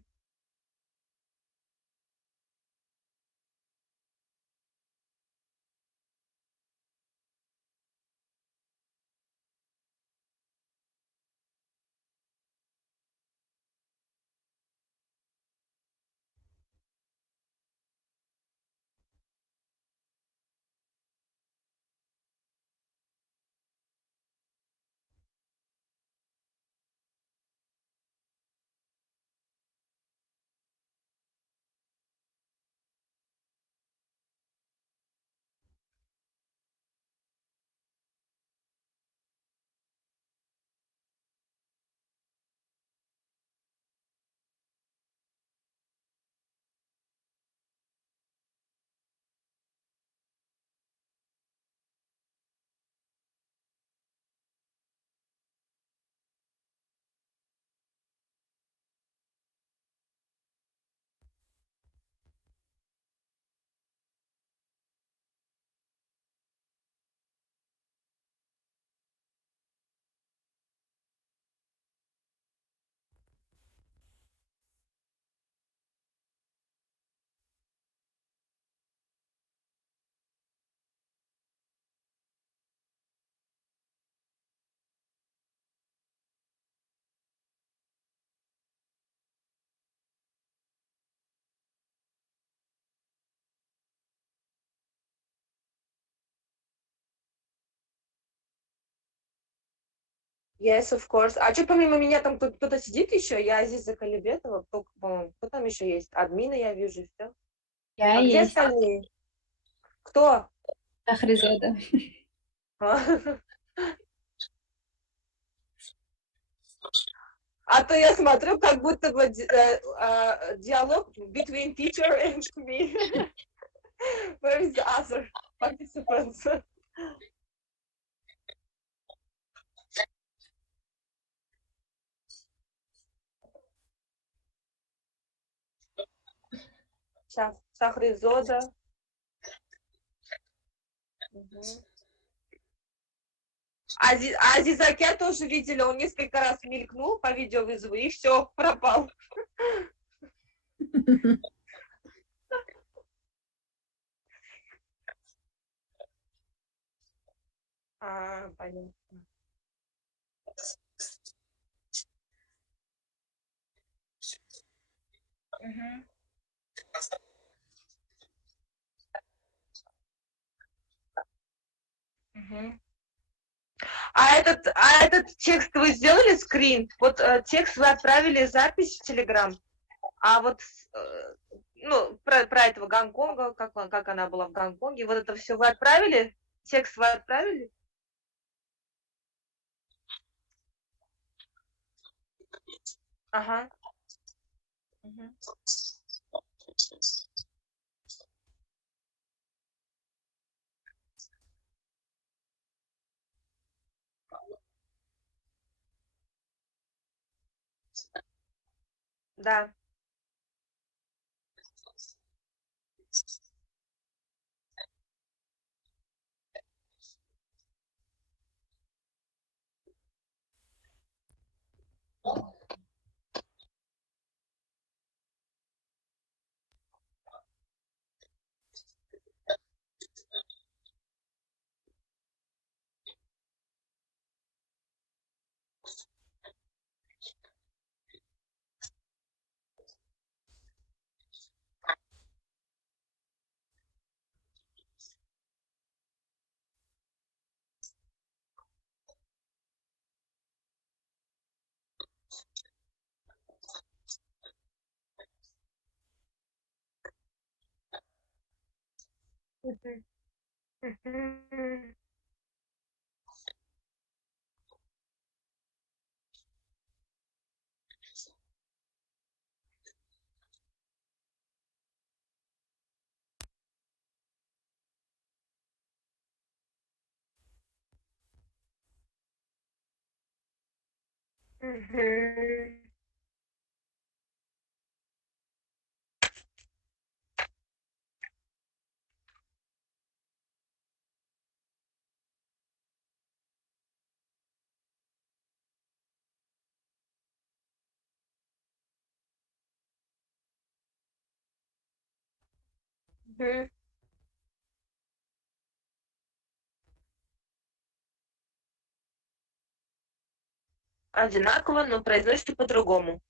Yes, of course. А что помимо меня там кто-то сидит еще? Я здесь за Калибетова. Кто там еще есть? Админа я вижу, все. Я А где есть. остальные? Кто? Tahrizada. А то я смотрю, как будто бы диалог between teacher and me. Where is the other participants? Шахризода. Азизаке тоже видели, он несколько раз мелькнул по видеовызову, и все, пропал. Понятно. А этот текст вы сделали скрин? Вот текст вы отправили, запись в Телеграм, а вот ну, про этого Гонконга, как она была в Гонконге, вот это все вы отправили? Текст вы отправили? Ага. Да. Одинаково, но произносится по-другому.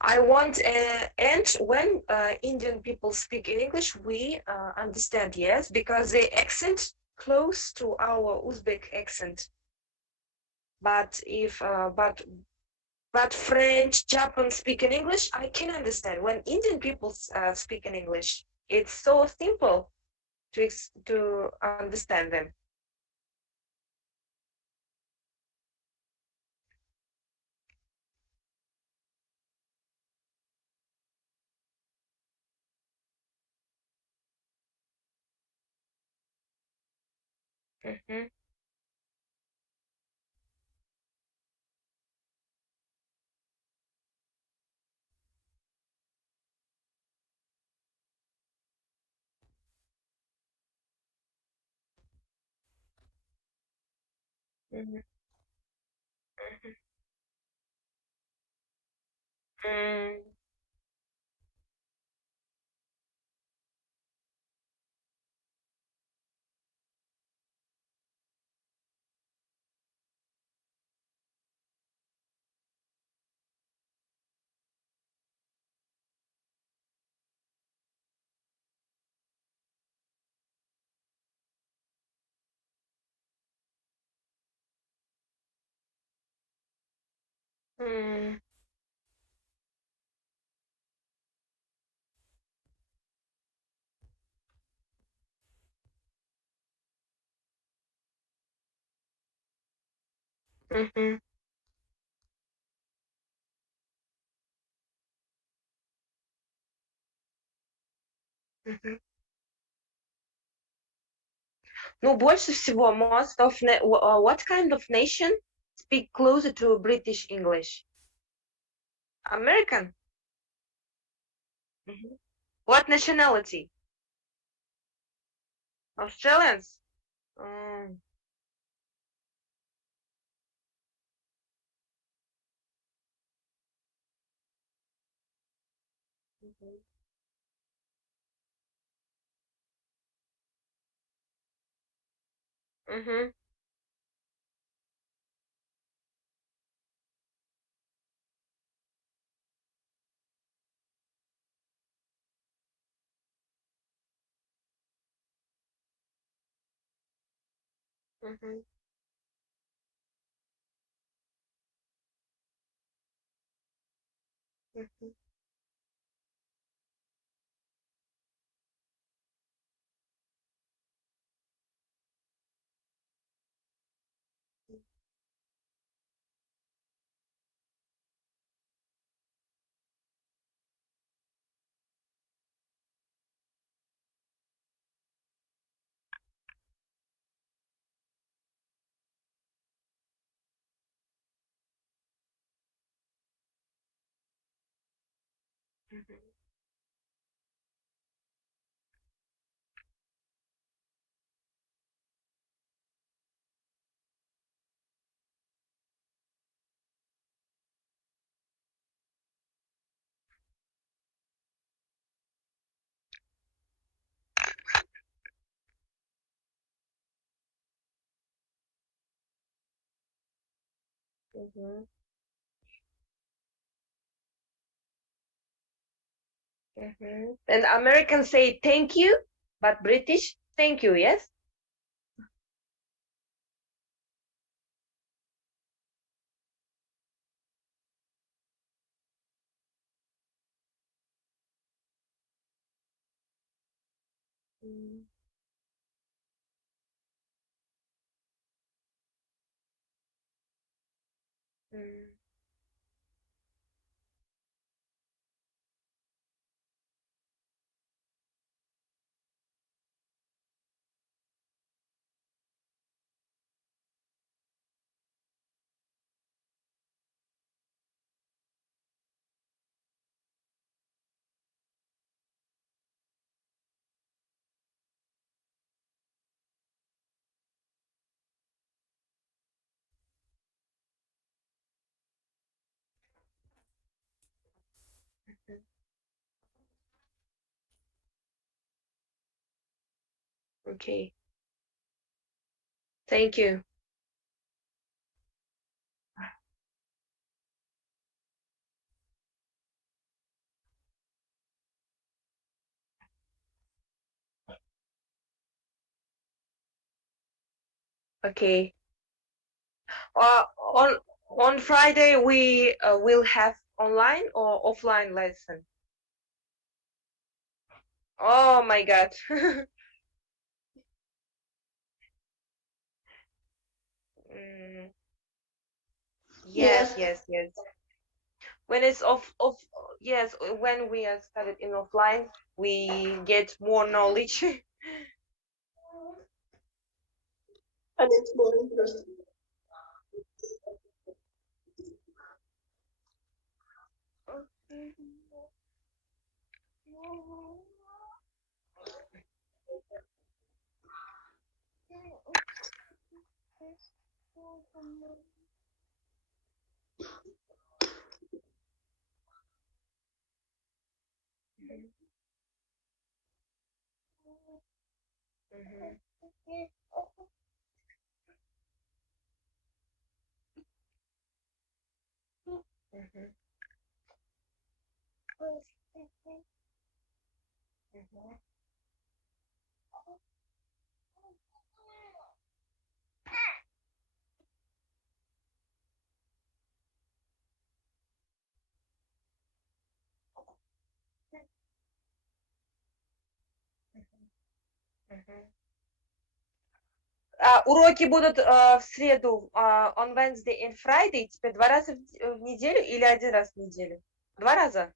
I want, and when Indian people speak in English, we understand, yes, because the accent close to our Uzbek accent. But if, but French, Japan speak in English, I can understand. When Indian people speak in English, it's so simple to understand them. Mhm. Mhm. Mhm. Mm. Mhm. Mhm. Ну, больше всего, what kind of nation speak closer to British English? American? Mhm. What nationality? Australians? Mm. Mhm. Mhm. Mhm. Mhm. Mhm. Mhm. Mhm. And Americans say thank you, but British thank you, yes? Mm. Mm. Okay. Thank you. Okay. On Friday we will have online or offline lesson. Oh my God. Mm, yes, yes, yes. When it's yes, when we are studied in offline, we get more knowledge. And it's more interesting. Уроки будут в среду, on Wednesday and Friday, теперь 2 раза в неделю или 1 раз в неделю? 2 раза?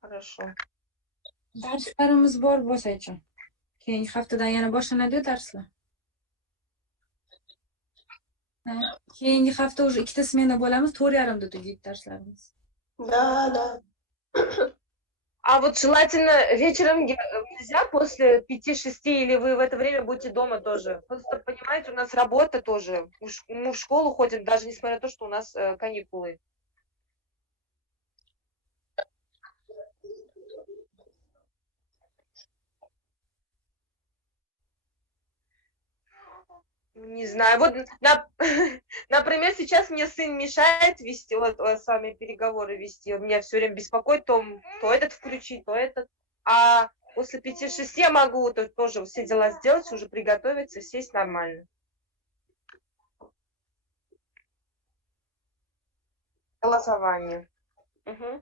Хорошо. Darslarimiz bor bo'lsa-chi. Keyingi haftadan yana boshlanadi darslar. Keyingi hafta уже 2 smena bo'lamiz, 4:30da tugaydi darslarimiz. Да, да. А вот желательно вечером нельзя после 5-6, или вы в это время будете дома тоже? Просто, понимаете, у нас работа тоже. Мы в школу ходим, даже несмотря на то, что у нас каникулы. Не знаю, вот, например, сейчас мне сын мешает вести, вот с вами переговоры вести, он меня все время беспокоит, то этот включить, то этот, а после 5-6 я могу тоже все дела сделать, уже приготовиться, сесть нормально. Голосование. Угу.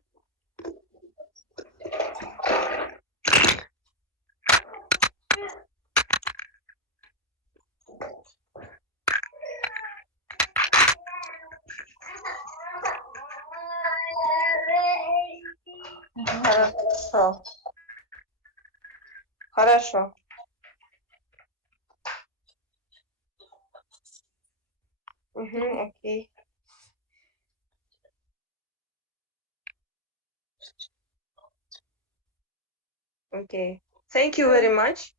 Хорошо. Хорошо. Окей. Okay. Thank you very much.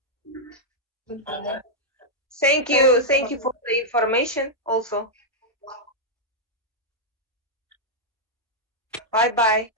Thank you for the information also. Bye bye.